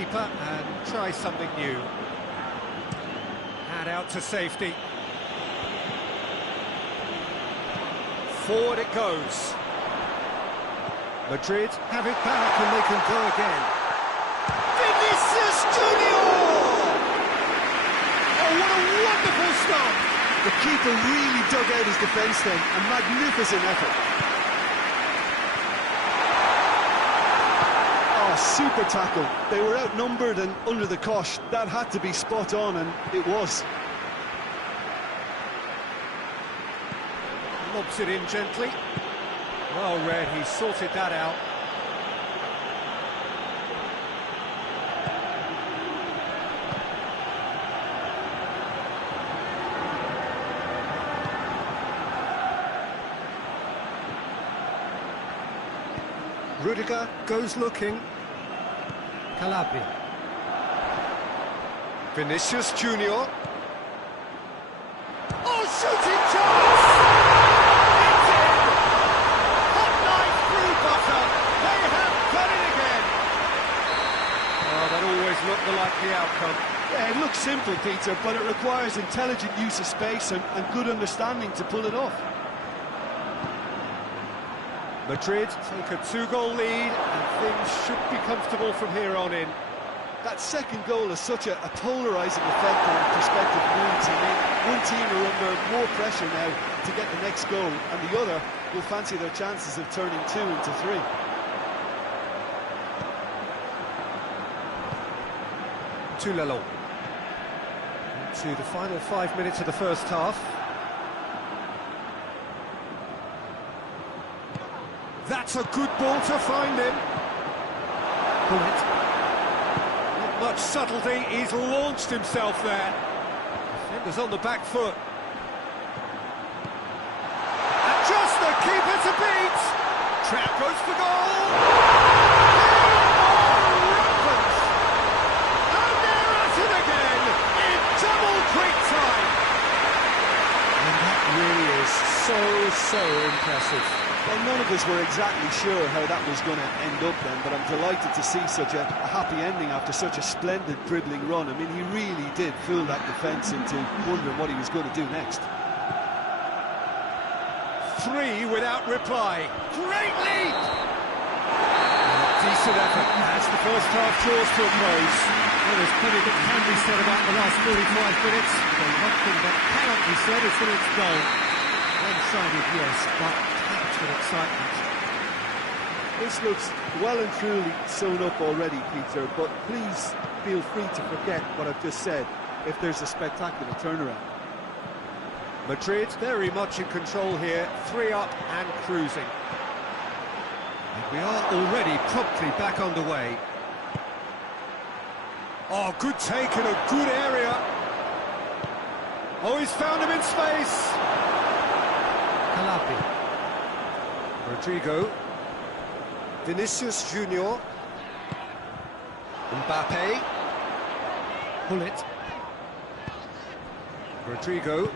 keeper and try something new. Hand out to safety. Forward it goes. Madrid have it back and they can go again. Vinicius Junior! Oh, what a wonderful stop! The keeper really dug out his defence then, a magnificent effort. Oh, super tackle. They were outnumbered and under the cosh. That had to be spot on, and it was. Lobs it in gently. Well read, he sorted that out. Rudiger goes looking. Calabria. Vinicius Junior. Oh, shooting chance! It's in! Hot knife through butter. They have done it again. Oh, that always looked the likely outcome. Yeah, it looks simple, Peter, but it requires intelligent use of space and good understanding to pull it off. Madrid take a 2-goal lead and things should be comfortable from here on in. That second goal has such a polarising effect on prospective moods. I mean, one team are under more pressure now to get the next goal, and the other will fancy their chances of turning 2 into 3. Tulalo. To the final 5 minutes of the first half. That's a good ball to find him. Bullet. Not much subtlety, he's launched himself there. Defender's on the back foot. And just the keeper to beat. Trap goes for goal. Rampant. And they're at it again in double quick time. And that really is so impressive. Well, none of us were exactly sure how that was going to end up then, but I'm delighted to see such a happy ending after such a splendid dribbling run. I mean, he really did fool that defence into wondering what he was going to do next. 3 without reply. Great lead! Decent effort as the first half draws to a close. Well, there's plenty that can be said about the last 45 minutes. But one thing that cannot be said is that it's dull. One-sided, yes, but with excitement. This looks well and truly sewn up already, Peter, but please feel free to forget what I've just said if there's a spectacular turnaround. Madrid very much in control here, 3 up and cruising. And we are already promptly back underway. Oh, good take in a good area. Oh, he's found him in space. Calabria. Rodrigo, Vinicius Junior, Mbappe, Bullet, Rodrigo,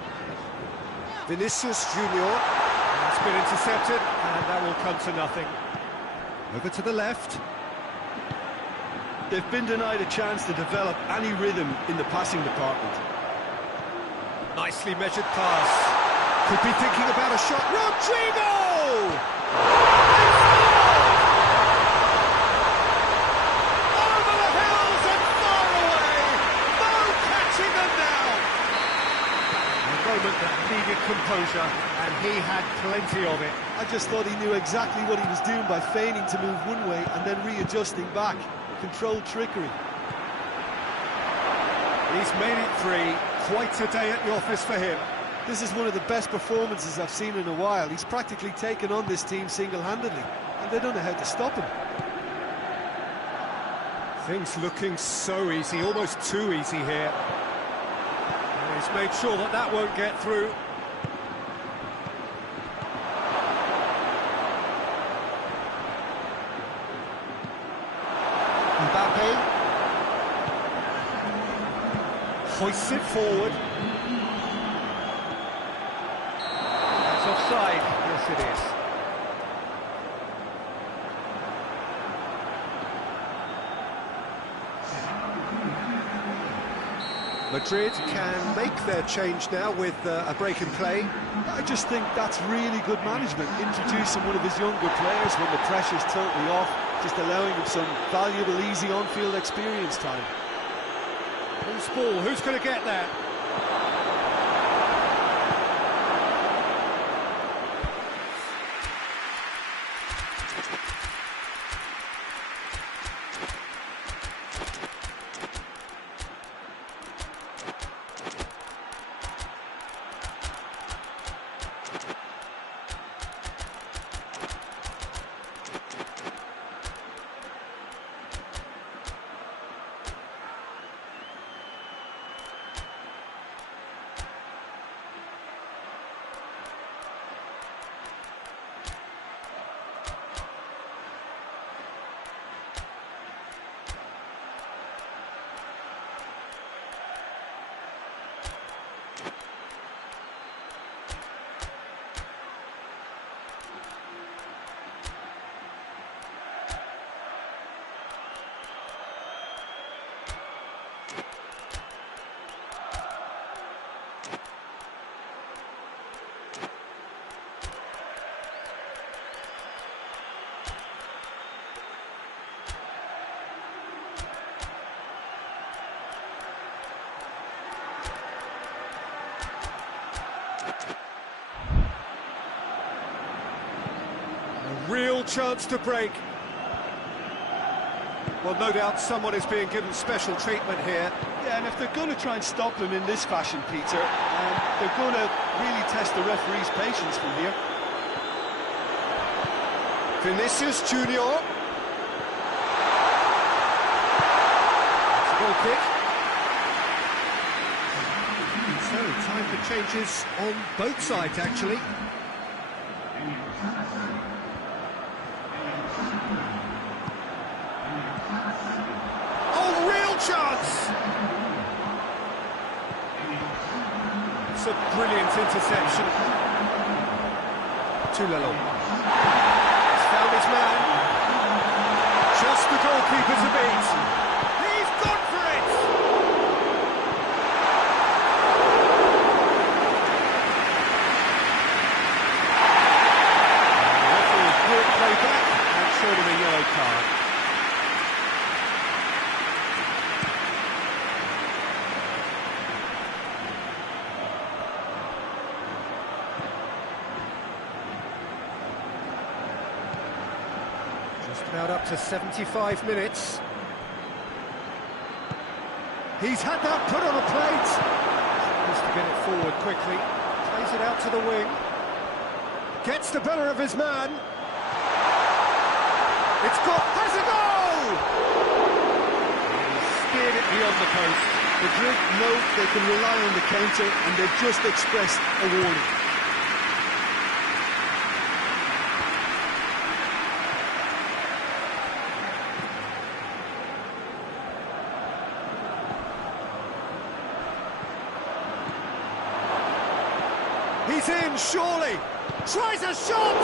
Vinicius Junior, it's been intercepted and that will come to nothing. Over to the left. They've been denied a chance to develop any rhythm in the passing department. Nicely measured pass. Could be thinking about a shot. Rodrigo! Over the hills and far away! No catching them now! A moment that needed composure, and he had plenty of it. I just thought he knew exactly what he was doing by feigning to move one way and then readjusting back. Controlled trickery. He's made it 3. Quite a day at the office for him. This is one of the best performances I've seen in a while. He's practically taken on this team single-handedly, and they don't know how to stop him. Things looking so easy, almost too easy here. And he's made sure that that won't get through. Mbappe hoists it forward. That's offside. Yes, it is. Madrid can make their change now with a break in play. I just think that's really good management, introducing one of his younger players when the pressure's totally off, just allowing him some valuable, easy on-field experience time. Loose ball, who's going to get there? Real chance to break. Well, no doubt someone is being given special treatment here. Yeah, and if they're going to try and stop him in this fashion, Peter, they're going to really test the referee's patience from here. Vinicius Junior. It's a goal kick. So, time for changes on both sides, actually. Oh, real chance! It's a brilliant interception. Tulalo. He's found his man. Just the goalkeeper to beat. He's gone for it! The referee brought play back and showed him a yellow card. About up to 75 minutes. He's had that put on a plate. Needs to get it forward quickly. Plays it out to the wing. Gets the better of his man. It's got... Has a goal! He's steered it beyond the post. Madrid know they can rely on the counter, and they've just expressed a warning. He's in, surely! Tries a shot!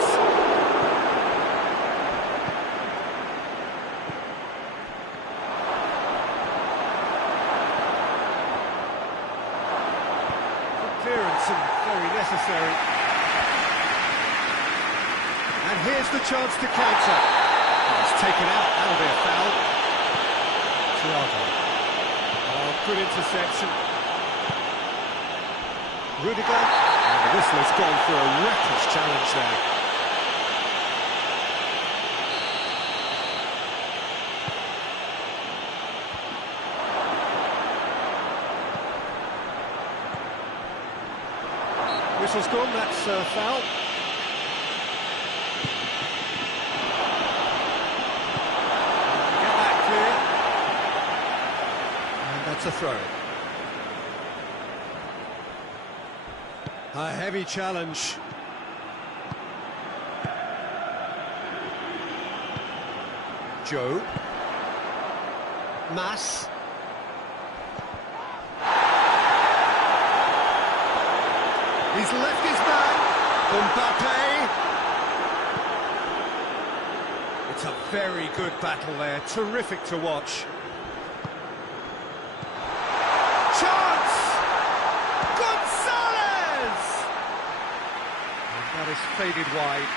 Good clearance and very necessary. And here's the chance to counter. Oh, it's taken out, that'll be a foul. Thiago. Oh, good interception. Rudiger. The whistler's gone for a reckless challenge there. Whistle's gone, that's a foul. Get that clear. And that's a throw. A heavy challenge. Joe. Mas. He's left his man. Mbappe. It's a very good battle there. Terrific to watch. Chance! That is faded wide.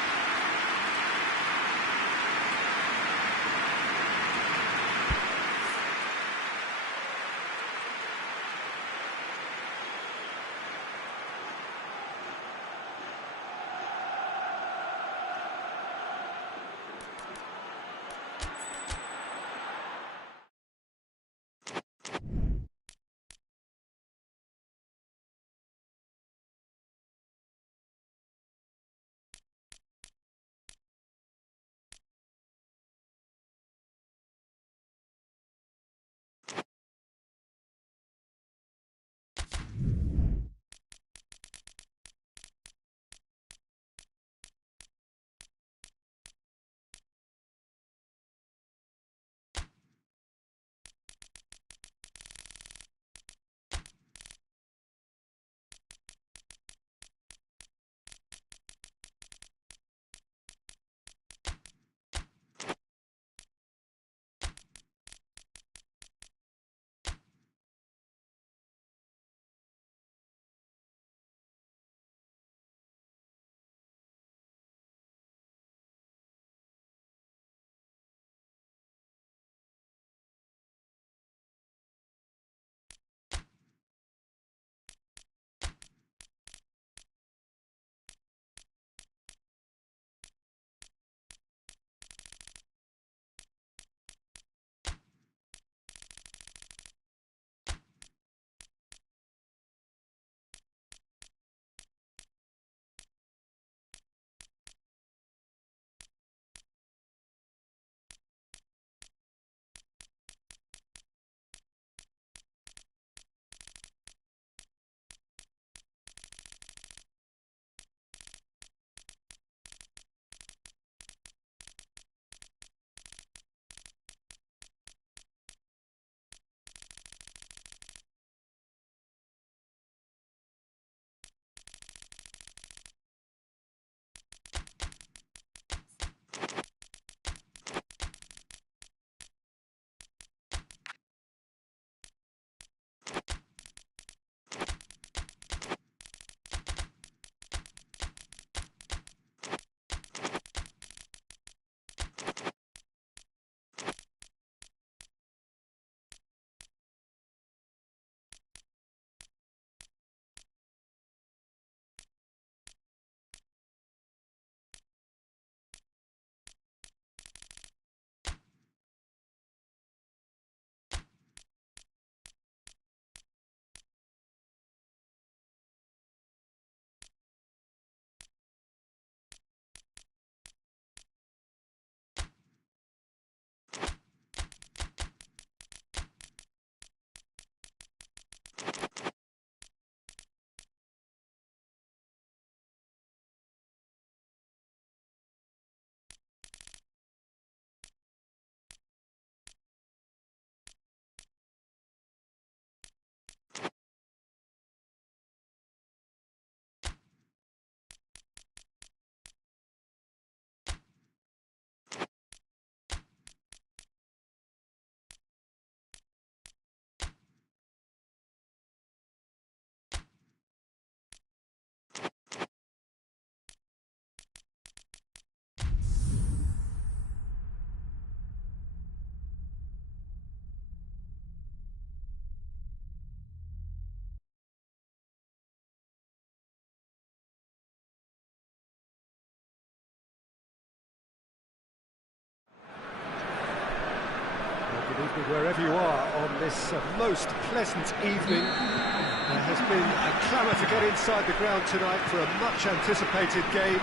Good evening wherever you are on this most pleasant evening. There has been a clamour to get inside the ground tonight for a much anticipated game.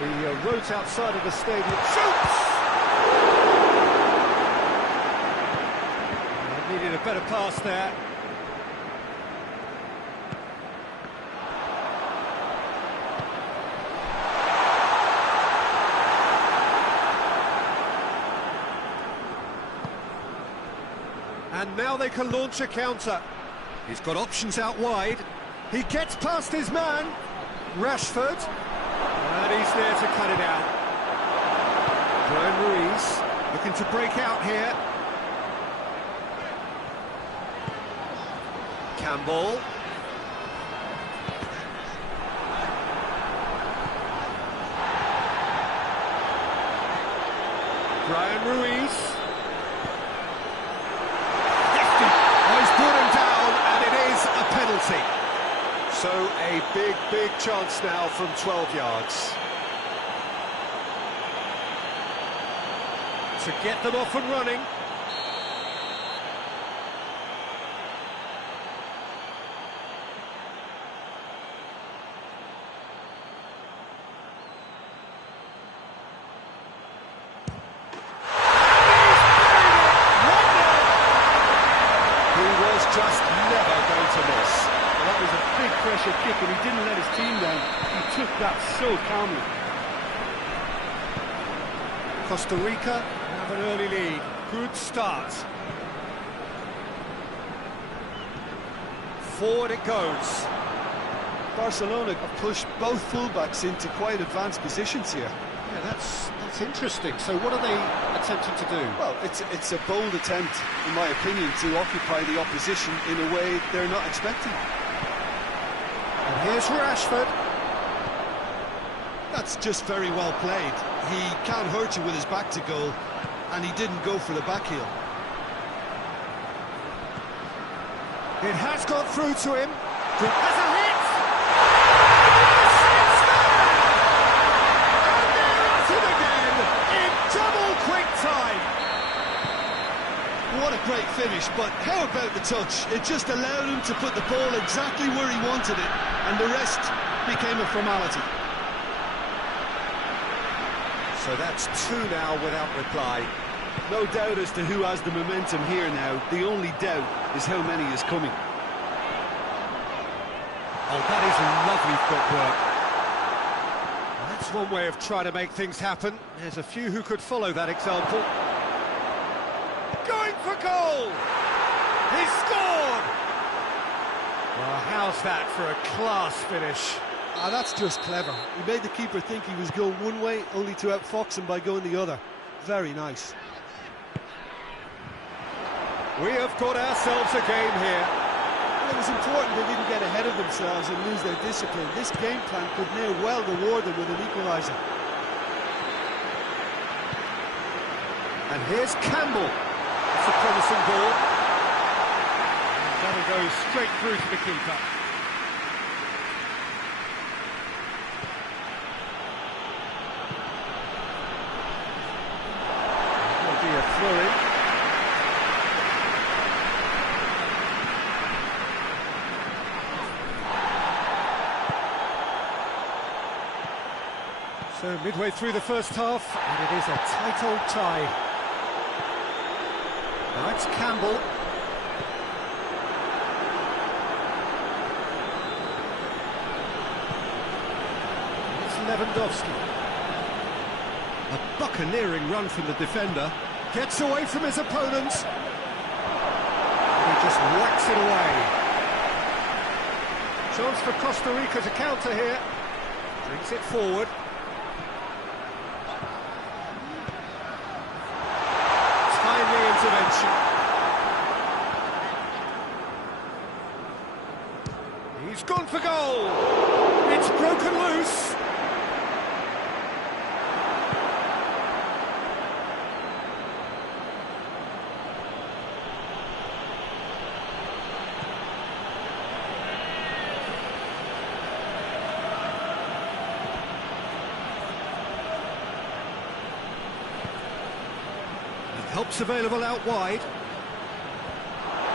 The roads outside of the stadium. Shoots! Needed a better pass there. And now they can launch a counter. He's got options out wide. He gets past his man, Rashford, and he's there to cut it out. Brian Ruiz looking to break out here. Campbell. Brian Ruiz. Hefty. Oh, he's brought him down, and it is a penalty. So a big chance now from 12 yards. To get them off and running. Just never going to miss. Well, that was a big pressure kick and he didn't let his team down. He took that so calmly. Costa Rica have an early lead. Good start. Forward it goes. Barcelona have pushed both fullbacks into quite advanced positions here. Yeah, that's interesting. So what are they attempting to do? Well, it's a bold attempt, in my opinion, to occupy the opposition in a way they're not expecting. And here's Rashford. That's just very well played. He can't hurt you with his back to goal, and he didn't go for the back heel. It has got through to him. Has a hit! What a great finish, but how about the touch? It just allowed him to put the ball exactly where he wanted it, and the rest became a formality. So that's two now without reply. No doubt as to who has the momentum here now. The only doubt is how many is coming. Oh, that is lovely footwork. That's one way of trying to make things happen. There's a few who could follow that example. Going for goal! He scored! Well, how's that for a class finish? Ah, that's just clever. He made the keeper think he was going one way, only to outfox him by going the other. Very nice. We have got ourselves a game here. Well, it was important they didn't get ahead of themselves and lose their discipline. This game plan could now well reward them with an equaliser. And here's Campbell. It's a promising ball. And that'll go straight through to the keeper. There'll be a throw-in. So midway through the first half, and it is a tight old tie. Now it's Campbell. It's Lewandowski. A buccaneering run from the defender. Gets away from his opponent. And he just whacks it away. Chance for Costa Rica to counter here. Brings it forward. Intervention. He's gone for goal. It's broken loose. Help's available out wide.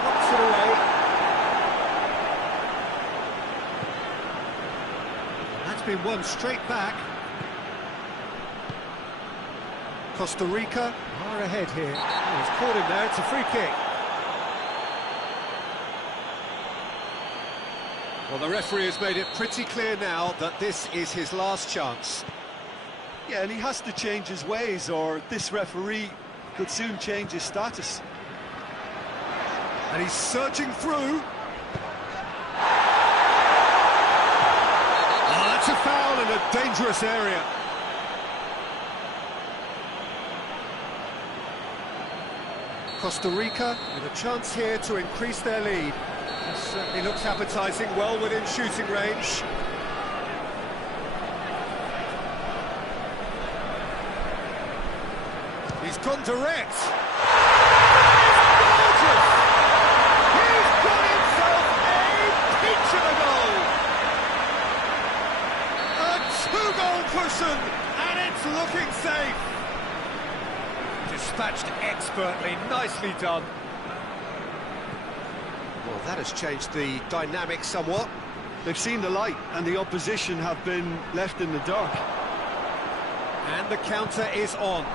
Knocks it away. That's been won straight back. Costa Rica are ahead here. Oh, he's caught him there, it's a free kick. Well, the referee has made it pretty clear now that this is his last chance. Yeah, and he has to change his ways, or this referee could soon change his status. And he's surging through. Oh, that's a foul in a dangerous area. Costa Rica with a chance here to increase their lead. This certainly looks appetising, well within shooting range. he's gone direct. Gorgeous! He's got himself a peach of a goal! A two-goal cushion, and it's looking safe. Dispatched expertly, nicely done. Well, that has changed the dynamic somewhat. They've seen the light, and the opposition have been left in the dark. And the counter is on.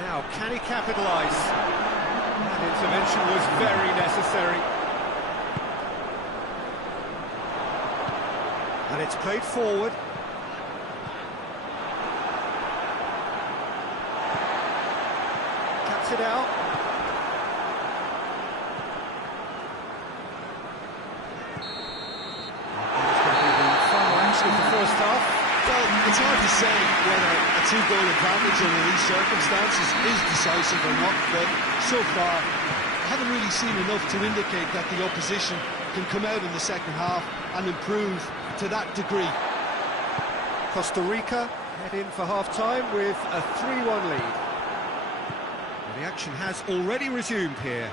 Now, can he capitalise? That intervention was very necessary. And it's played forward. Cuts it out. Of the first half. Well, it's hard to say whether a two-goal advantage under these circumstances is decisive or not, but so far I haven't really seen enough to indicate that the opposition can come out in the second half and improve to that degree. Costa Rica head in for half-time with a 3-1 lead. The action has already resumed here.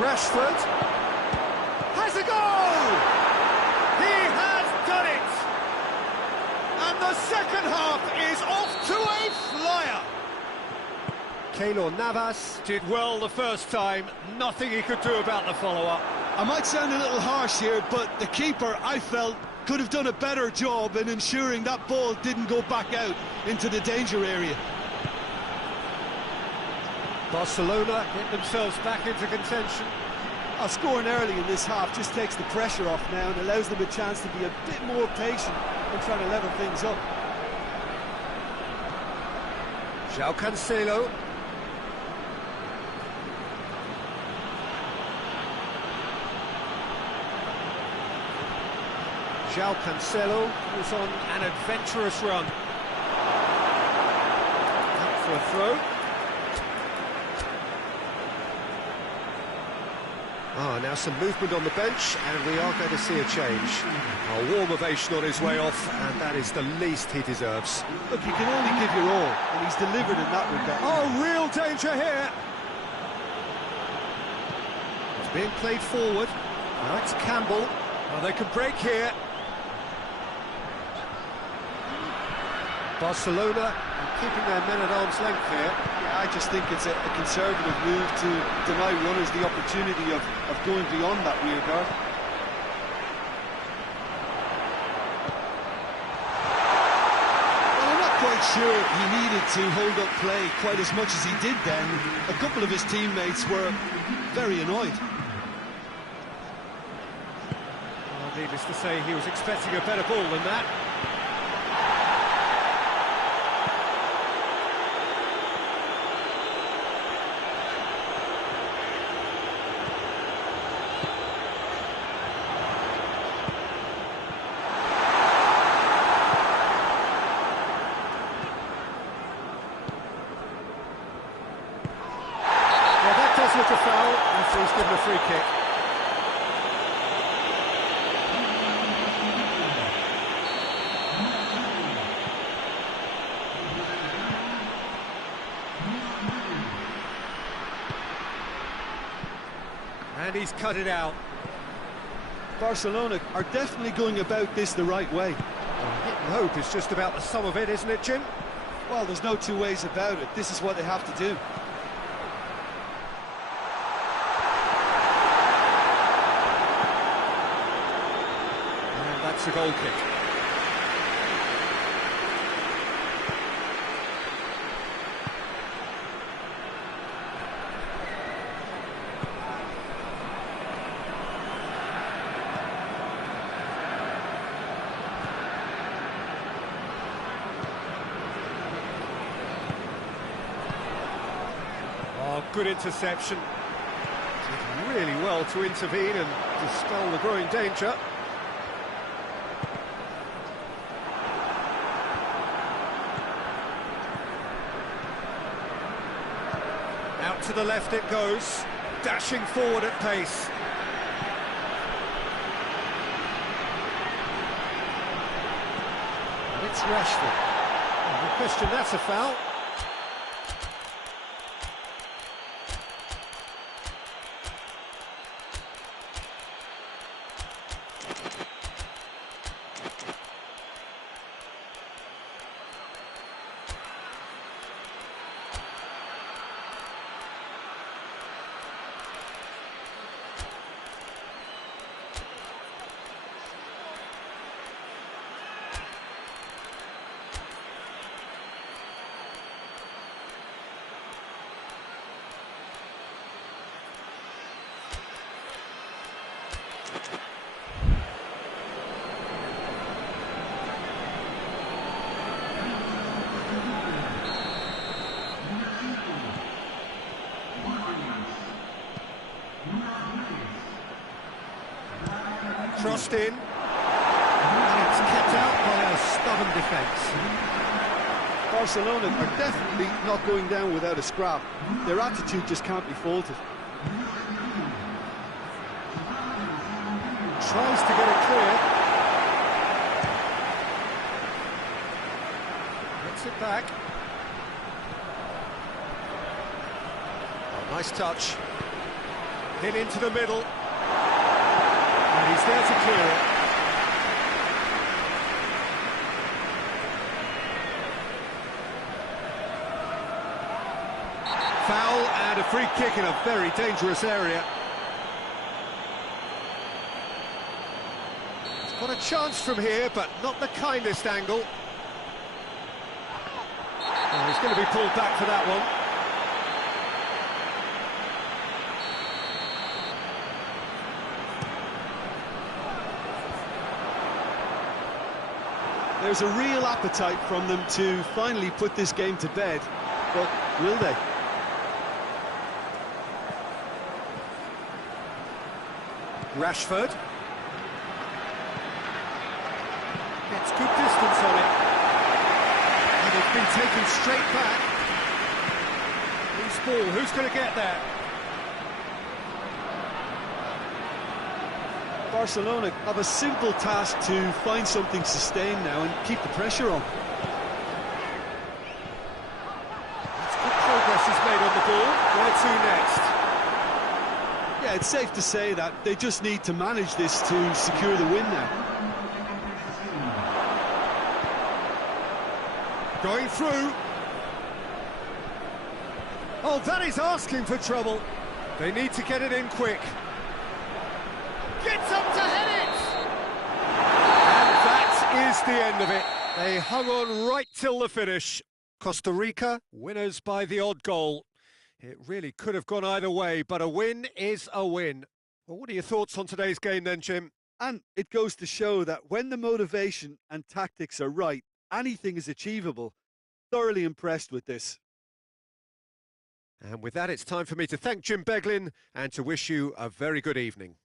Rashford has a goal! He has done it! And the second half is off to a flyer! Keylor Navas did well the first time, nothing he could do about the follow-up. I might sound a little harsh here, but the keeper, I felt, could have done a better job in ensuring that ball didn't go back out into the danger area. Barcelona get themselves back into contention. Scoring early in this half just takes the pressure off now and allows them a chance to be a bit more patient in trying to level things up. João Cancelo. João Cancelo was on an adventurous run. Up for a throw. Now some movement on the bench, and we are going to see a change. A warm ovation on his way off, and that is the least he deserves. Look, you can only give your all, and he's delivered in that regard. Oh, real danger here! It's being played forward. Now it's Campbell. Well, they can break here. Barcelona are keeping their men at arm's length here. Yeah, I just think it's a conservative move to deny runners the opportunity of going beyond that rear guard. Well, I'm not quite sure he needed to hold up play quite as much as he did then. A couple of his teammates were very annoyed. Well, needless to say, he was expecting a better ball than that. Look a foul, and he's given a free kick. And he's cut it out. Barcelona are definitely going about this the right way. Hit and hope is just about the sum of it, isn't it, Jim? Well, there's no two ways about it. This is what they have to do. That's a goal kick. Oh, good interception. Did really well to intervene and dispel the growing danger. Out to the left it goes, dashing forward at pace. It's Rashford. No question, that's a foul. Crossed in, and it's kept out by a stubborn defence. Barcelona are definitely not going down without a scrap. Their attitude just can't be faulted. Tries to get it clear. Gets it back. Oh, nice touch. Hit into the middle. And he's there to clear it. Foul and a free kick in a very dangerous area. He's got a chance from here, but not the kindest angle. Oh, he's going to be pulled back for that one. There's a real appetite from them to finally put this game to bed, but will they? Rashford. Gets good distance on it. And it's been taken straight back. Loose ball, who's going to get there? Barcelona have a simple task to find something sustained now and keep the pressure on. That's good progress he's made on the ball. Where to next? Yeah, it's safe to say that they just need to manage this to secure the win now. Going through. Oh, that is asking for trouble. They need to get it in quick. Gets up to head it! And that is the end of it. They hung on right till the finish. Costa Rica, winners by the odd goal. It really could have gone either way, but a win is a win. Well, what are your thoughts on today's game then, Jim? And it goes to show that when the motivation and tactics are right, anything is achievable. Thoroughly impressed with this. And with that, it's time for me to thank Jim Beglin and to wish you a very good evening.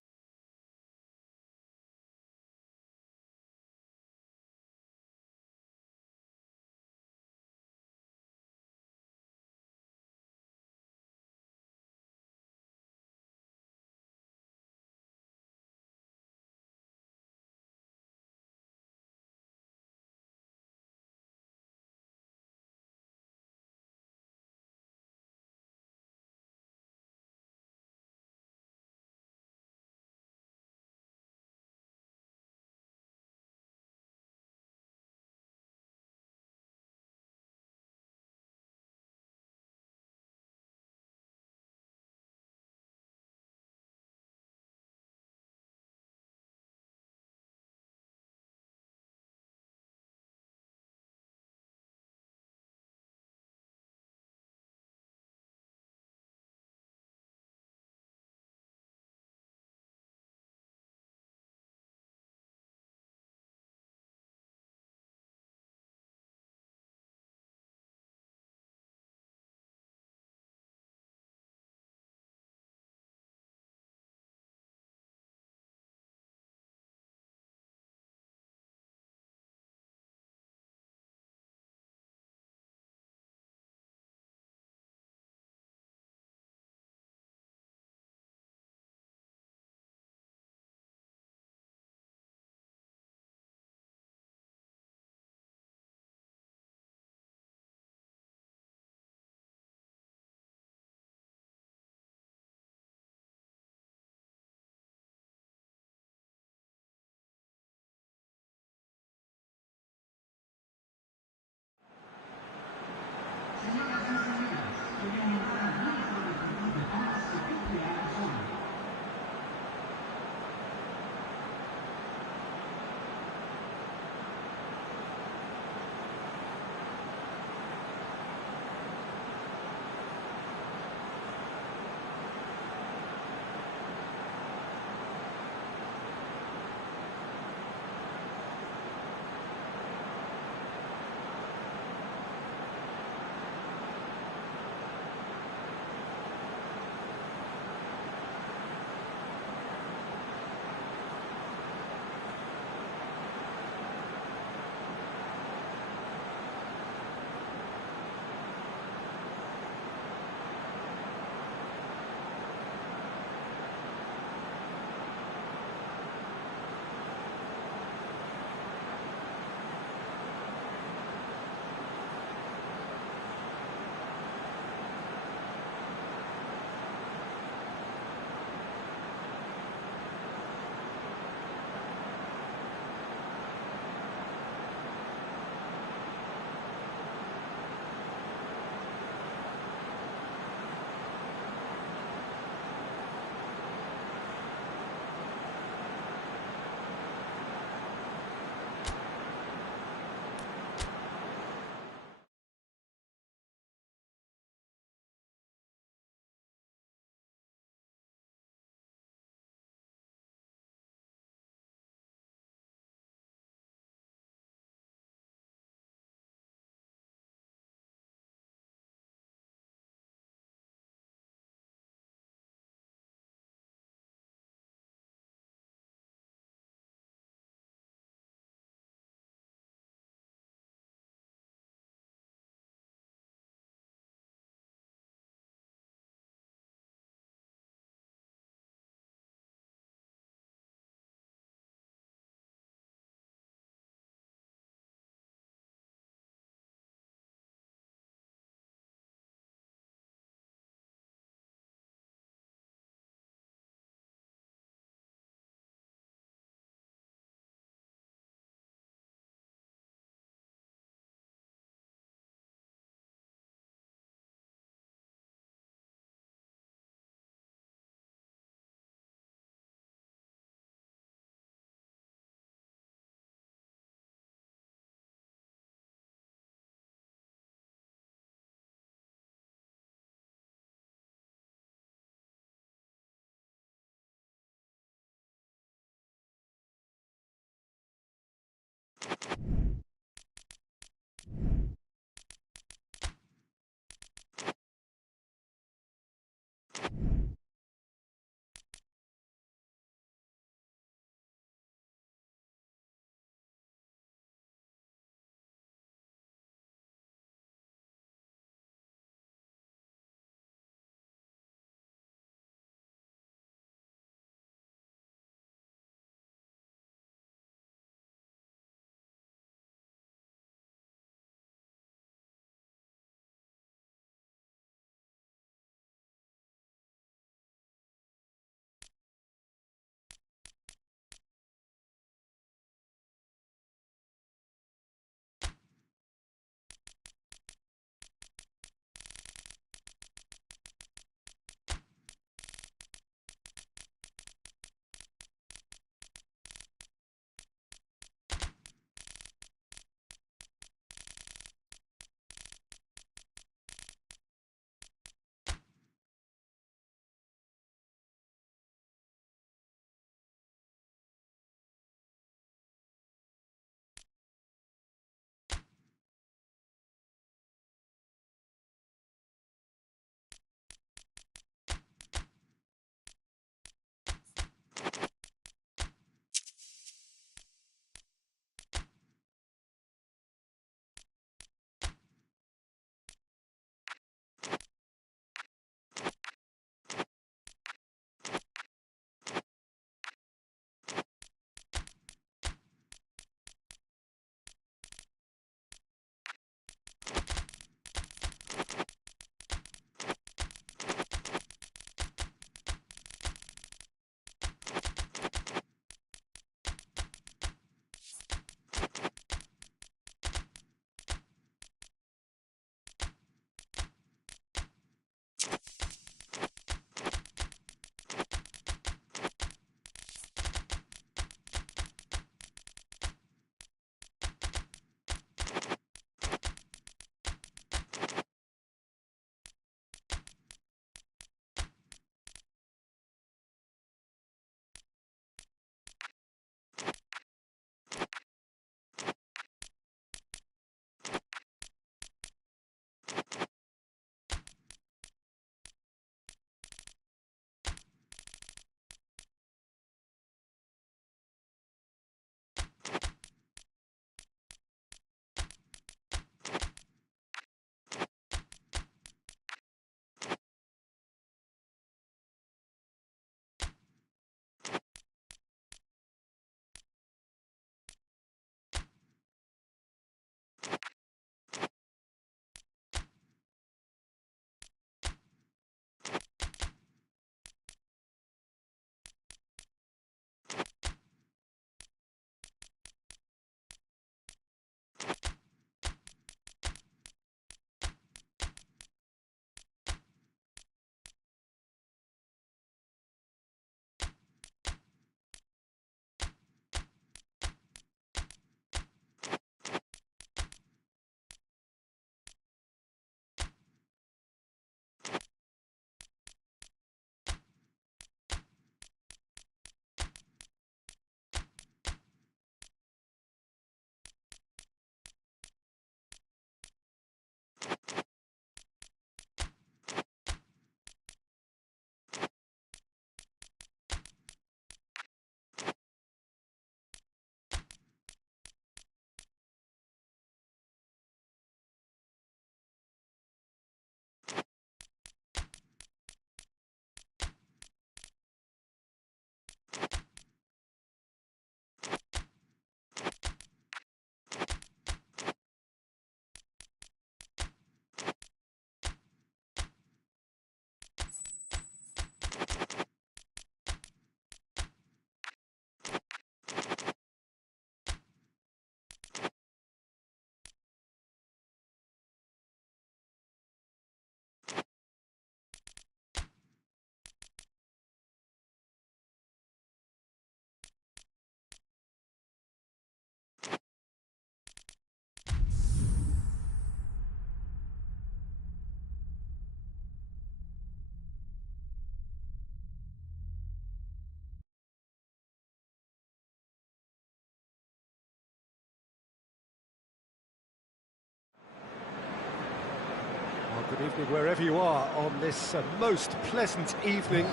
Evening wherever you are on this most pleasant evening.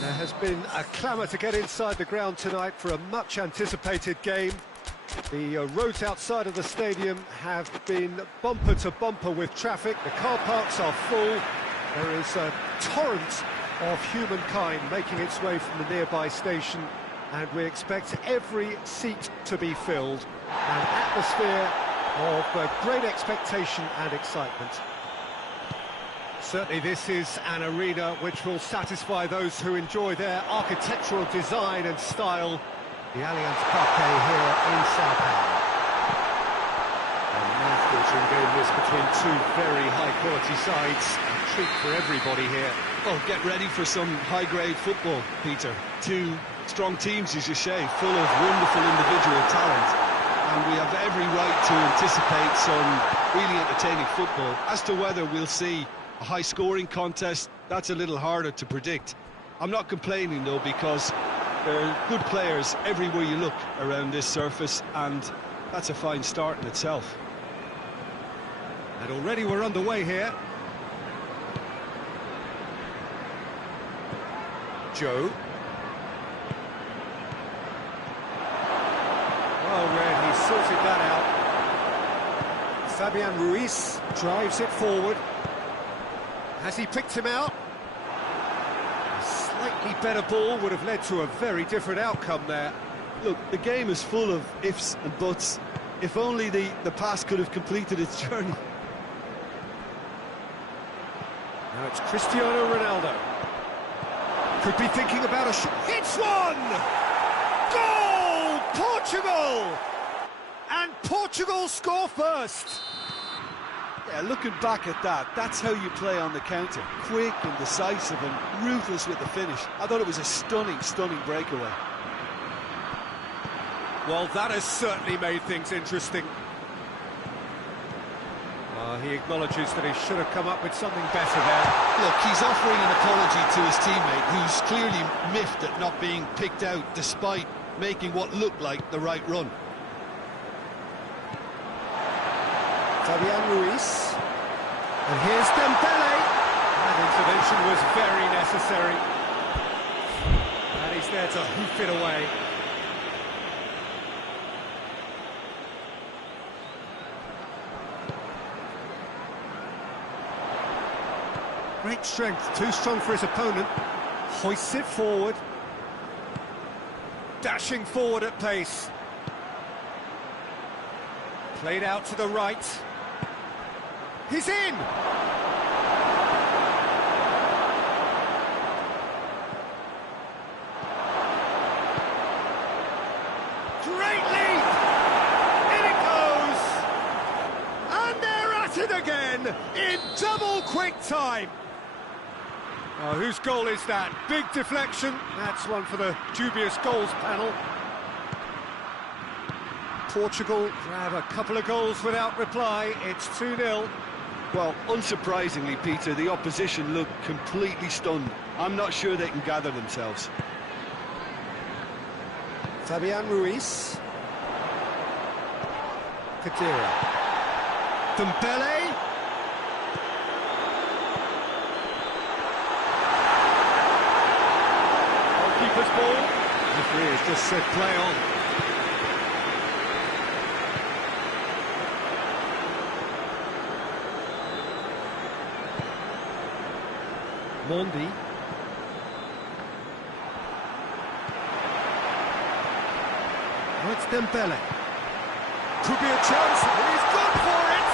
There has been a clamour to get inside the ground tonight for a much anticipated game. The roads outside of the stadium have been bumper to bumper with traffic. The car parks are full. There is a torrent of humankind making its way from the nearby station, and we expect every seat to be filled. An atmosphere of great expectation and excitement. Certainly this is an arena which will satisfy those who enjoy their architectural design and style. The Allianz Parquet here in Sao Paulo. A mouth-watering game this between two very high-quality sides. A treat for everybody here. Oh, get ready for some high-grade football, Peter. Two strong teams, as you say, full of wonderful individual talent. And we have every right to anticipate some really entertaining football. As to whether we'll see a high-scoring contest, that's a little harder to predict. I'm not complaining, though, because there are good players everywhere you look around this surface, and that's a fine start in itself. And already we're underway here. Joe. Well read, he sorted that out. Fabian Ruiz drives it forward. Has he picked him out? A slightly better ball would have led to a very different outcome there. Look, the game is full of ifs and buts. If only the pass could have completed its journey. Now it's Cristiano Ronaldo. Could be thinking about a shot. Hits one! Goal! Portugal! And Portugal score first! Yeah, looking back at that, that's how you play on the counter. Quick and decisive and ruthless with the finish. I thought it was a stunning, stunning breakaway. Well, that has certainly made things interesting. He acknowledges that he should have come up with something better there. Look, he's offering an apology to his teammate, who's clearly miffed at not being picked out despite making what looked like the right run. Fabian Ruiz. And here's Dembele. That intervention was very necessary. And he's there to hoof it away. Great strength, too strong for his opponent. Hoists it forward. Dashing forward at pace. Played out to the right. He's in! Great leap! In it goes! And they're at it again in double quick time. Oh, whose goal is that? Big deflection. That's one for the dubious goals panel. Portugal grab a couple of goals without reply. It's 2-0. Well, unsurprisingly, Peter, the opposition look completely stunned. I'm not sure they can gather themselves. Fabian Ruiz. Kadira. Dembele. Goalkeeper's ball. The referee has just said play on. Mondi. Oh, it's Dembele. Could be a chance, and he's gone for it!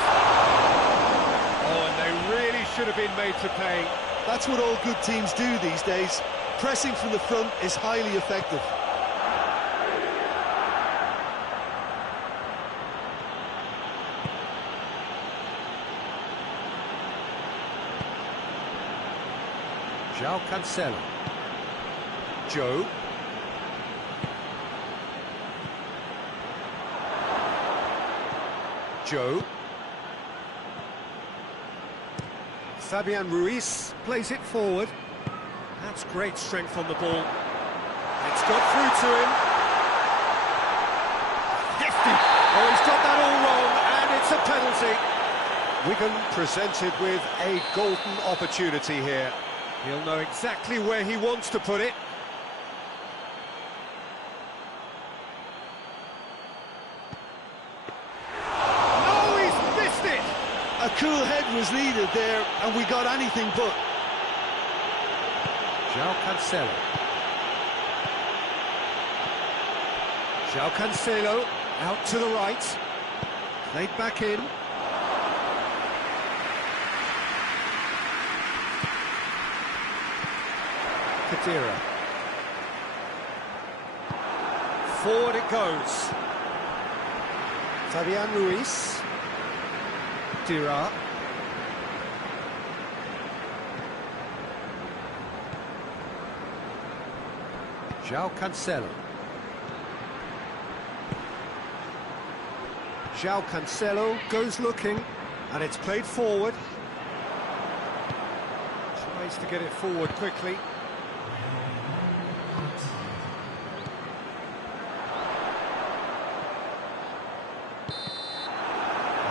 Oh, and they really should have been made to pay. That's what all good teams do these days. Pressing from the front is highly effective. João Cancelo. Joe. Joe. Fabian Ruiz plays it forward. That's great strength on the ball. It's got through to him. Hefty. Oh, he's got that all wrong, and it's a penalty. Wigan presented with a golden opportunity here. He'll know exactly where he wants to put it. No, he's missed it! A cool head was needed there, and we got anything but. João Cancelo. João Cancelo out to the right. Played back in. Kadira. Forward it goes. Fabian Ruiz. Dira. João Cancelo. João Cancelo goes looking, and it's played forward. Tries to get it forward quickly. And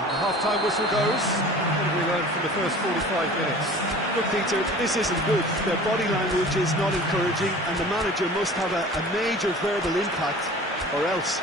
the half-time whistle goes. What have we learned from the first 45 minutes? Look, Peter, this isn't good. Their body language is not encouraging, and the manager must have a major verbal impact, or else.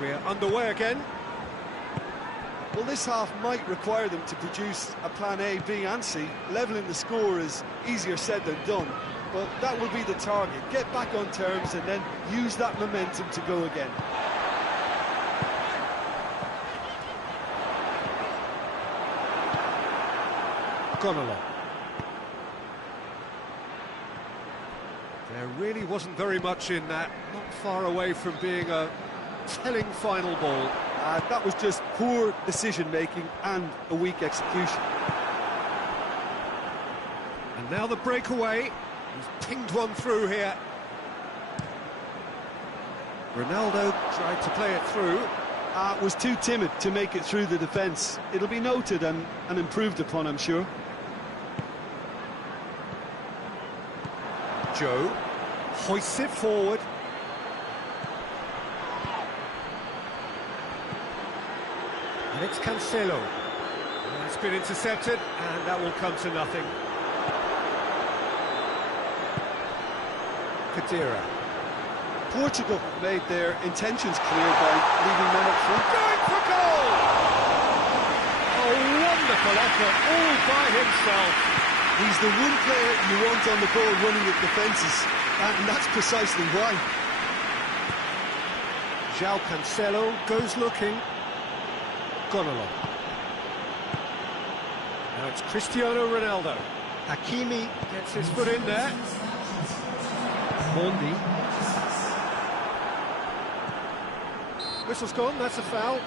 We're underway again. Well, this half might require them to produce a plan A, B and C. Levelling the score is easier said than done, but that will be the target. Get back on terms and then use that momentum to go again. Gone along. There really wasn't very much in that, not far away from being a telling final ball. That was just poor decision-making and a weak execution. And now the breakaway. He's pinged one through here. Ronaldo tried to play it through. Was too timid to make it through the defence. It'll be noted and improved upon, I'm sure. Joe hoists it forward. And it's Cancelo. It's been intercepted, and that will come to nothing. Kadira. Portugal made their intentions clear by leaving men up front. Going for goal! A wonderful effort, all by himself. He's the one player you want on the ball running at defences, and that's precisely why. João Cancelo goes looking. Gone along. Now it's Cristiano Ronaldo. Hakimi gets his foot in there. Mondi. Whistle's gone, that's a foul.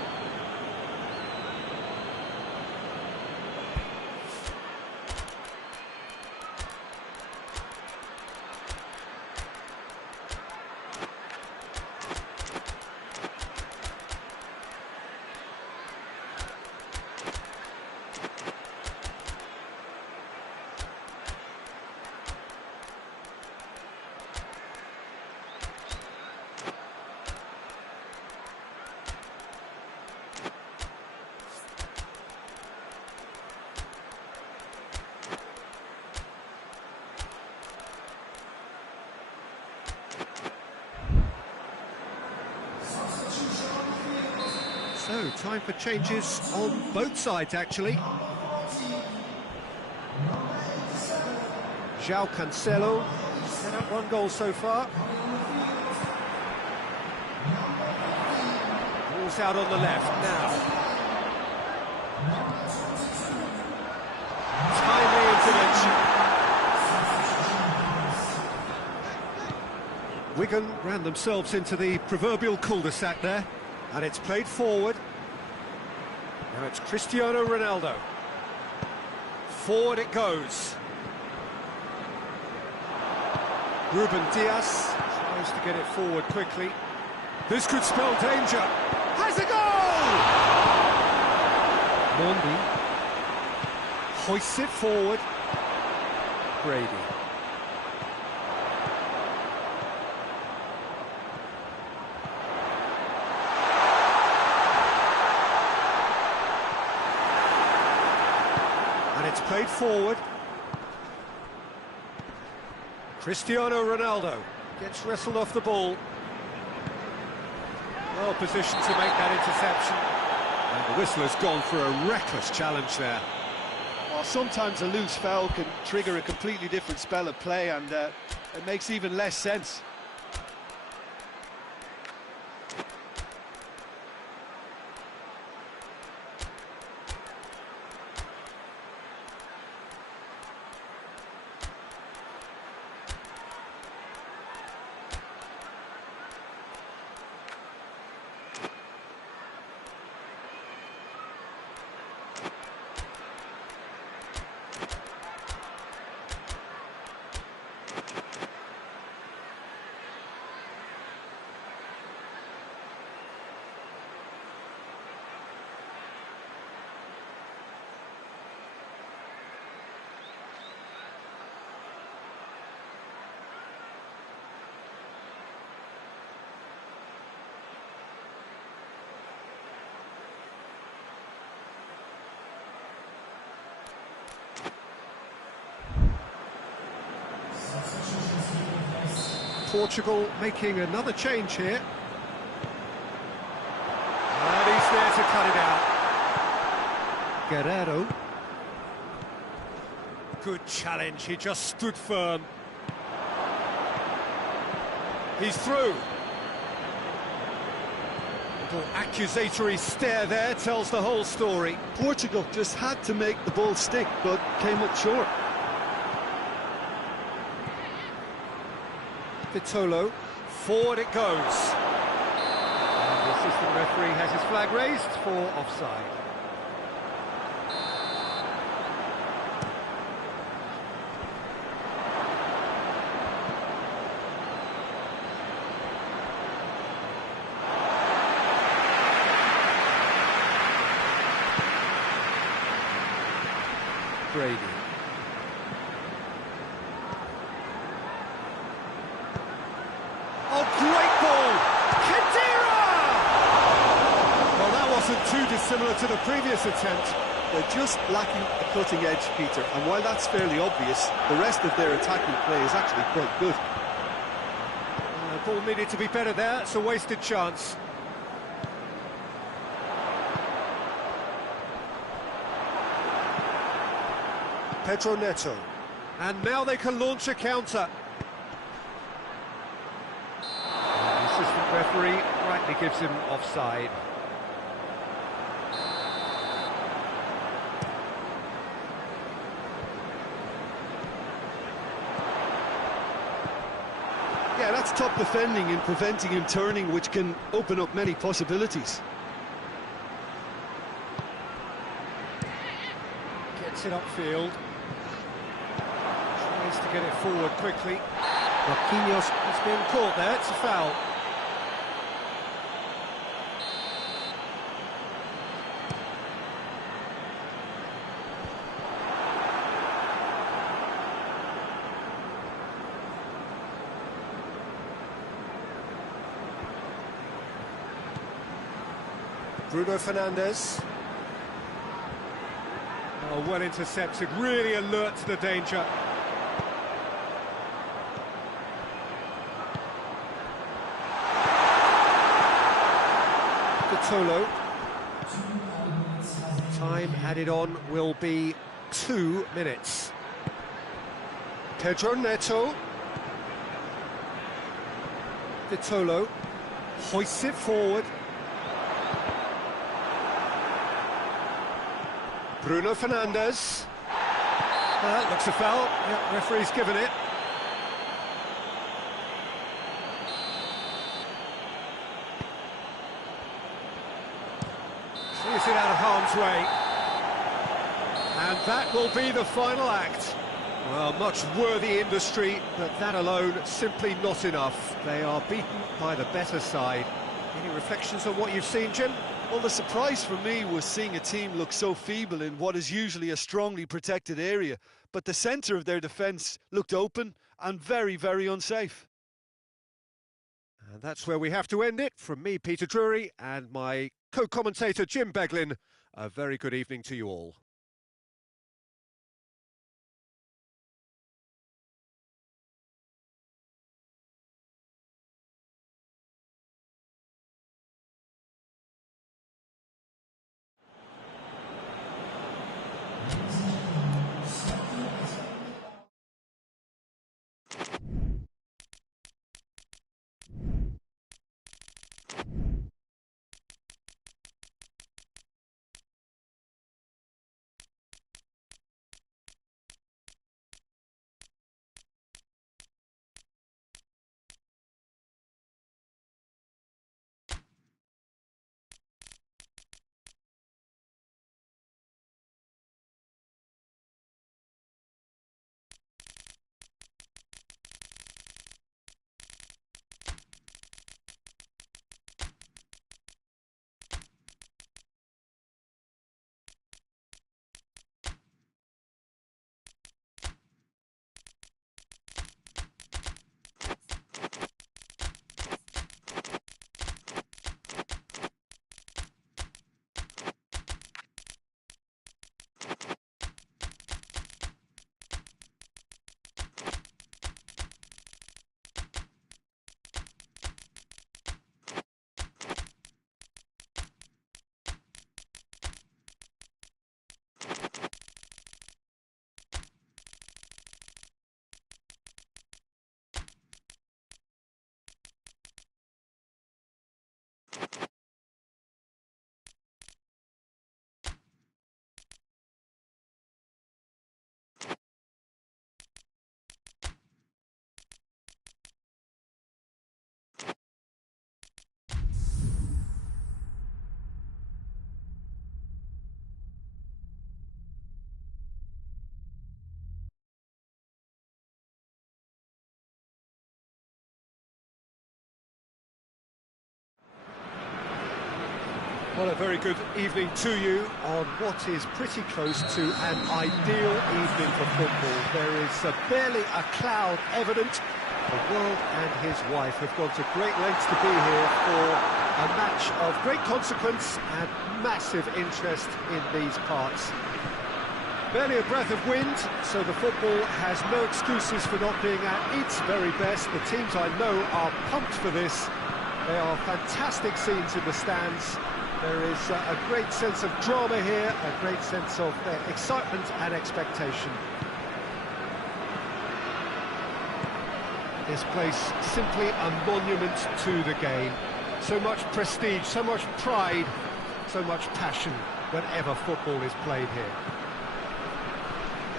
So, time for changes on both sides, actually. João Cancelo, set up one goal so far. Ball's out on the left now. intervention. Wigan ran themselves into the proverbial cul-de-sac there, and it's played forward. Now it's Cristiano Ronaldo. Forward it goes. Ruben Dias tries to get it forward quickly. This could spell danger. Has a goal! Mondi hoists it forward. Brady. And it's played forward. Cristiano Ronaldo gets wrestled off the ball. Well positioned to make that interception. And the whistle has gone for a reckless challenge there. Well, sometimes a loose foul can trigger a completely different spell of play, and it makes even less sense. Portugal making another change here. And he's there to cut it out. Guerrero. Good challenge, he just stood firm. He's through. Little accusatory stare there tells the whole story. Portugal just had to make the ball stick, but came up short. Vitolo, forward it goes. And the assistant referee has his flag raised for offside. Brady. Great ball! Khedira! Well, that wasn't too dissimilar to the previous attempt. They're just lacking a cutting edge, Peter, and while that's fairly obvious, the rest of their attacking play is actually quite good. The ball needed to be better there, it's a wasted chance. Pedro Neto. And now they can launch a counter. Assistant referee rightly gives him offside. Yeah, that's top defending and preventing him turning, which can open up many possibilities. Gets it upfield. Tries to get it forward quickly. Marquinhos has been caught there, it's a foul. Bruno Fernandes. Oh, well intercepted, really alert to the danger. Vitolo. Time added on will be 2 minutes. Pedro Neto. Vitolo hoists it forward. Bruno Fernandes. Looks a foul. Yeah, referee's given it. Sees it out of harm's way. And that will be the final act. Well, much worthy industry, but that alone simply not enough. They are beaten by the better side. Any reflections on what you've seen, Jim? Well, the surprise for me was seeing a team look so feeble in what is usually a strongly protected area, but the centre of their defence looked open and very, very unsafe. And that's where we have to end it. From me, Peter Drury, and my co-commentator, Jim Beglin, a very good evening to you all. Well, a very good evening to you on what is pretty close to an ideal evening for football. There is barely a cloud evident. The world and his wife have gone to great lengths to be here for a match of great consequence and massive interest in these parts. Barely a breath of wind, so the football has no excuses for not being at its very best. The teams I know are pumped for this. There are fantastic scenes in the stands. There is a great sense of drama here, a great sense of excitement and expectation. This place simply a monument to the game. So much prestige, so much pride, so much passion whenever football is played here.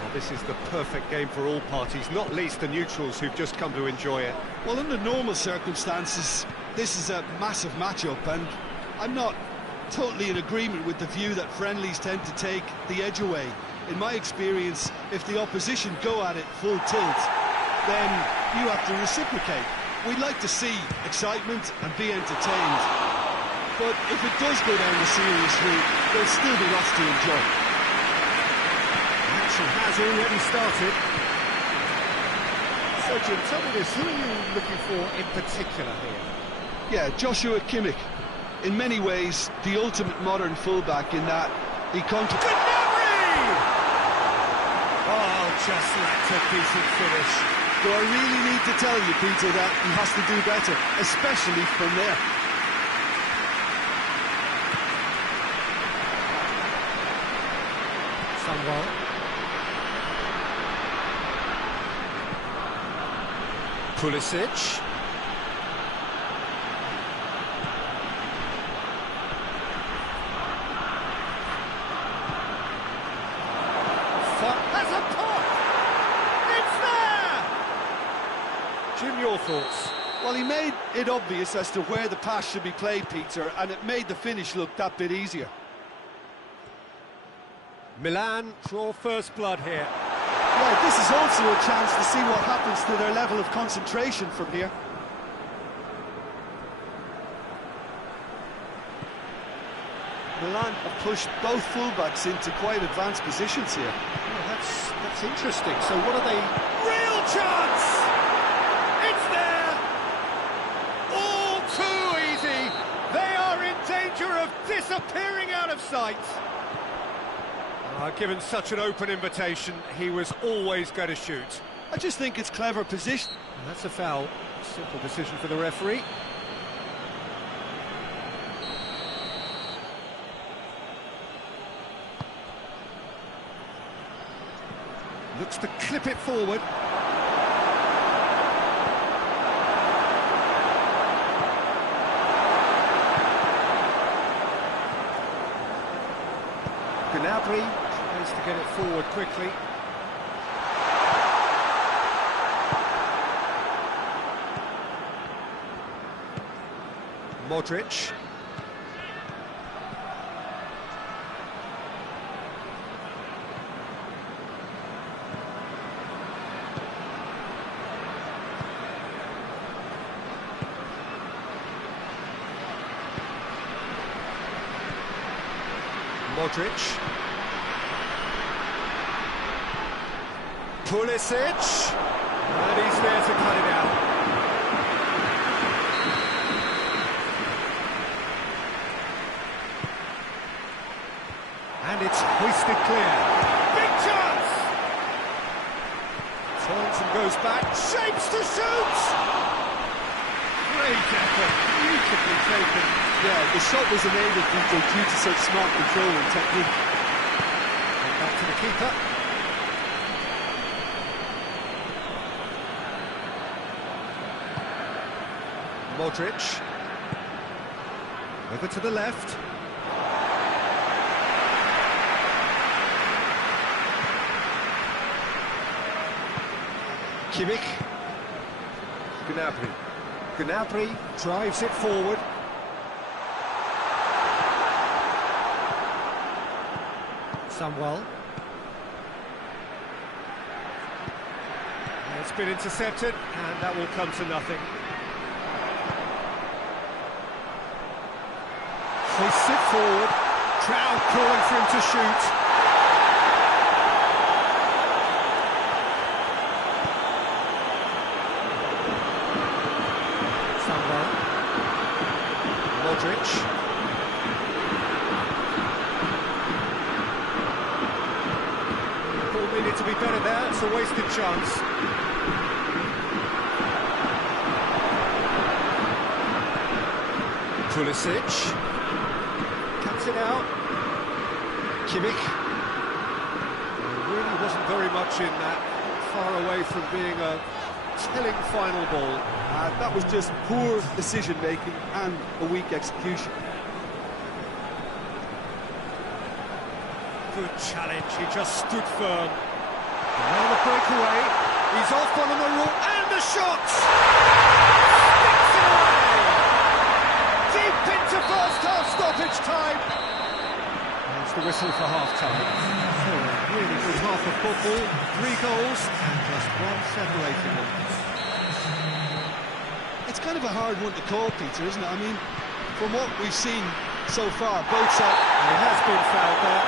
Well, this is the perfect game for all parties, not least the neutrals who've just come to enjoy it. Well, under normal circumstances, this is a massive matchup, and I'm not totally in agreement with the view that friendlies tend to take the edge away. In my experience, if the opposition go at it full tilt, then you have to reciprocate. We'd like to see excitement and be entertained, but if it does go down the serious route, there'll still be lots to enjoy. Action has already started. So Jim, tell me this, who are you looking for in particular here? Yeah, Joshua Kimmich. In many ways, the ultimate modern fullback in that he Gnabry! Oh, just lacked a decent finish. Do I really need to tell you, Peter, that he has to do better, especially from there? Somewhat. Pulisic. That's a pop! Jim, your thoughts? Well, he made it obvious as to where the pass should be played, Peter, and it made the finish look that bit easier. Milan draw first blood here. Yeah, this is also a chance to see what happens to their level of concentration from here. Milan have pushed both fullbacks into quite advanced positions here. Oh, that's interesting. So what are they? Real chance! It's there! All too easy! They are in danger of disappearing out of sight! Given such an open invitation, he was always going to shoot. I just think it's clever position. And that's a foul. Simple decision for the referee. Looks to clip it forward. Gnabry tries to get it forward quickly. Modric. Modric. Pulisic. And he's there to cut it out. And it's hoisted clear. Big chance! Turns and goes back. Shapes to shoot! Great effort. Beautifully taken. Yeah, the shot was enabled due to such smart control and technique. And back to the keeper. Modric. Over to the left. Kimmich. Gnabry. Gnabry drives it forward. Samwell. It's been intercepted, and that will come to nothing. Hoists it forward. Crowd calling for him to shoot. Samwell. Modric. Needed to be better there, it's a wasted chance. Pulisic cuts it out. Kimmich. There really wasn't very much in that, far away from being a telling final ball. That was just poor decision-making and a weak execution. Good challenge, he just stood firm. Now the breakaway, he's off one on the rule, and the shot! Sticks it away! Deep into first half stoppage time! There's the whistle for half-time. So, really good half of football, 3 goals, and just one separating them. It's kind of a hard one to call, Peter, isn't it? I mean, from what we've seen so far, both sides... He has been fouled there.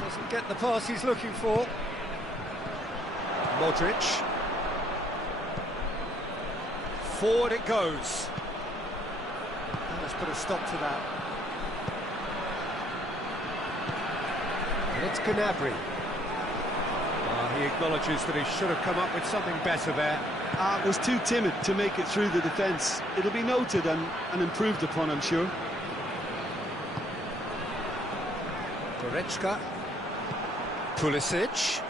Doesn't get the pass he's looking for. Modric. Forward it goes. Let's put a stop to that. And it's Gnabry. He acknowledges that he should have come up with something better there. Was too timid to make it through the defence. It'll be noted and improved upon, I'm sure. Goretzka. Pulisic.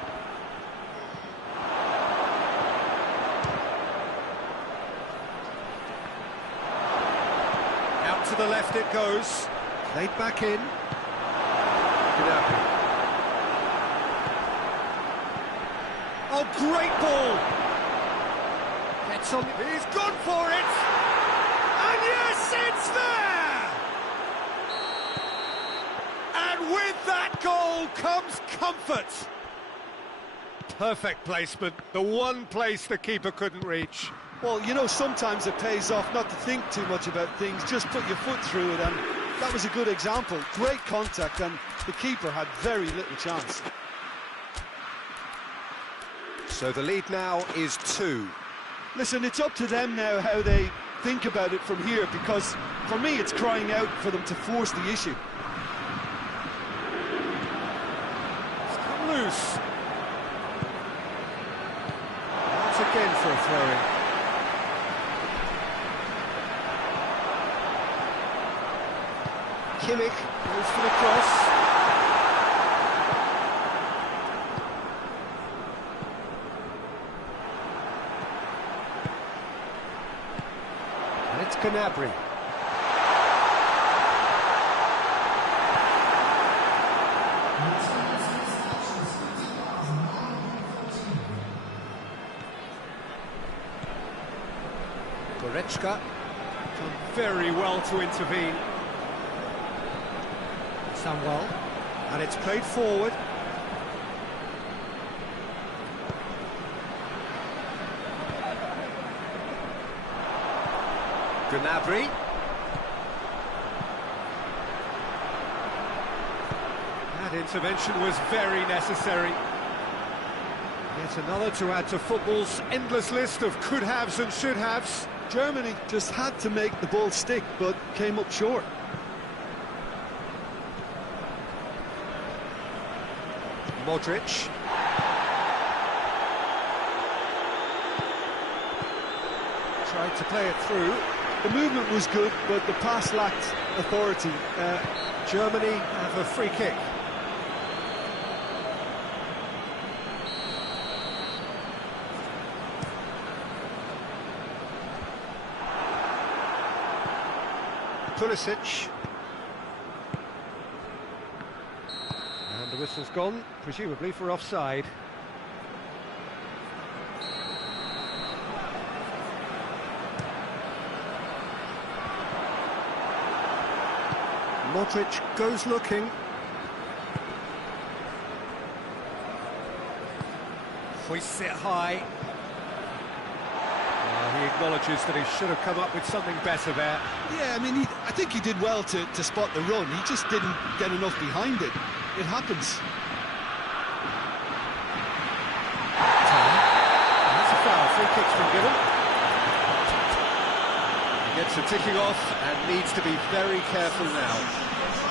to the left it goes. Played back in. Diachi. Oh, great ball! Gets on. He's gone for it! And yes, it's there! And with that goal comes comfort. Perfect placement, the one place the keeper couldn't reach. Well, you know, sometimes it pays off not to think too much about things, just put your foot through it, and that was a good example. Great contact, and the keeper had very little chance. So the lead now is 2. Listen, it's up to them now how they think about it from here, because for me it's crying out for them to force the issue. It's come loose. Once again for a throw-in. Kimmich goes for the cross. And it's Gnabry. Goretzka done very well to intervene. Well, and it's played forward. Gnabry. That intervention was very necessary. Yet another to add to football's endless list of could-haves and should-haves. Germany just had to make the ball stick, but came up short. Modric. Tried to play it through. The movement was good, but the pass lacked authority. Germany have a free kick. Pulisic. And the whistle's gone, presumably for offside. Modric goes looking. Hoists it high. He acknowledges that he should have come up with something better there. Yeah, I mean, I think he did well to spot the run. He just didn't get enough behind it. It happens. P.Tan. That's a foul. Free kick's been given. He gets a ticking off and needs to be very careful now.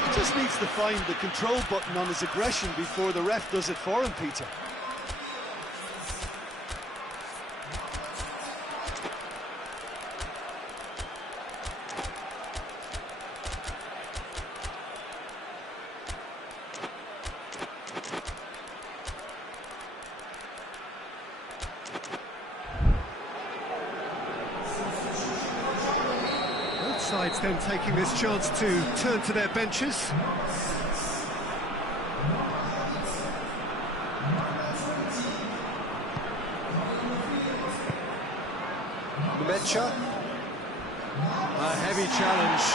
He just needs to find the control button on his aggression before the ref does it for him, Peter. Sides then taking this chance to turn to their benches. Mecha. A heavy challenge.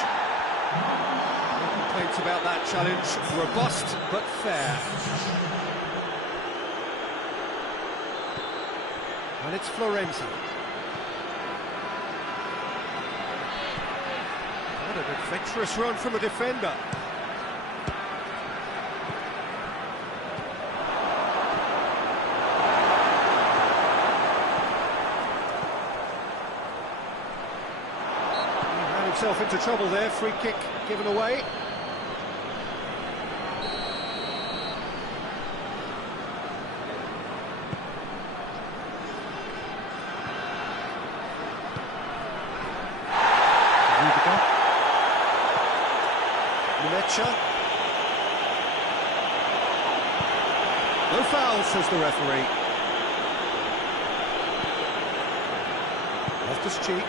No complaints about that challenge. Robust but fair. And it's Florenzi. What an adventurous run from a defender. He ran himself into trouble there. Free kick given away. Mecha. No foul, says the referee. Loftus-Cheek.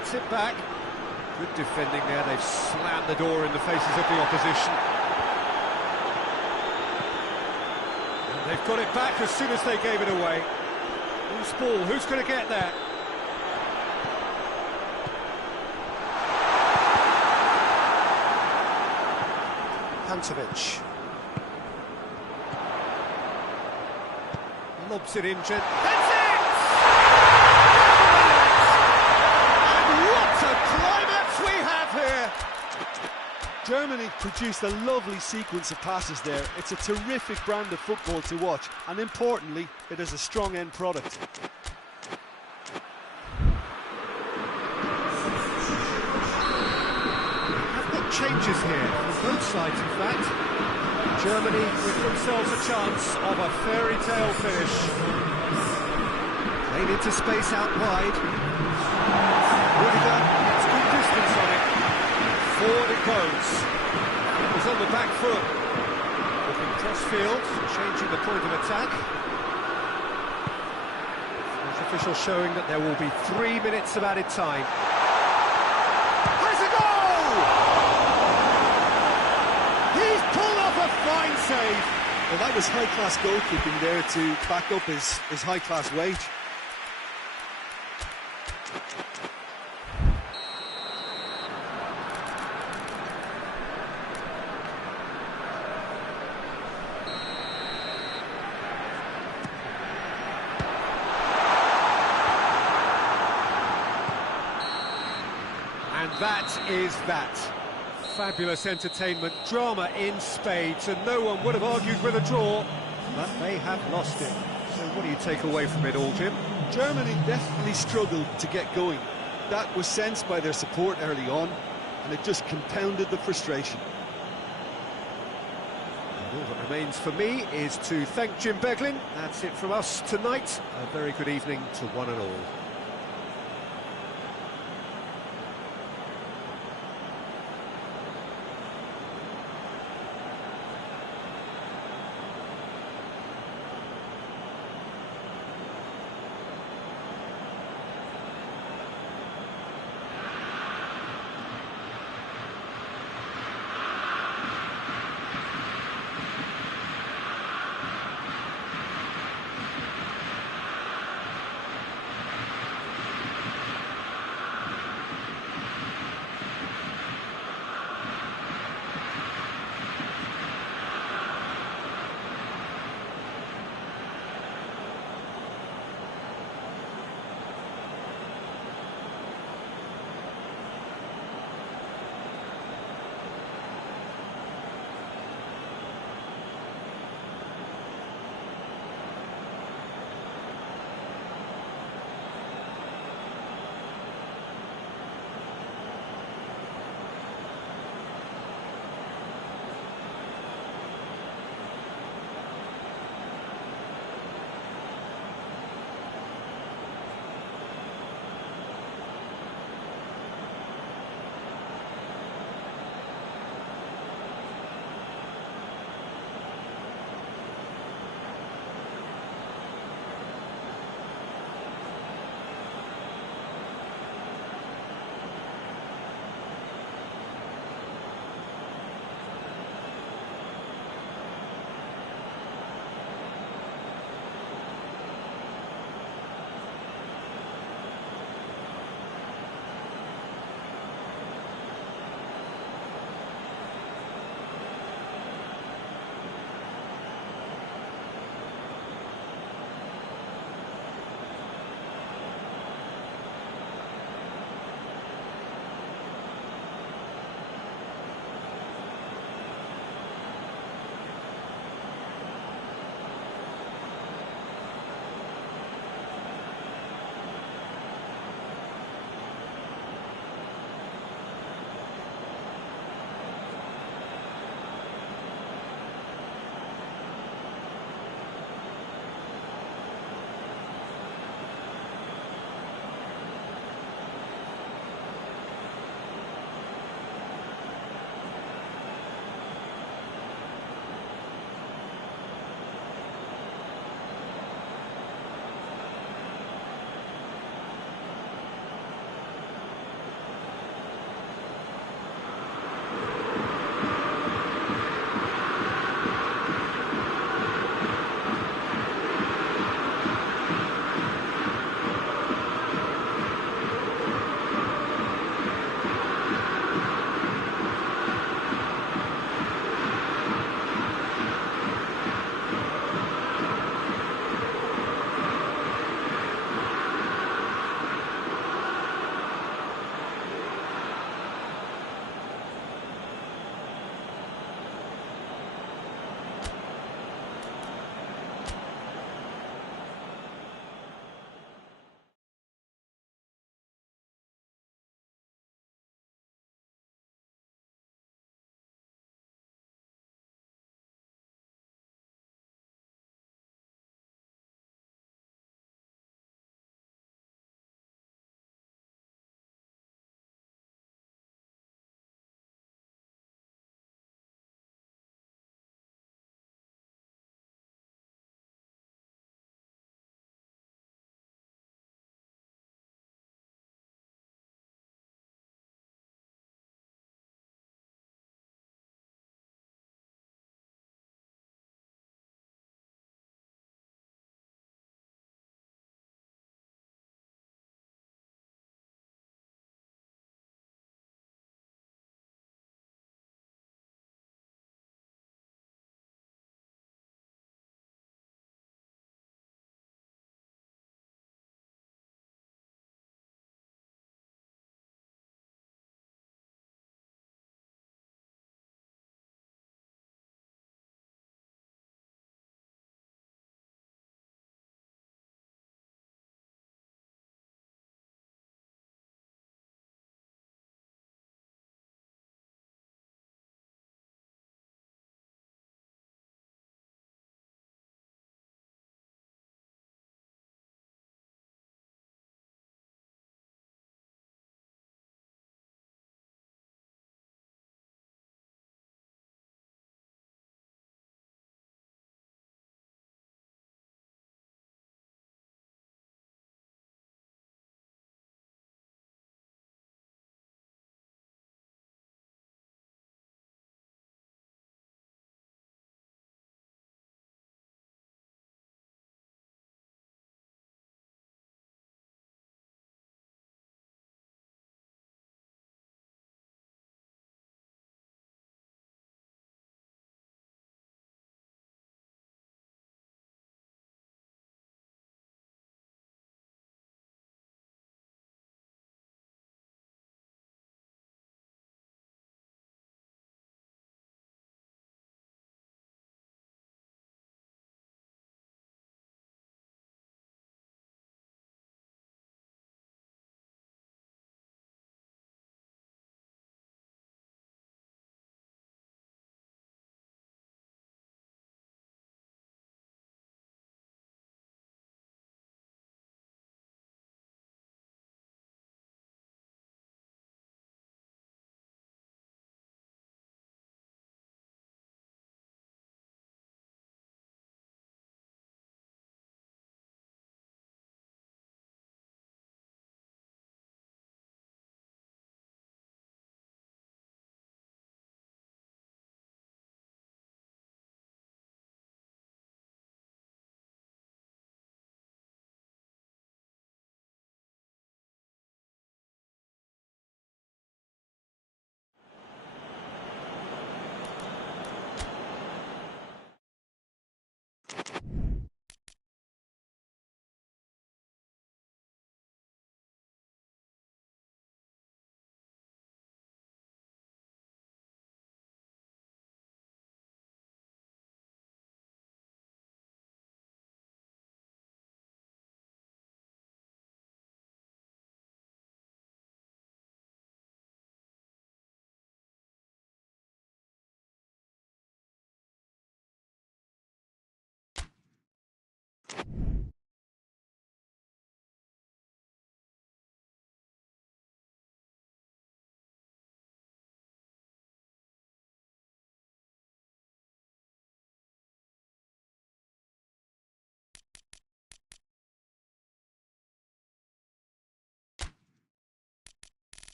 gets it back. Good defending there, they've slammed the door in the faces of the opposition. And they've got it back as soon as they gave it away. Loose ball, who's going to get there? Pantovic. Lobs it in, that's it! And what a climax we have here! Germany produced a lovely sequence of passes there. It's a terrific brand of football to watch, and importantly, it is a strong end product. Have got changes here, on both sides in fact. Germany with themselves a chance of a fairy tale finish. Played into space out wide. Rudiger gets good distance on it. Forward it goes. It was on the back foot. Looking cross-field, changing the point of attack. French official showing that there will be 3 minutes of added time. Has a goal! He's pulled off a fine save. Well, that was high-class goalkeeping there to back up his high-class wage. And that is that. Fabulous entertainment, drama in spades, and no one would have argued with a draw, but they have lost it. So what do you take away from it all, Jim? Germany definitely struggled to get going. That was sensed by their support early on, and it just compounded the frustration. And all that remains for me is to thank Jim Beglin. That's it from us tonight. A very good evening to one and all.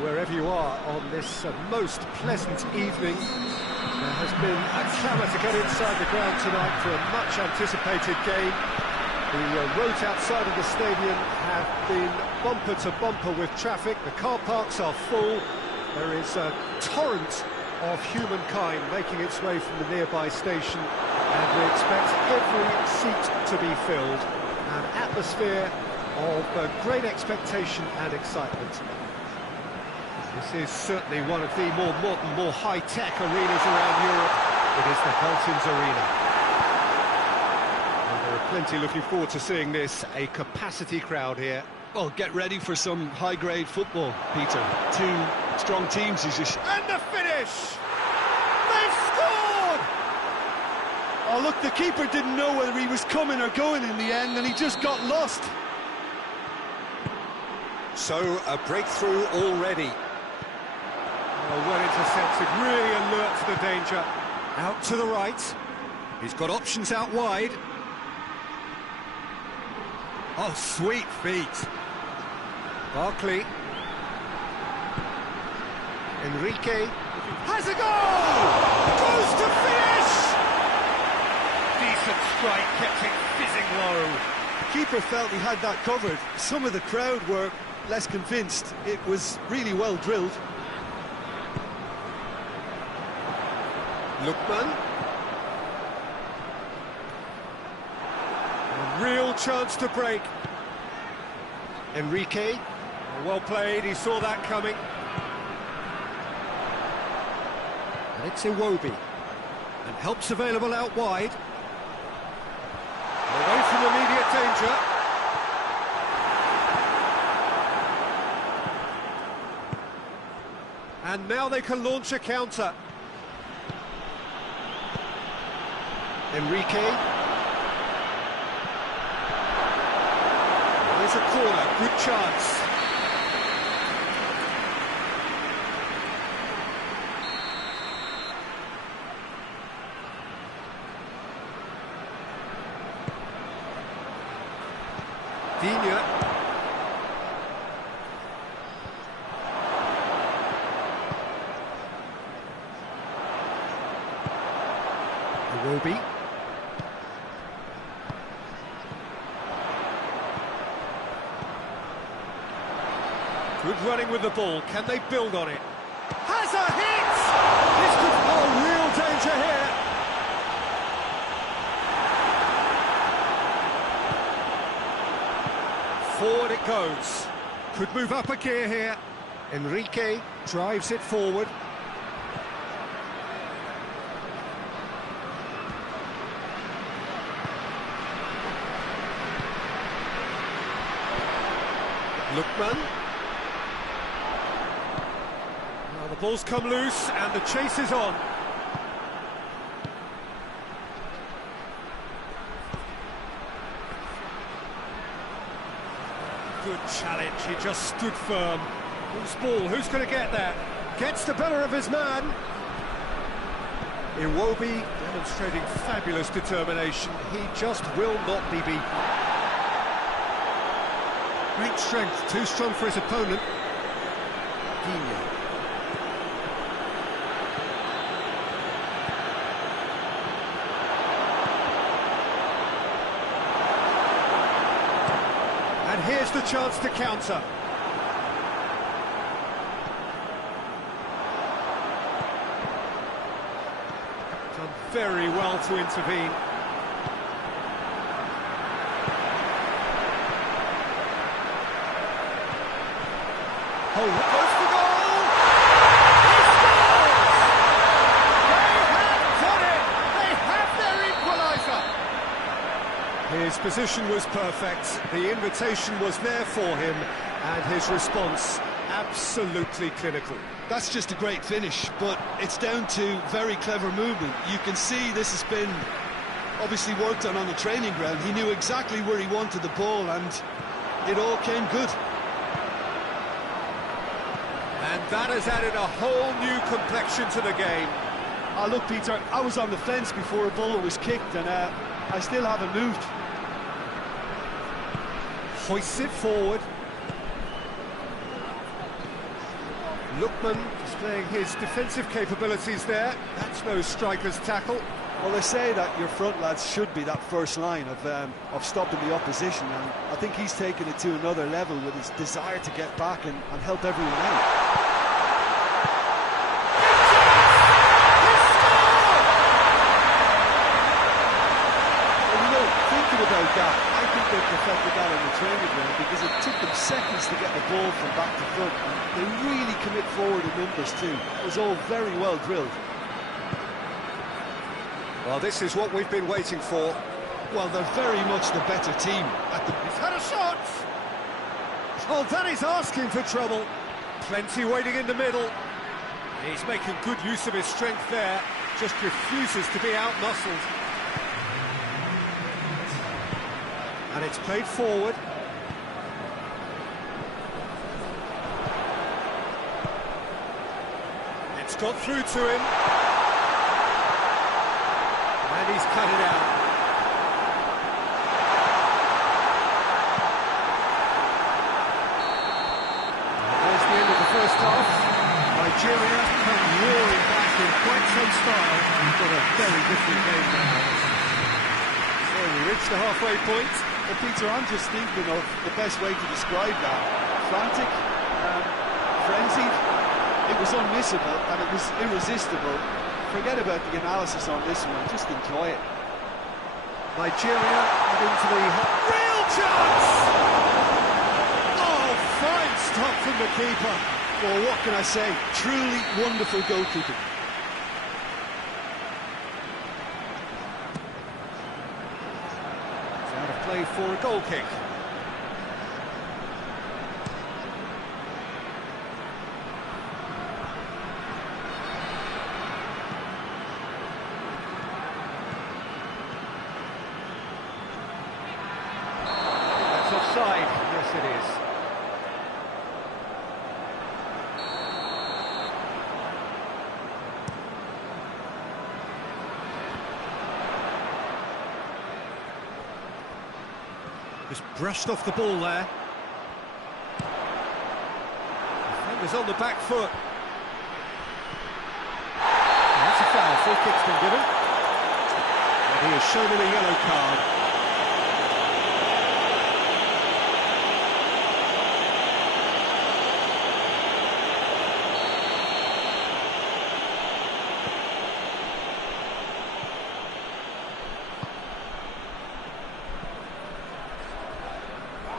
Wherever you are on this most pleasant evening, there has been a clamour to get inside the ground tonight for a much-anticipated game. The roads outside of the stadium have been bumper to bumper with traffic. The car parks are full. There is a torrent of humankind making its way from the nearby station, and we expect every seat to be filled. An atmosphere of great expectation and excitement. This is certainly one of the more modern, more high-tech arenas around Europe. It is the Hilton's Arena. And there are plenty looking forward to seeing this, a capacity crowd here. Well, get ready for some high-grade football, Peter. Two strong teams, And the finish! They've scored! Oh, look, the keeper didn't know whether he was coming or going in the end, and he just got lost. So, a breakthrough already. Well intercepted, really alert to the danger. Out to the right. He's got options out wide. Oh, sweet feet. Barkley. Enrique has a goal! Goes to finish! Decent strike, kept it fizzing low. The keeper felt he had that covered. Some of the crowd were less convinced. It was really well drilled. Lookman. A real chance to break. Enrique. Well played, he saw that coming. And it's Iwobi. And help's available out wide. danger. And now they can launch a counter. Enrique. There's a corner, good chance. Diachi. Iwobi. Good running with the ball. Can they build on it? Has a hit! This could... Oh, real danger here. Forward it goes. Could move up a gear here. Enrique drives it forward. Lookman. Now the ball's come loose and the chase is on. Good challenge, he just stood firm. Who's ball? Who's going to get that? Gets the better of his man. Iwobi demonstrating fabulous determination. He just will not be beaten. Great strength, too strong for his opponent. Diachi. And here's the chance to counter. Done very well to intervene. Oh, goes for goal! He scores! They have got it! They have their equaliser! His position was perfect, the invitation was there for him, and his response absolutely clinical. That's just a great finish, but it's down to very clever movement. You can see this has been obviously worked on the training ground. He knew exactly where he wanted the ball, and it all came good. And that has added a whole new complexion to the game. Oh, look, Peter, I was on the fence before a ball was kicked, and I still haven't moved. Hoists it forward. Lookman displaying his defensive capabilities there. That's no striker's tackle. Well, they say that your front lads should be that first line of stopping the opposition, and I think he's taken it to another level with his desire to get back and help everyone out. About that, I think they perfected that on the training ground because it took them seconds to get the ball from back to front, and they really commit forward in numbers too. It was all very well drilled. Well, this is what we've been waiting for. Well, they're very much the better team. He's had a shot! Oh, that is asking for trouble. Plenty waiting in the middle. He's making good use of his strength there, just refuses to be out-muscled. And it's played forward. It's got through to him. And he's cut it out. There's the end of the first half. Nigeria come roaring back in quite some style. We've got a very different game now. So we reach the halfway point. Well, Peter, I'm just thinking of the best way to describe that. Frantic, frenzied, it was unmissable and it was irresistible. Forget about the analysis on this one, just enjoy it. Nigeria into the... Real chance! Oh, fine stop from the keeper. Well, what can I say? Truly wonderful goalkeeping. Play play for a goal kick. That's offside. Yes, it is. Just brushed off the ball there. Defender's on the back foot. That's a foul. Free kick's been given. And he has shown him a yellow card.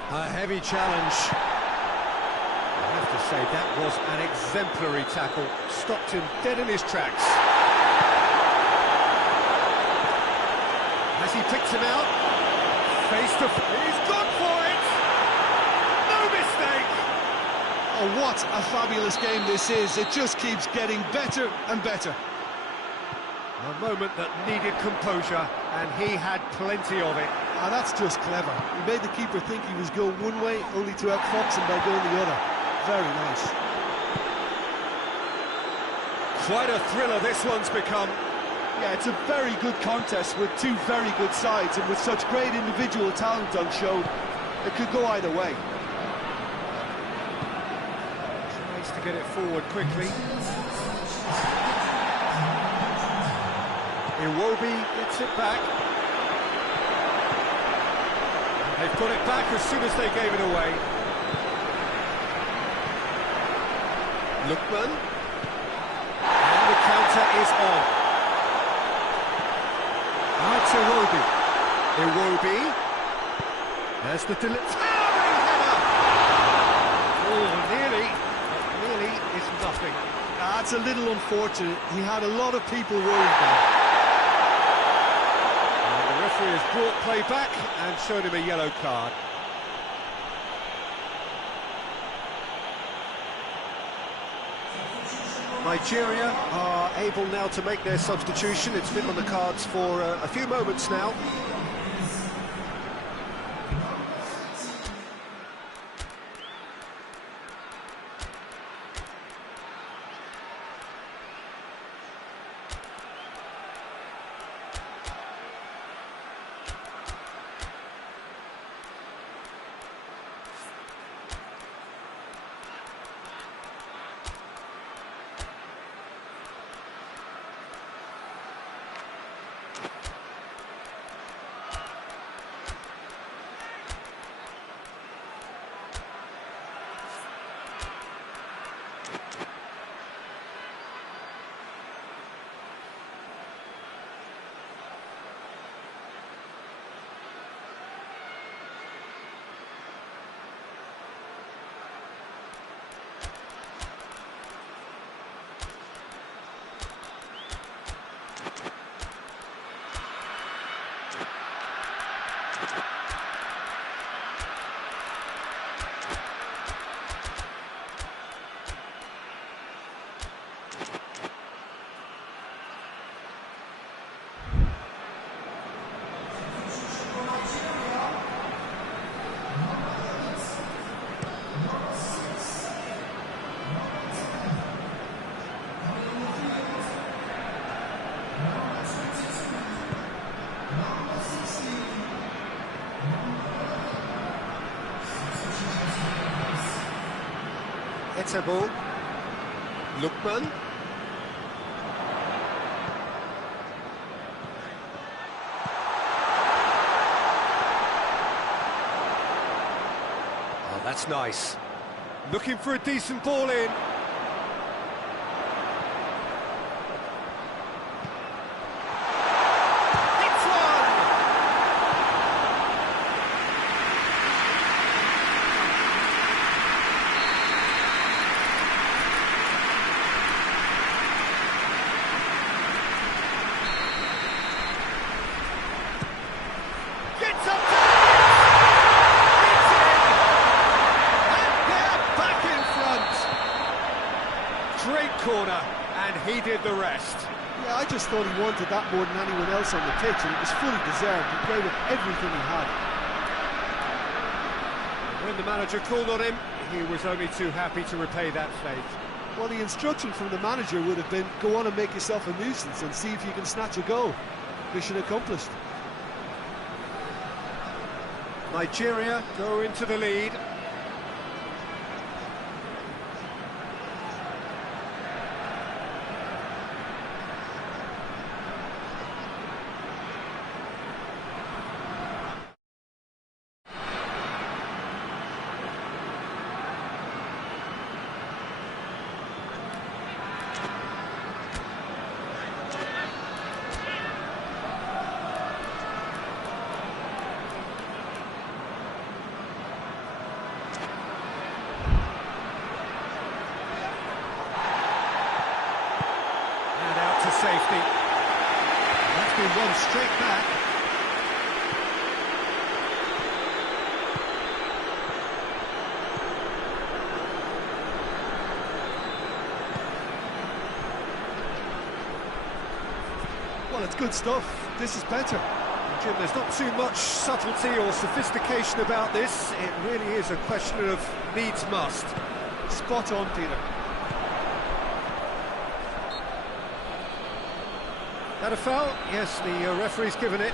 A heavy challenge. I have to say, that was an exemplary tackle. Stopped him dead in his tracks. Has he picked him out? Face to face. He's gone for it! No mistake! Oh, what a fabulous game this is. It just keeps getting better and better. A moment that needed composure, and he had plenty of it. Ah, that's just clever. He made the keeper think he was going one way, only to outfox him by going the other. Very nice. Quite a thriller this one's become. Yeah, it's a very good contest with two very good sides, and with such great individual talent on show, it could go either way. Tries to get it forward quickly. Iwobi gets it back. They've got it back as soon as they gave it away. Lookman. And the counter is on. That's Iwobi. Iwobi. There's the towering header. Oh, nearly. But nearly is nothing. That's a little unfortunate. He had a lot of people worried there. The referee has brought play back and showed him a yellow card. Nigeria are able now to make their substitution. It's been on the cards for a few moments now. Etebo. Lookman. Oh, that's nice. Looking for a decent ball in. did the rest. Yeah, I just thought he wanted that more than anyone else on the pitch, and it was fully deserved. He gave it everything he had. When the manager called on him, he was only too happy to repay that faith. Well, the instruction from the manager would have been, go on and make yourself a nuisance and see if you can snatch a goal. Mission accomplished. Nigeria go into the lead. Safety. That's been run straight back. Well, it's good stuff. This is better. Jim, there's not too much subtlety or sophistication about this. It really is a question of needs must. Spot on, Peter. That a foul? Yes, the referee's given it.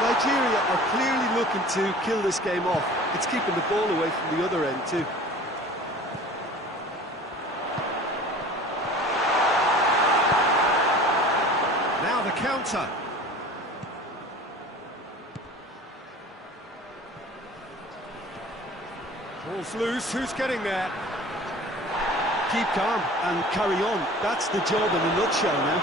Nigeria are clearly looking to kill this game off. It's keeping the ball away from the other end too. Now the counter. Ball's loose, who's getting there? Keep calm and carry on. That's the job in a nutshell now.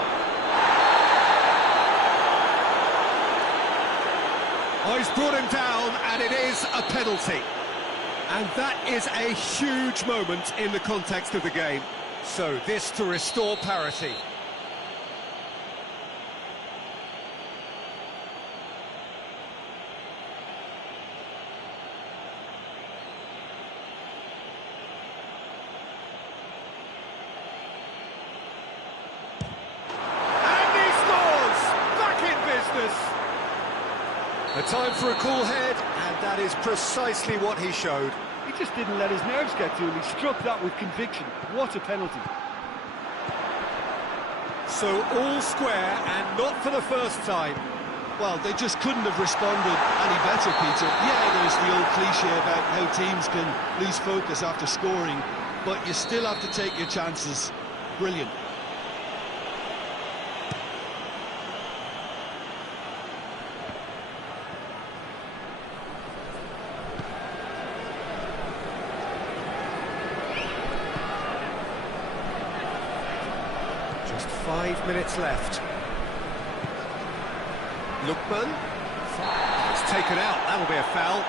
Oh, he's brought him down, and it is a penalty. And that is a huge moment in the context of the game. So this to restore parity. A time for a cool head, and that is precisely what he showed. He just didn't let his nerves get to him. He struck that with conviction. What a penalty. So all square, and not for the first time. Well, they just couldn't have responded any better, Peter. Yeah, there's the old cliche about how teams can lose focus after scoring, but you still have to take your chances. Brilliant. Just 5 minutes left. Lookman. It's taken out, that'll be a foul.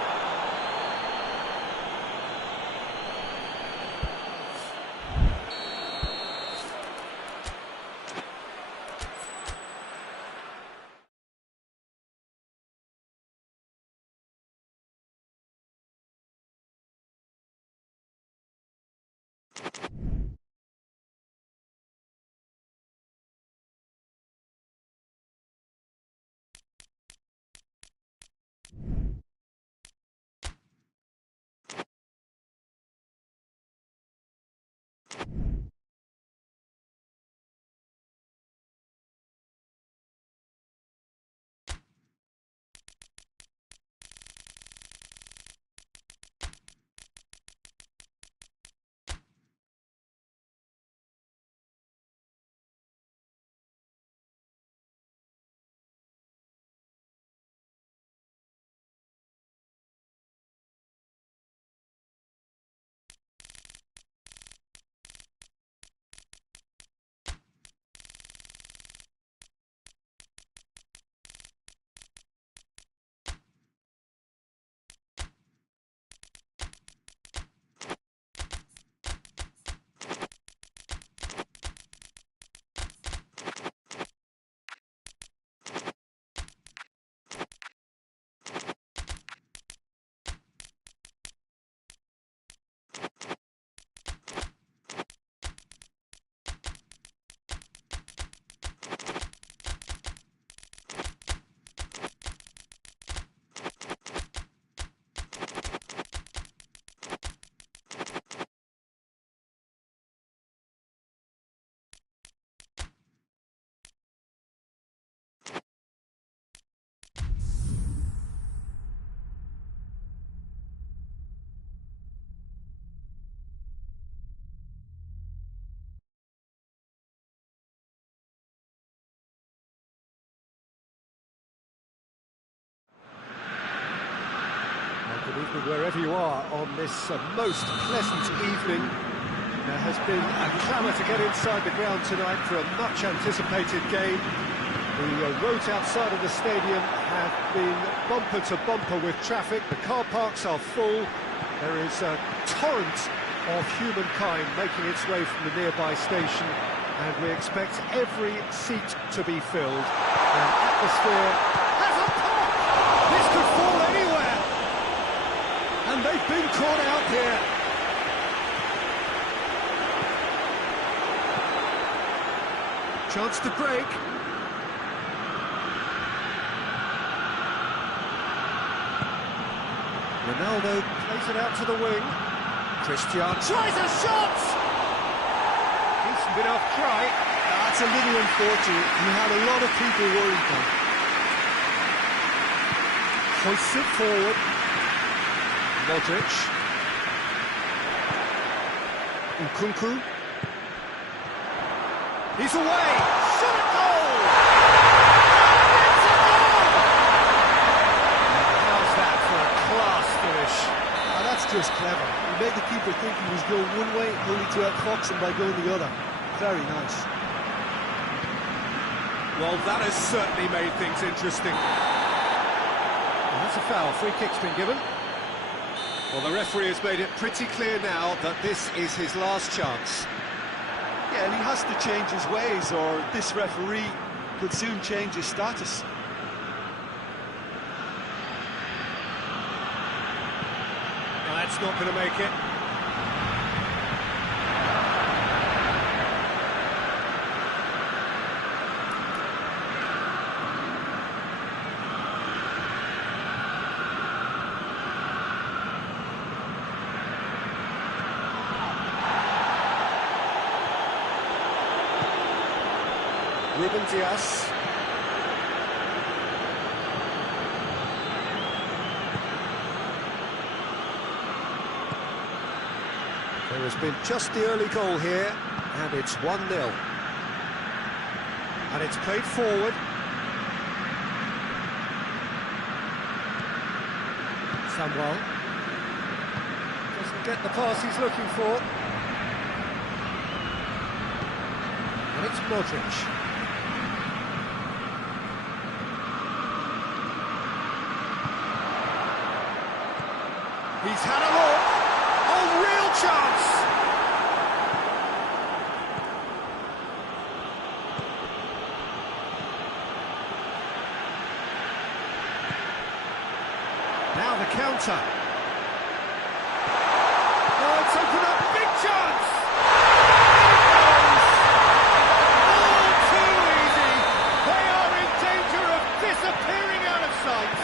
Wherever you are on this most pleasant evening, there has been a clamour to get inside the ground tonight for a much-anticipated game. The roads outside of the stadium have been bumper to bumper with traffic. The car parks are full. There is a torrent of humankind making its way from the nearby station, and we expect every seat to be filled. And atmosphere has a pop! This could fall anywhere! And they've been caught out here. Chance to break. Ronaldo plays it out to the wing. Christian tries a shot! Decent enough try. That's a little unfortunate. He had a lot of people worried though. Hoists it forward. Modric. Nkunku. He's away! Shot a goal! And it's a goal! How's that for a class finish? Oh, that's just clever. He made the keeper think he was going one way, only to outfox him by going the other. Very nice. Well, that has certainly made things interesting. And that's a foul. Free kick's been given. Well, the referee has made it pretty clear now that this is his last chance. Yeah, and he has to change his ways, or this referee could soon change his status. That's not going to make it. Ruben Dias. There has been just the early goal here, and it's 1-0. And it's played forward. Samuel doesn't get the pass he's looking for. And it's Modric. He's had a look. Oh, real chance! Now the counter. Oh, it's opened up. Big chance! All too easy. They are in danger of disappearing out of sight.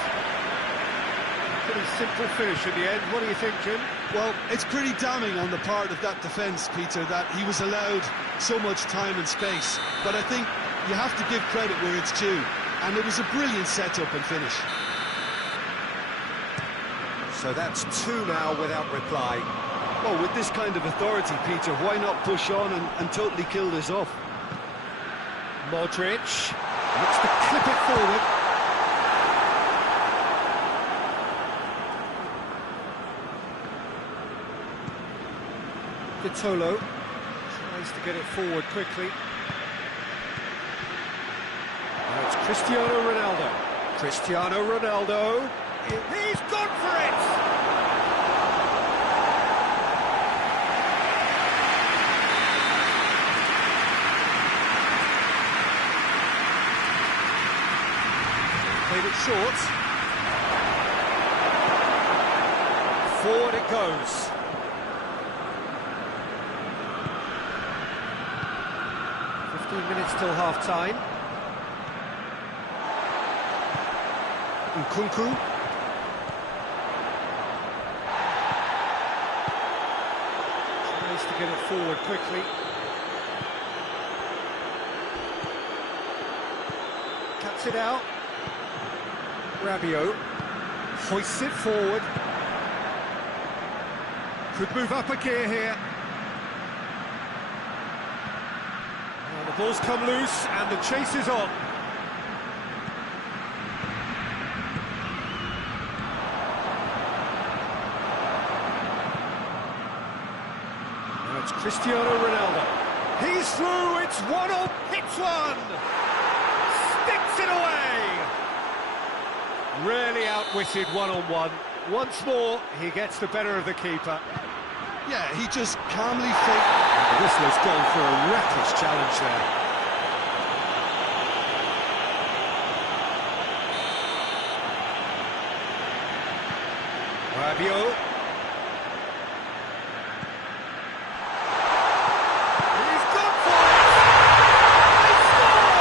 Pretty simple finish in the end. What do you think, Jim? Well, it's pretty damning on the part of that defence, Peter, that he was allowed so much time and space. But I think you have to give credit where it's due. And it was a brilliant setup and finish. So that's 2 now without reply. Well, with this kind of authority, Peter, why not push on and totally kill this off? Modric looks to clip it forward. Vitolo tries to get it forward quickly. Now it's Cristiano Ronaldo. Cristiano Ronaldo. He's gone for it! Played it short. Forward it goes. Minutes till half-time. Nkunku. Tries to get it forward quickly. Cuts it out. Rabiot hoists it forward. Could move up a gear here. The ball's come loose and the chase is on. Cristiano Ronaldo. He's through, it's 1-0, hits one! Sticks it away! Really outwitted one-on-one. Once more, he gets the better of the keeper. Yeah, he just calmly faked. The whistler's gone for a reckless challenge there. Rabiot. He's gone for it! They score!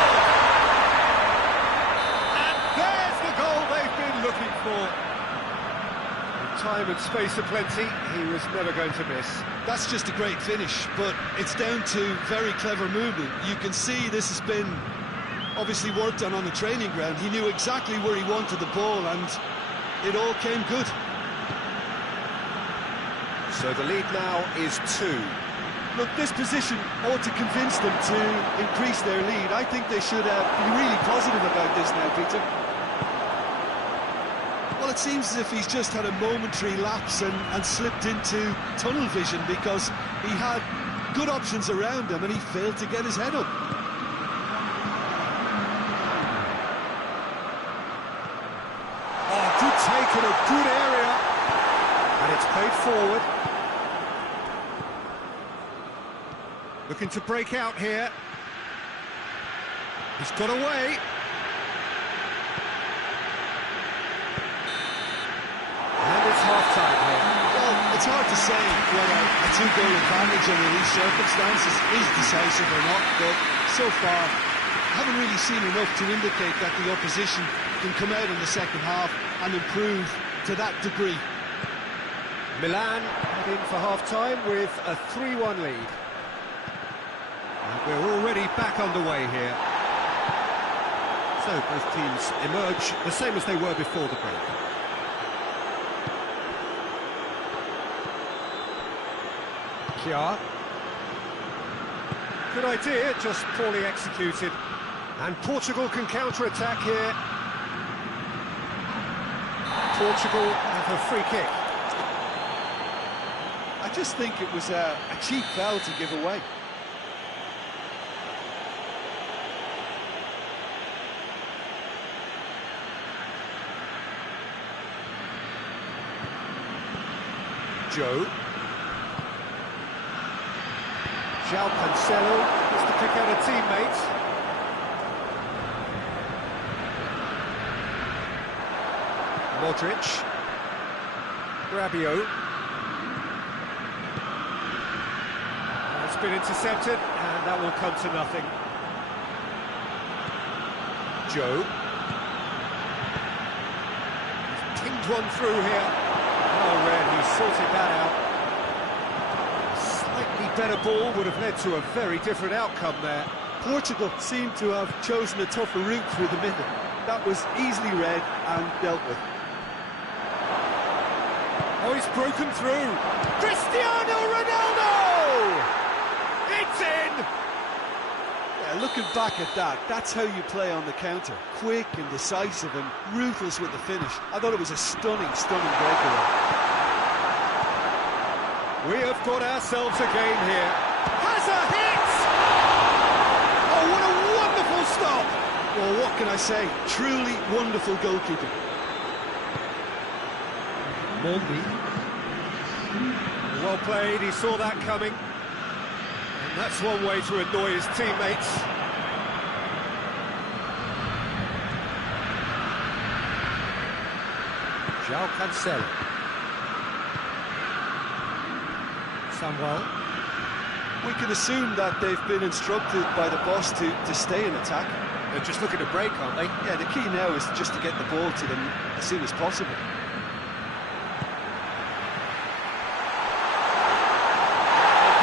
And there's the goal they've been looking for. With time and space aplenty, he was never going to miss. That's just a great finish, but it's down to very clever movement. You can see this has been obviously worked on the training ground. He knew exactly where he wanted the ball, and it all came good. So the lead now is 2. Look, this position ought to convince them to increase their lead. I think they should be really positive about this now, Peter. Well, it seems as if he's just had a momentary lapse and slipped into tunnel vision, because he had good options around him and he failed to get his head up. Oh, good take in a good area. And it's played forward. Looking to break out here. He's got away. And it's half-time here. Well, it's hard to say whether a 2-goal advantage under these circumstances is decisive or not, but so far, I haven't really seen enough to indicate that the opposition can come out in the second half and improve to that degree. Milan head in for half-time with a 3-1 lead. And we're already back underway here. So both teams emerge the same as they were before the break. Kia. Good idea, just poorly executed. And Portugal can counter-attack here. Portugal have a free kick. I just think it was a cheap foul to give away. Joe. João Cancelo has to pick out a teammate. Modric. Rabiot. It's been intercepted, and that will come to nothing. Joe. He's pinged one through here. Oh, Red, he sorted that out. Slightly better ball would have led to a very different outcome there. Portugal seemed to have chosen a tougher route through the middle. That was easily read and dealt with. Oh, he's broken through. Cristiano Ronaldo! It's in! Yeah, looking back at that, that's how you play on the counter. Quick and decisive and ruthless with the finish. I thought it was a stunning, stunning breakaway. We have got ourselves a game here. Has a hit! Oh, what a wonderful stop! Well, what can I say? Truly wonderful goalkeeping. Moldy. Well played, he saw that coming. And that's one way to annoy his teammates. João Cancelo. Samuel. We can assume that they've been instructed by the boss to stay in attack. They're just looking to break, aren't they? Yeah, the key now is just to get the ball to them as soon as possible.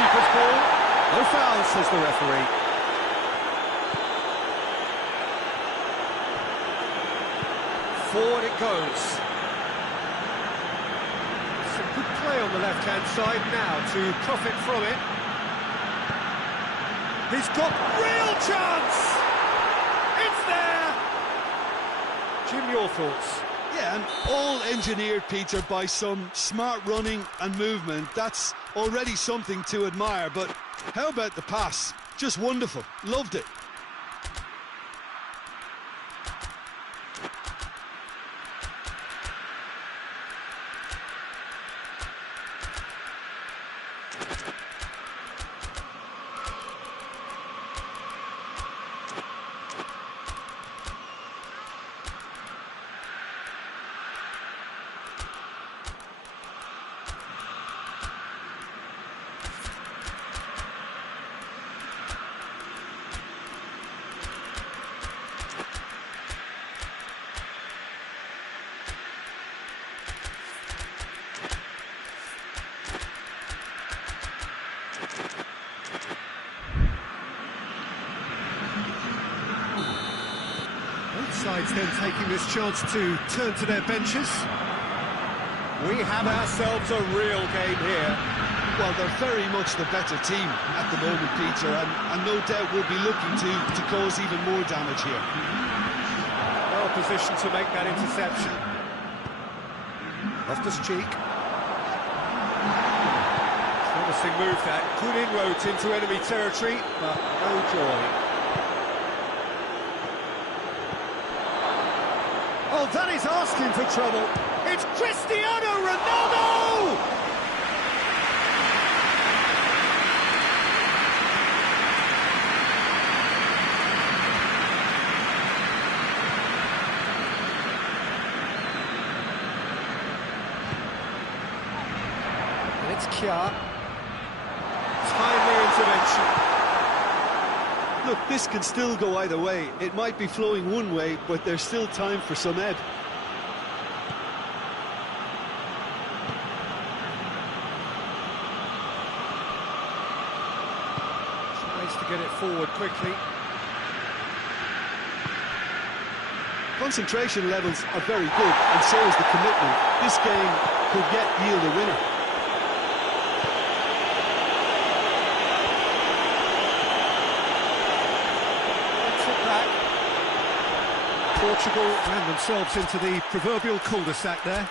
Keeper's ball. No foul, says the referee. Forward it goes. Some good play on the left-hand side now to profit from it. He's got real chance! It's there! Jim, your thoughts? Yeah, and all engineered, Peter, by some smart running and movement. That's already something to admire, but how about the pass? Just wonderful. Loved it. Both sides then taking this chance to turn to their benches. We have ourselves a real game here. Well, they're very much the better team at the moment, Peter, and no doubt will be looking to cause even more damage here. Well positioned to make that interception. Loftus-Cheek. Promising move that. Good inroads into enemy territory, but no joy. Oh, that is asking for trouble. It's Cristiano Ronaldo! And it's Q.Tan. Timely intervention. Look, this can still go either way. It might be flowing one way, but there's still time for some ebb. Tries to get it forward quickly. Concentration levels are very good, and so is the commitment. This game could yet yield a winner. Portugal ran themselves into the proverbial cul-de-sac there.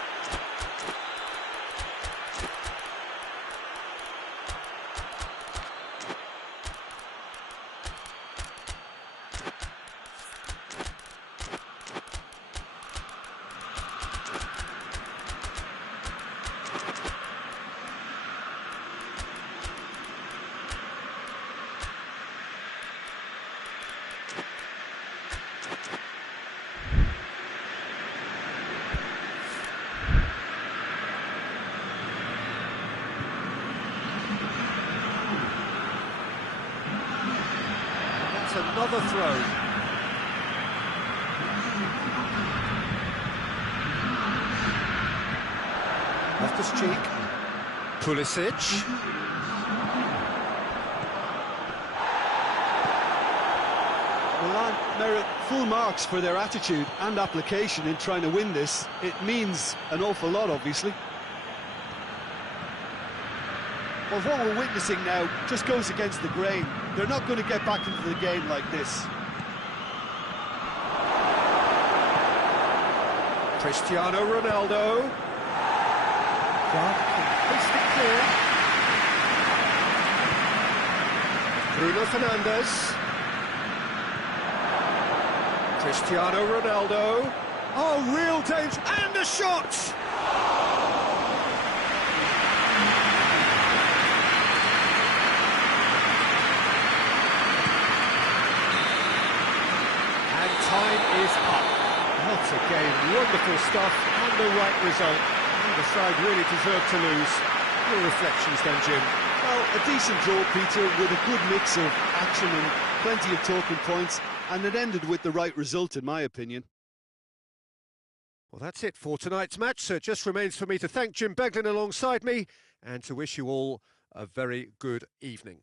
Another throw. Loftus-Cheek. Pulisic. Milan merit full marks for their attitude and application in trying to win this. It means an awful lot, obviously. Well, what we're witnessing now just goes against the grain. They're not going to get back into the game like this. Cristiano Ronaldo. Placed it clear. Bruno Fernandes. Cristiano Ronaldo. Oh, real danger. And a shot! Time is up. What a game, wonderful stuff, and the right result. Neither side really deserved to lose. Your reflections then, Jim? Well, a decent draw, Peter, with a good mix of action and plenty of talking points, and it ended with the right result, in my opinion. Well, that's it for tonight's match, so it just remains for me to thank Jim Beglin alongside me, and to wish you all a very good evening.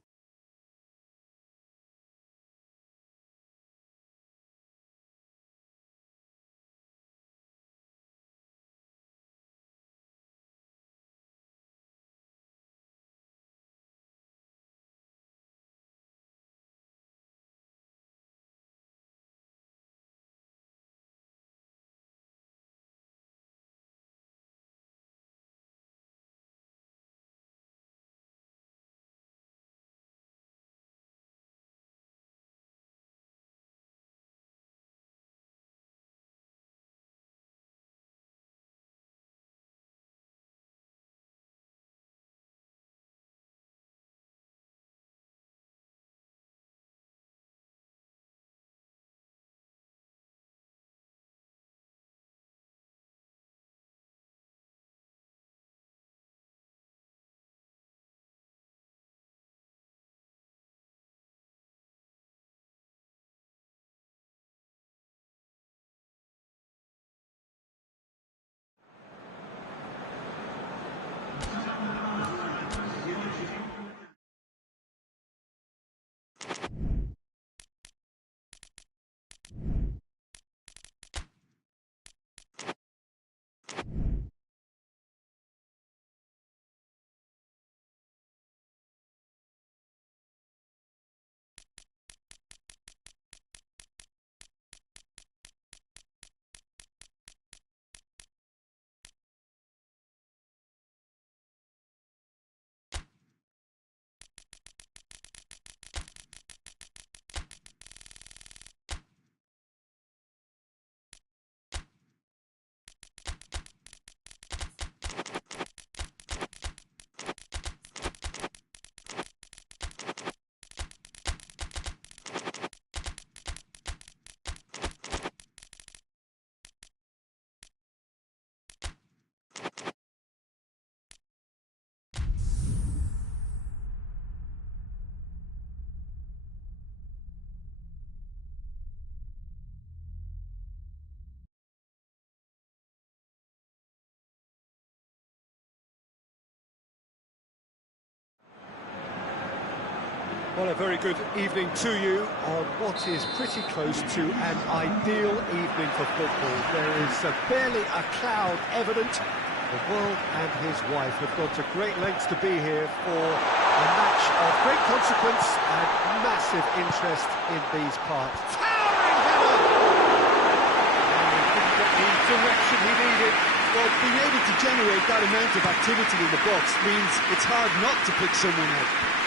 Well, a very good evening to you on what is pretty close to an ideal evening for football. There is barely a cloud evident. The world and his wife have gone to great lengths to be here for a match of great consequence and massive interest in these parts. Towering header! And he didn't get the direction he needed. Well, being able to generate that amount of activity in the box means it's hard not to pick someone out.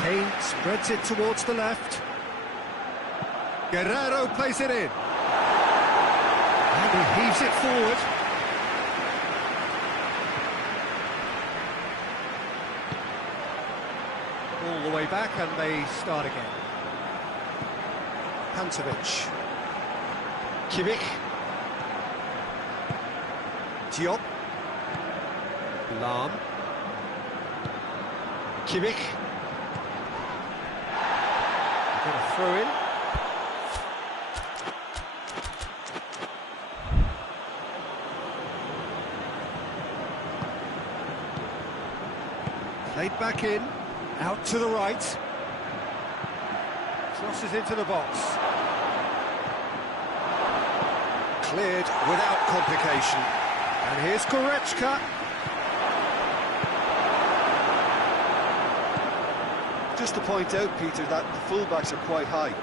Kane spreads it towards the left. Guerrero plays it in. And he heaves it forward. All the way back and they start again. Pantovic. Kimmich. Diop. Lahm. Kimmich. Got a throw in. Played back in, out to the right. Crosses into the box. Cleared without complication. And here's Goretzka. Just to point out, Peter, that the fullbacks are quite high.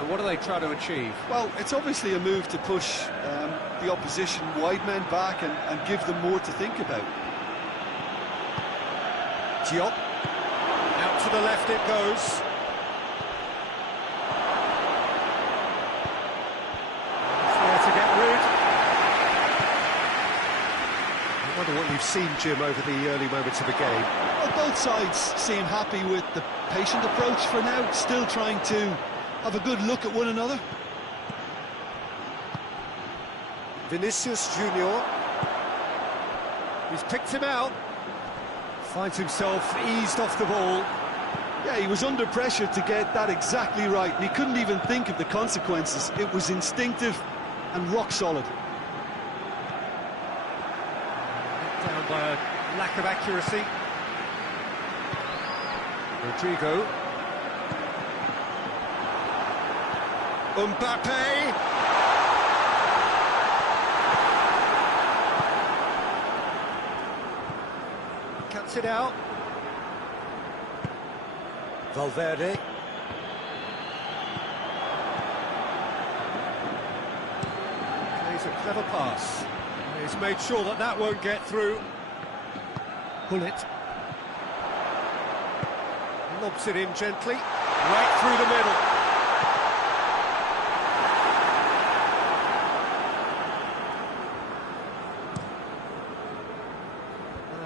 And what are they trying to achieve? Well, it's obviously a move to push the opposition wide men back and give them more to think about. Diop. Out to the left it goes. It's there to get rid. I wonder what you've seen, Jim, over the early moments of the game. Well, both sides seem happy with the patient approach for now, still trying to have a good look at one another. Vinicius Junior. He's picked him out. Finds himself eased off the ball. Yeah, he was under pressure to get that exactly right, and he couldn't even think of the consequences. It was instinctive and rock solid. Down by a lack of accuracy. Rodrigo. Mbappe. Cuts it out. Valverde. Plays a clever pass. He's made sure that that won't get through. Bullet. Lobs it in gently. Right through the middle.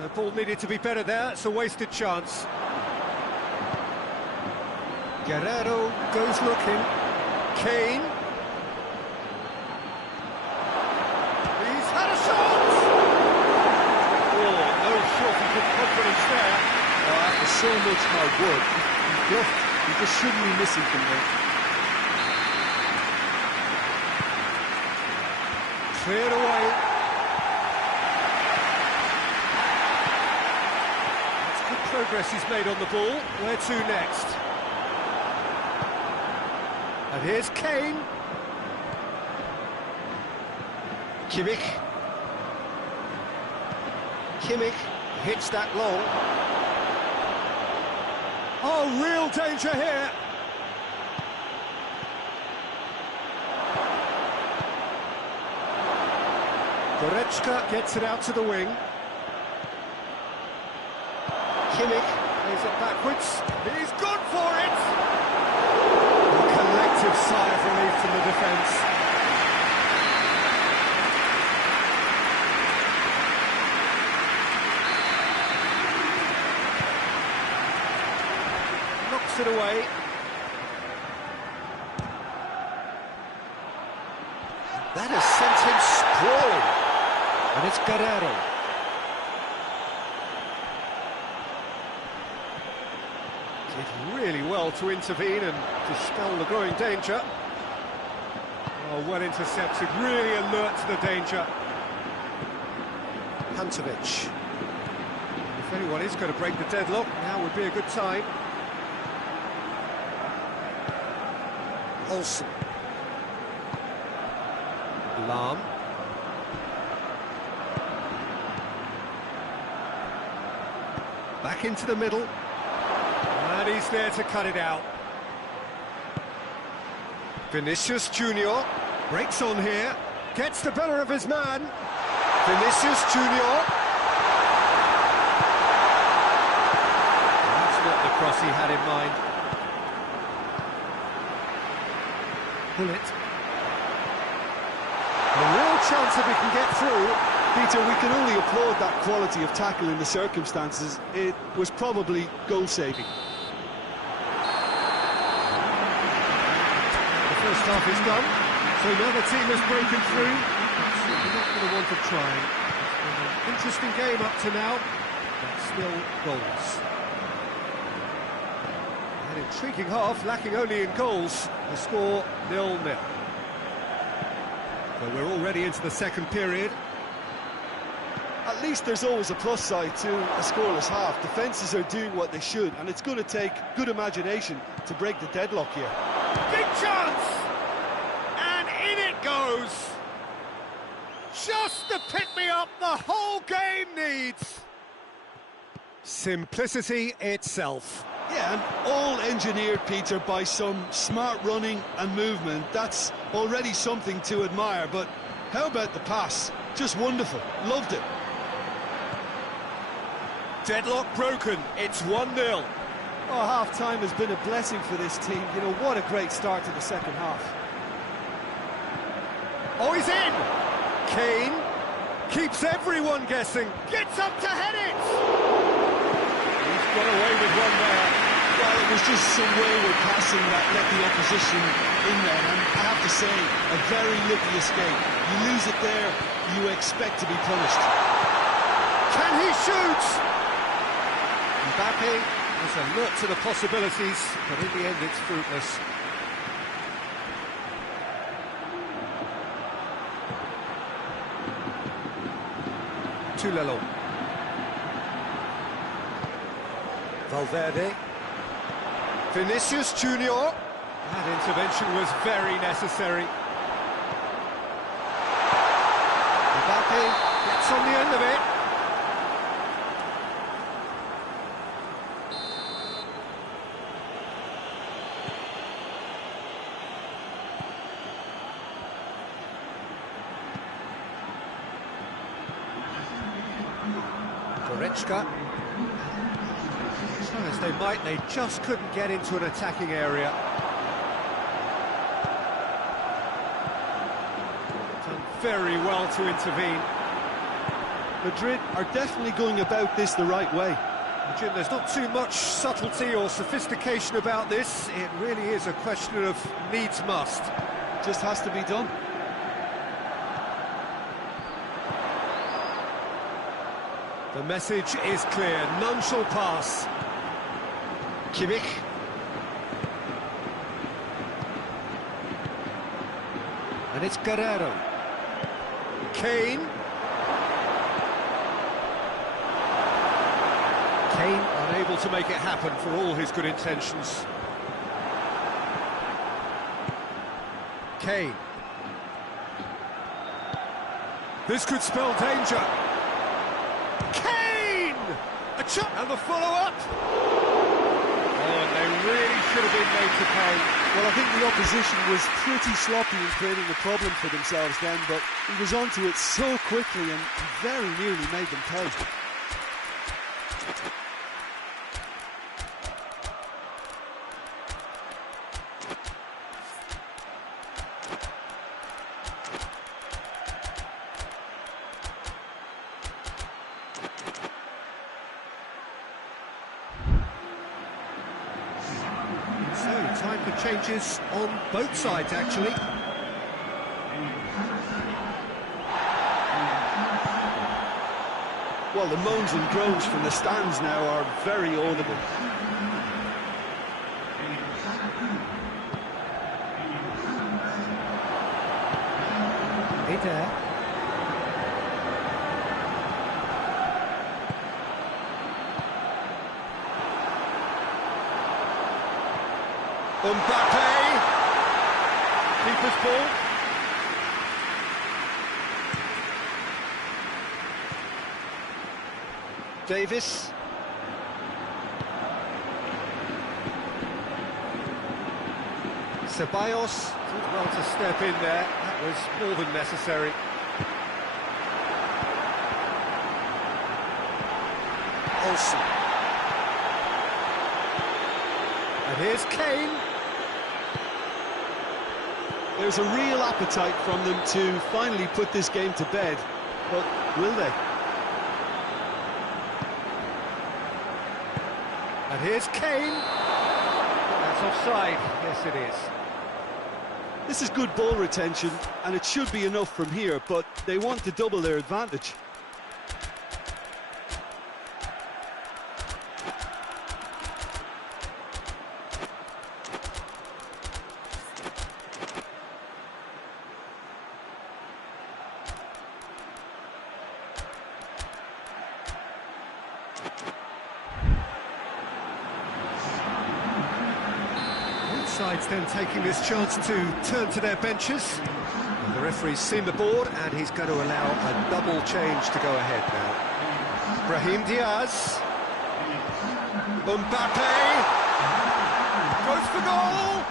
The ball needed to be better there. It's a wasted chance. Guerrero goes looking. Kane. He's had a shot! Oh, no shortage of confidence there. After so much hard work, he just shouldn't be missing from there. Cleared away. That's good progress he's made on the ball. Where to next? And here's Kane. Kimmich. Kimmich hits that long. Oh, real danger here. Goretzka gets it out to the wing. Kimmich plays it backwards. He's gone for it! A collective sigh of relief from the defence. Knocks it away. That has sent him sprawling. And it's Guerrero. Did really well to intervene and dispel the growing danger. Oh, well intercepted, really alert to the danger. Pantovic. If anyone is going to break the deadlock, now would be a good time. Olsen. Lahm. Back into the middle. And he's there to cut it out. Vinicius Junior breaks on here. Gets the better of his man. Vinicius Junior. That's not the cross he had in mind. Bullet. A real chance if he can get through. Peter, we can only applaud that quality of tackle in the circumstances. It was probably goal-saving. The first half is done, so now the team has broken through. They're not going to want to try. It's been an interesting game up to now, but still goals. An intriguing half, lacking only in goals. The score 0-0. So we're already into the second period. At least there's always a plus side to a scoreless half. Defences are doing what they should, and it's going to take good imagination to break the deadlock here. Big chance! And in it goes! Just the pick-me-up the whole game needs! Simplicity itself. Yeah, and all engineered, Peter, by some smart running and movement. That's already something to admire, but how about the pass? Just wonderful. Loved it. Deadlock broken, it's 1-0. Oh, half-time has been a blessing for this team. You know, what a great start to the second half. Oh, he's in! Kane keeps everyone guessing, gets up to head it! He's got away with one there. Well, it was just some wayward passing that let the opposition in there, and I have to say, a very lucky escape. You lose it there, you expect to be punished. Can he shoot? Mbappe was alert to the possibilities, but in the end it's fruitless. Tulelo. Valverde. Vinicius Junior. That intervention was very necessary. Mbappe gets on the end of it. Goretzka. Try as they might, they just couldn't get into an attacking area. Done very well to intervene. Madrid are definitely going about this the right way. Jim, there's not too much subtlety or sophistication about this. It really is a question of needs must. Just has to be done. The message is clear, none shall pass. Kimmich. And it's Guerrero. Kane. Kane unable to make it happen for all his good intentions. Kane. This could spell danger. Kane! A chop and the follow-up. Oh, and they really should have been made to pay. Well, I think the opposition was pretty sloppy in creating a problem for themselves then, but he was onto it so quickly and very nearly made them pay. Time for changes on both sides, actually. Well, the moans and groans from the stands now are very audible. Eder. Mbappe. Keeper's ball. Davis. Ceballos did well to step in there. That was more than necessary. Olsen. And here's Kane. There's a real appetite from them to finally put this game to bed, but will they? And here's Kane. That's offside. Yes, it is. This is good ball retention, and it should be enough from here, but they want to double their advantage. Sides then taking this chance to turn to their benches. And the referee's seen the board and he's going to allow a double change to go ahead now. Brahim Diaz. Mbappe. Goes for goal.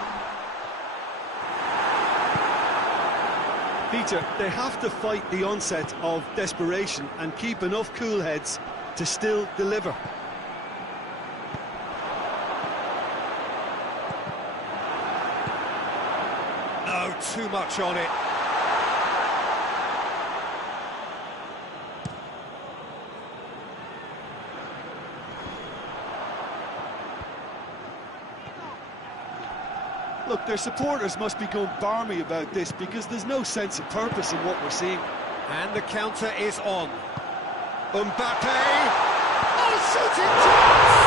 Peter, they have to fight the onset of desperation and keep enough cool heads to still deliver. No, too much on it. Look, their supporters must be going barmy about this because there's no sense of purpose in what we're seeing. And the counter is on. Mbappe! Oh, shooting chance!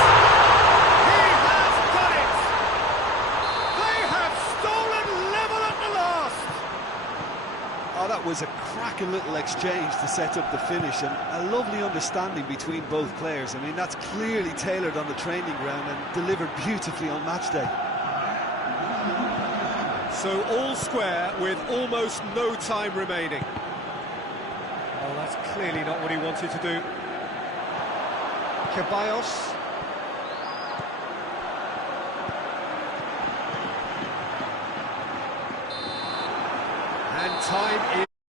He has done it! They have stolen level at the last! Oh, that was a cracking little exchange to set up the finish, and a lovely understanding between both players. I mean, that's clearly tailored on the training ground and delivered beautifully on match day. So all square with almost no time remaining. Well, that's clearly not what he wanted to do. Ceballos. And time is...